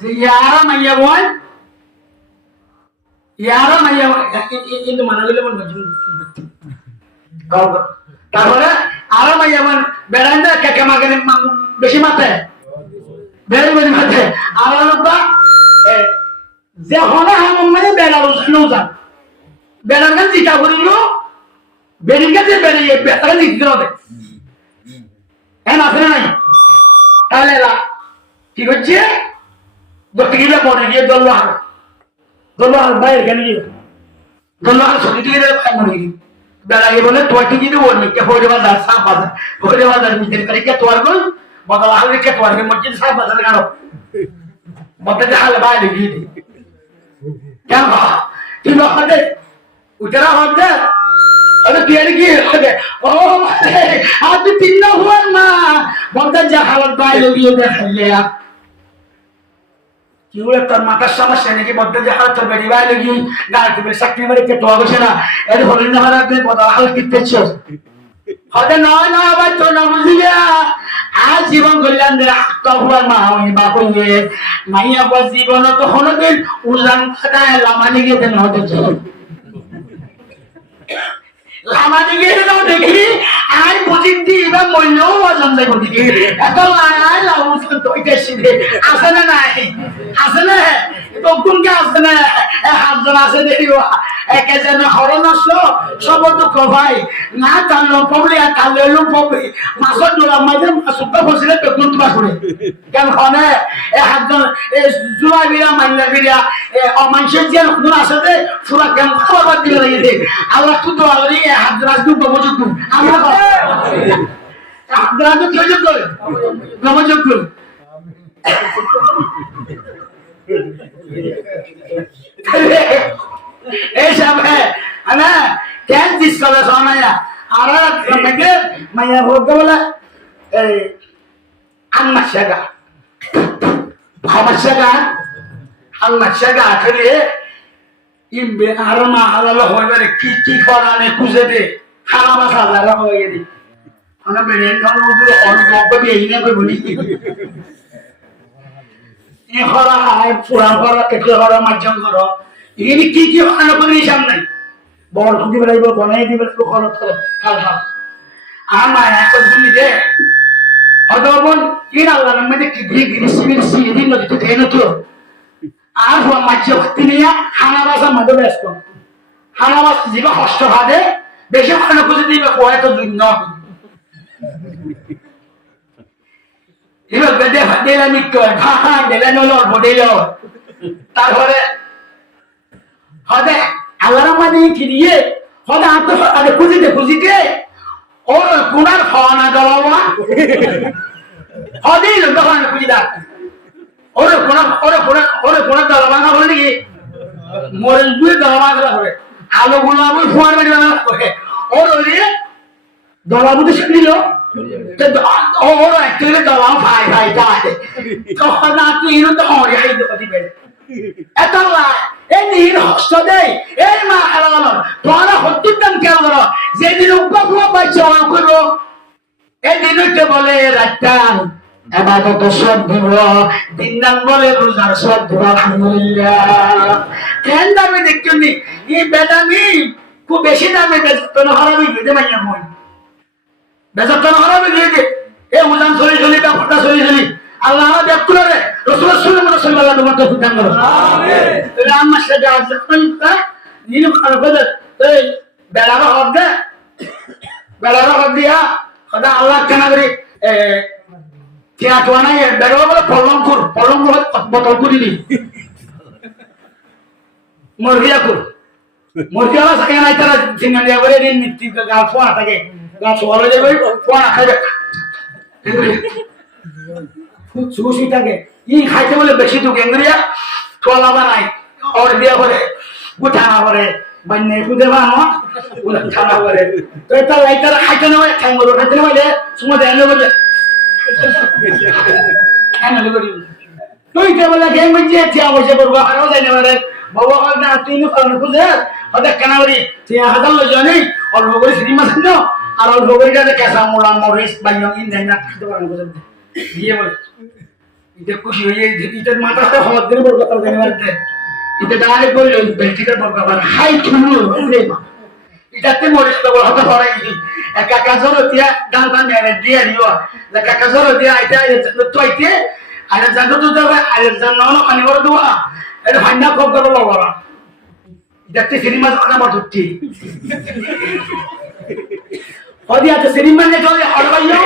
যে ইয়ারা মাইয়া ওয়ান ইয়ারা মাইয়া কিন্তু মানা গেলে মন মজুর তারপরে আরো মাইয়া ওয়ান বেড়ান্দা কেকে মাগেনে বেশি মাথায় বেড়ে বেড়ে মাথায় আর লোকটা যে হনা হামন মানে বেড়ার নৌজান বেড়ার গান জিকা করিল বেরিকে যে বেরিয়ে বেড়ার জিততে হবে আছে না নাই তাহলে কি করছে ধরতে গেলে পরে গিয়ে দল্লাহার বাইরে কেন গিয়ে দল্লাহার ছবি দিয়ে মনে গিয়ে বেড়াইয়ে বলে তোর কি দিতে বলবি কে হয়ে বাজার সাপ বাজার হয়ে বাজার নিজের করে কে তোর গল বদলা হালে কে তোর মসজিদ সাপ বাজার গাড়ো বদলে হালে বাইরে গিয়ে দি কেন তুই লোকে উঠেরা হবে अरे तेरे की ओ आज तीन ना हुआ ना बहुत जहालत बाय लोगी उधर लिया क्यों है तर माता समस्या नहीं कि बहुत जहालत तो बड़ी बाय लोगी गाड़ी में शक्ति में के तो आगे ना ऐसे होने ना हमारा अपने बहुत हाल कितने चल अरे ना भाई तो ना मुझे आज जीवन कल्याण दे तो हुआ ना हमारी बापों ये माया बस जीवन तो होने दिन उल्लांघन करता है लामानी के दिन होते चलो লামানি গেলে তো দেখি আই বুঝিতি বা মইলো জন্দাই বুঝি এত লাই লাউ দইতে সিধে আছে না নাই আছে না তো কোন কে আছে না হাত জন আছে দেখিও একে যেন হরণ আসলো সব দুঃখ ভাই না তাল পবলি আর কালেলু পবলি মাসর দোলা মাঝে সুপ্ত ফসলে তো কোন তোমা করে কেন খনে এ হাত জন এ জুয়া বিরা মাইলা বিরা এ অমানসের যে কোন আছে তে সুরা কেন খাবার দিলে লাগে আল্লাহ তো দোয়া করি হাত রাজদূত নবযোগ্য আমরা হাত রাজদূত কি যোগ্য নবযোগ্য এই সব না কেন দিস করে সোনায়া আর আমাকে মায়া ভোগ বলে এই আম্মা শাগা আম্মা শাগা আখরে ইমবে আরমা হালাল হইবারে কি করানে খুঁজে দে খানা মাথা লাগা হয়ে গেলি আমরা বেরেন ধরো উজুর অনগব দিয়ে ইনে কই বলি এ হরা আই পুরা করা কেটে হরা মাঝম করো ইনি কি খানা করে সামনে বড় খুঁজে বেড়াইব বনাই দিবে তো খরচ করে খাল আমা এখন শুনি দে অদবন কি আল্লাহর মধ্যে কি গিরি সিবির সিদি নদীতে কেন তো আর হুয়া মাঝে ভর্তি নিয়ে হানাবাসা মধ্যে ব্যস্ত হানাবাস জীবা কষ্ট ভাবে বেশি খানা খুঁজে দিবে কয় তো জন্য এবার বেদে দিলে মিক্কর ভাহা দিলে নলর বডিল তারপরে হদে আল্লাহর মধ্যে কি দিয়ে হদে আত্ম খুঁজিতে ওর কোনার খাওয়ানা দলাওয়া হদে লোক খুঁজি দা ওরে কোনা দলবাঙ্গা বলে নাকি মরেল বুয়ে দলবাঙ্গা করে আলো গুলো আমি ফোয়ার বেড়ে করে ওর ওই দলাবুতে শুনিল ওর একটা দলাম ভাই তাই তখন তুই তো হরি হাই দিবে এত এই নিহির হস্ত দেয় এই মা হারাল তোরা হত্যুর দাম কেন যেদিন উপভোগ পাইছে অন করবো এই দিনকে বলে রাখতাম আবাদত সব দিব দিন নাম বলে রোজার সব দিব আলহামদুলিল্লাহ কেন দামে দেখছনি এই বেদামি খুব বেশি দামে বেতন হারাবি দিতে মাইয়া মই বেতন হারাবি দিতে এই উজান চলি ব্যাপারটা চলি আল্লাহ দেখ করে রাসূল সাল্লাল্লাহু আলাইহি ওয়াসাল্লাম দান করো আমিন রাম সাজা আজমান কা নিন খরবদ এই বেলারা হদ দিয়া খোদা আল্লাহ কেন করে क्या तो ना ये बेरो बोले पलंग बतल कुरी मुर्गिया वाला सके ना इतना जिंगन या बड़े दिन मिट्टी का गाल फोन आता के গাছ ওয়ালে যাবে কোয়া খাবে সুসি থাকে ই খাইতে বলে বেশি তো গেঙ্গরিয়া তোলা বানাই और दिया बरे गुठाना बरे बनने कुदे बानो गुठाना बरे तो इतना लाइटर खाते ना भाई खाएंगे लोग खाते ना भाई सुनो देने बोले खाने लोग तो इतना बोला कि मुझे क्या मुझे बरबा करो देने वाले बाबा का ना तीनों करने को दे और देख कहना बरी तीन हजार लोग जाने और लोगों ने सिनेमा समझो और लोगों ने क्या कैसा मोड़ा मोरिस बाइयों इन देना खाते करने को दे ये बोले इतने कुछ ये इतने मात्रा से हम दिन बरबा कर देने वाले এটা ডাইরেক্ট বলল বেলটিটার বর্গবার হাই থুলু রে মা এটাতে মরিস তো বড় হতে পারে একা কাজর দিয়া ডান ডান দিয়া দিও একা কাজর দিয়া এটা তো আইতে আর জানো তো যাবে আর জানো না পানি বড় দোয়া এটা হান্না কম করে লগরা এটাতে সিনেমা জানা বড়টি ওদিয়া তো সিনেমা নে চলে হড়বাইও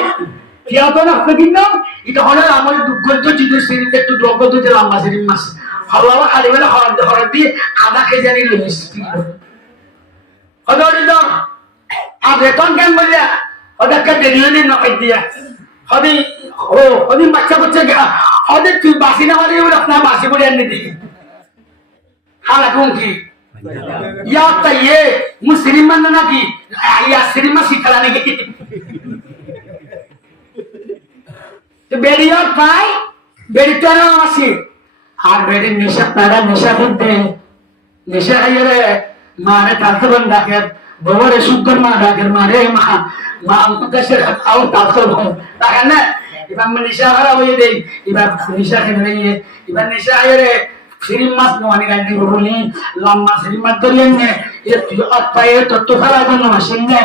কিয়া তো না কদিন না এটা হলো আমার দুঃখজ জিনিস সিনেমা একটু দুঃখজ যে লম্বা cinema Allah kali mana orang di ada kejadian ini mesti. Ada itu, ada kan boleh, ada kejadian ini nak dia. Ada macam ada tu basi nak hari orang nak basi boleh ni. Halah kongki. Ya taye, Muslim mana lagi? Ya Muslim masih kalah ni. Tu beri apa? Beri tu orang masih. আর বেড়ে নেশা তারা নেশা করতে নেশা খাইয়ে মারে তালতে বন ডাকের ববরে সুন্দর মা ডাকের মারে মা মা কাছে আও তালতে বন দেখেন না এবার নেশা করা হয়ে দেই এবার নেশা খেলে নিয়ে এবার নেশা খাইয়ে সিরিম মাছ নওয়ানি গাড়ি বলি লম্বা সিরিম মাছ ধরিয়ে নে এ তুই অপায়ে তত্ত্ব ফেলা জন্য মাসিন নে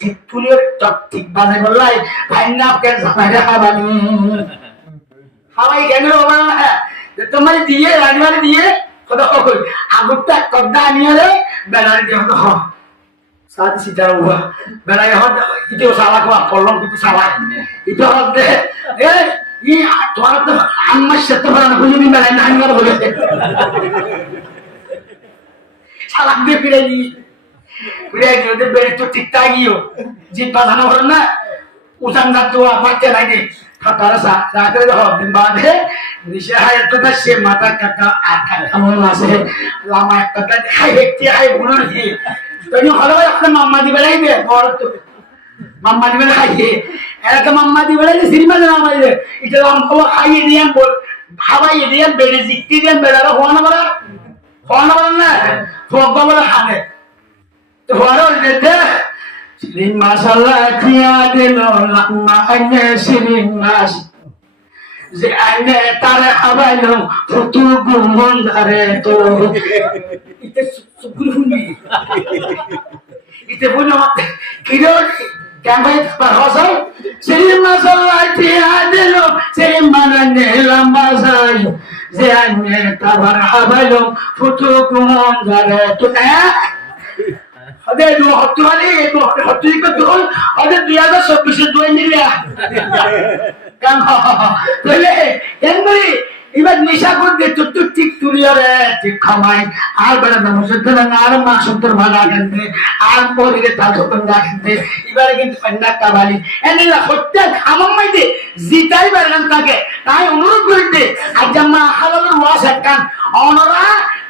ঠিক তুলিয়ে ঠিক বাজে বললাই ভাই না আপকে জামাইরা খাবানি হাওয়াই কেন বাবা তোমার দিয়ে রাজবাড়ি দিয়ে কত আগুনটা কবদা নিয়ে রে বেলার দিয়ে হতো সাথে সিটার হুয়া বেলায় হত ইতেও সালা কোয়া কলম কিন্তু সালা ইতে হত এ ই তোমার তো আমার সাথে বলা না বুঝিনি বেলায় না আমার বলে সালা দিয়ে ফিরে দিয়ে বেড়ে তো ঠিকঠাক গিয়েও জিত বাঁধানো হলো না উঠান যাতো পারতে লাগে তারা রাতের দিন বাদে নিশা একটা সে মাথা কাটা আঠা এমন আছে লামা একটা খাই ব্যক্তি খাই গুণর কি তুমি হলো আপনার মাম্মা দিবে লাগবে বড় তো মাম্মা দিবে খাইয়ে এরকম মাম্মা দিবে লাগবে সিনেমা জানা মাইলে এটা লাম খাইয়ে দিয়ে ভাবাইয়ে দিয়ে বেড়ে জিততে দিয়ে বেড়ারা হওয়ানো বলা না ফোক বলে খানে তো হওয়ারও যেতে Sirin masalah tiada lama ane sirin mas, zane tara abalong foto gumun dare to. Ite sugulhuni, ite punya kilo kamera perhosal. Sirin masalah tiada lo, sirin mana ne lama say, zane tara abalong foto gumun dare to. अरे दो हफ्ते वाले दो हफ्ते का दो अरे दिया था सब कुछ दो ही नहीं लिया काम पहले एंगली इबाद निशा को दे तो ठीक तुलिया रे ठीक खामाई आर बड़ा ना मुझे तो ना आर माँ सुंदर भागा करते आर पोरी के ताल सुपन करते इबाद के पंडा कावाली एंगली ला होते खामम में दे जीताई बरगन ताके ताई उन्होंने बोलते आज जम्मा हालाल रुआ सकन औनरा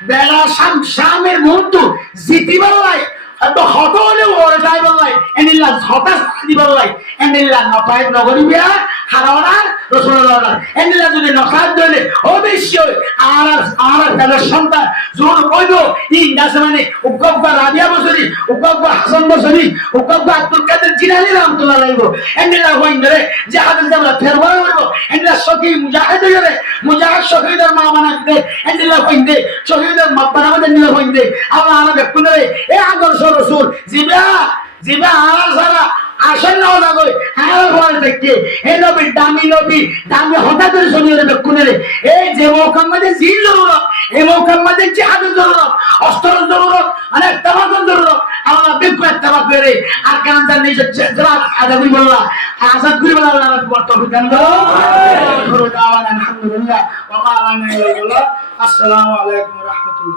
बेला शामेर मुंतु जीती बल्लाई तो हतो ले ওরে যাই বললাই এনিলা হতাস দি বললাই এনিলা নপাই নগরি বিয়া হারাওনা রাসূলুল্লাহ এনিলা যদি নখাত দলে অবশ্যই আর তাদের সন্তান জোর কইবো ই নাসমানে উকবা রাবিয়া বসরি উকবা হাসান বসরি উকবা আব্দুল কাদের জিলানী রাহমাতুল্লাহ আলাইহি এনিলা হইন্দরে জিহাদের জামলা ফেরওয়া হইবো এনিলা শহীদ মুজাহিদ হইরে মুজাহিদ শহীদের মা মানাতে এনিলা হইন্দে শহীদের মাপনা মধ্যে এনিলা হইন্দে আল্লাহ আলা বেকুনে এ আদর্শ রসুল জিবা আর সারা আসেন না ওনা কই আর বল দেখতে হে নবী দামি হঠাৎ করে শুনিয়ে দেবে কোনে রে এই যে মোহাম্মদের জিল জরুরত এই মোহাম্মদের জিহাদের জরুরত অস্ত্রের জরুরত অনেক তাবাকের জরুরত আল্লাহ বিপুল তাবাক করে আর কেন জানি যে জরা আদাবি বললা আজাদ করি বলা আল্লাহ তৌফিক দান করো দাওয়ান আলহামদুলিল্লাহ ওয়া মা আলাইনা ইল্লা আসসালামু আলাইকুম ওয়া রাহমাতুল্লাহ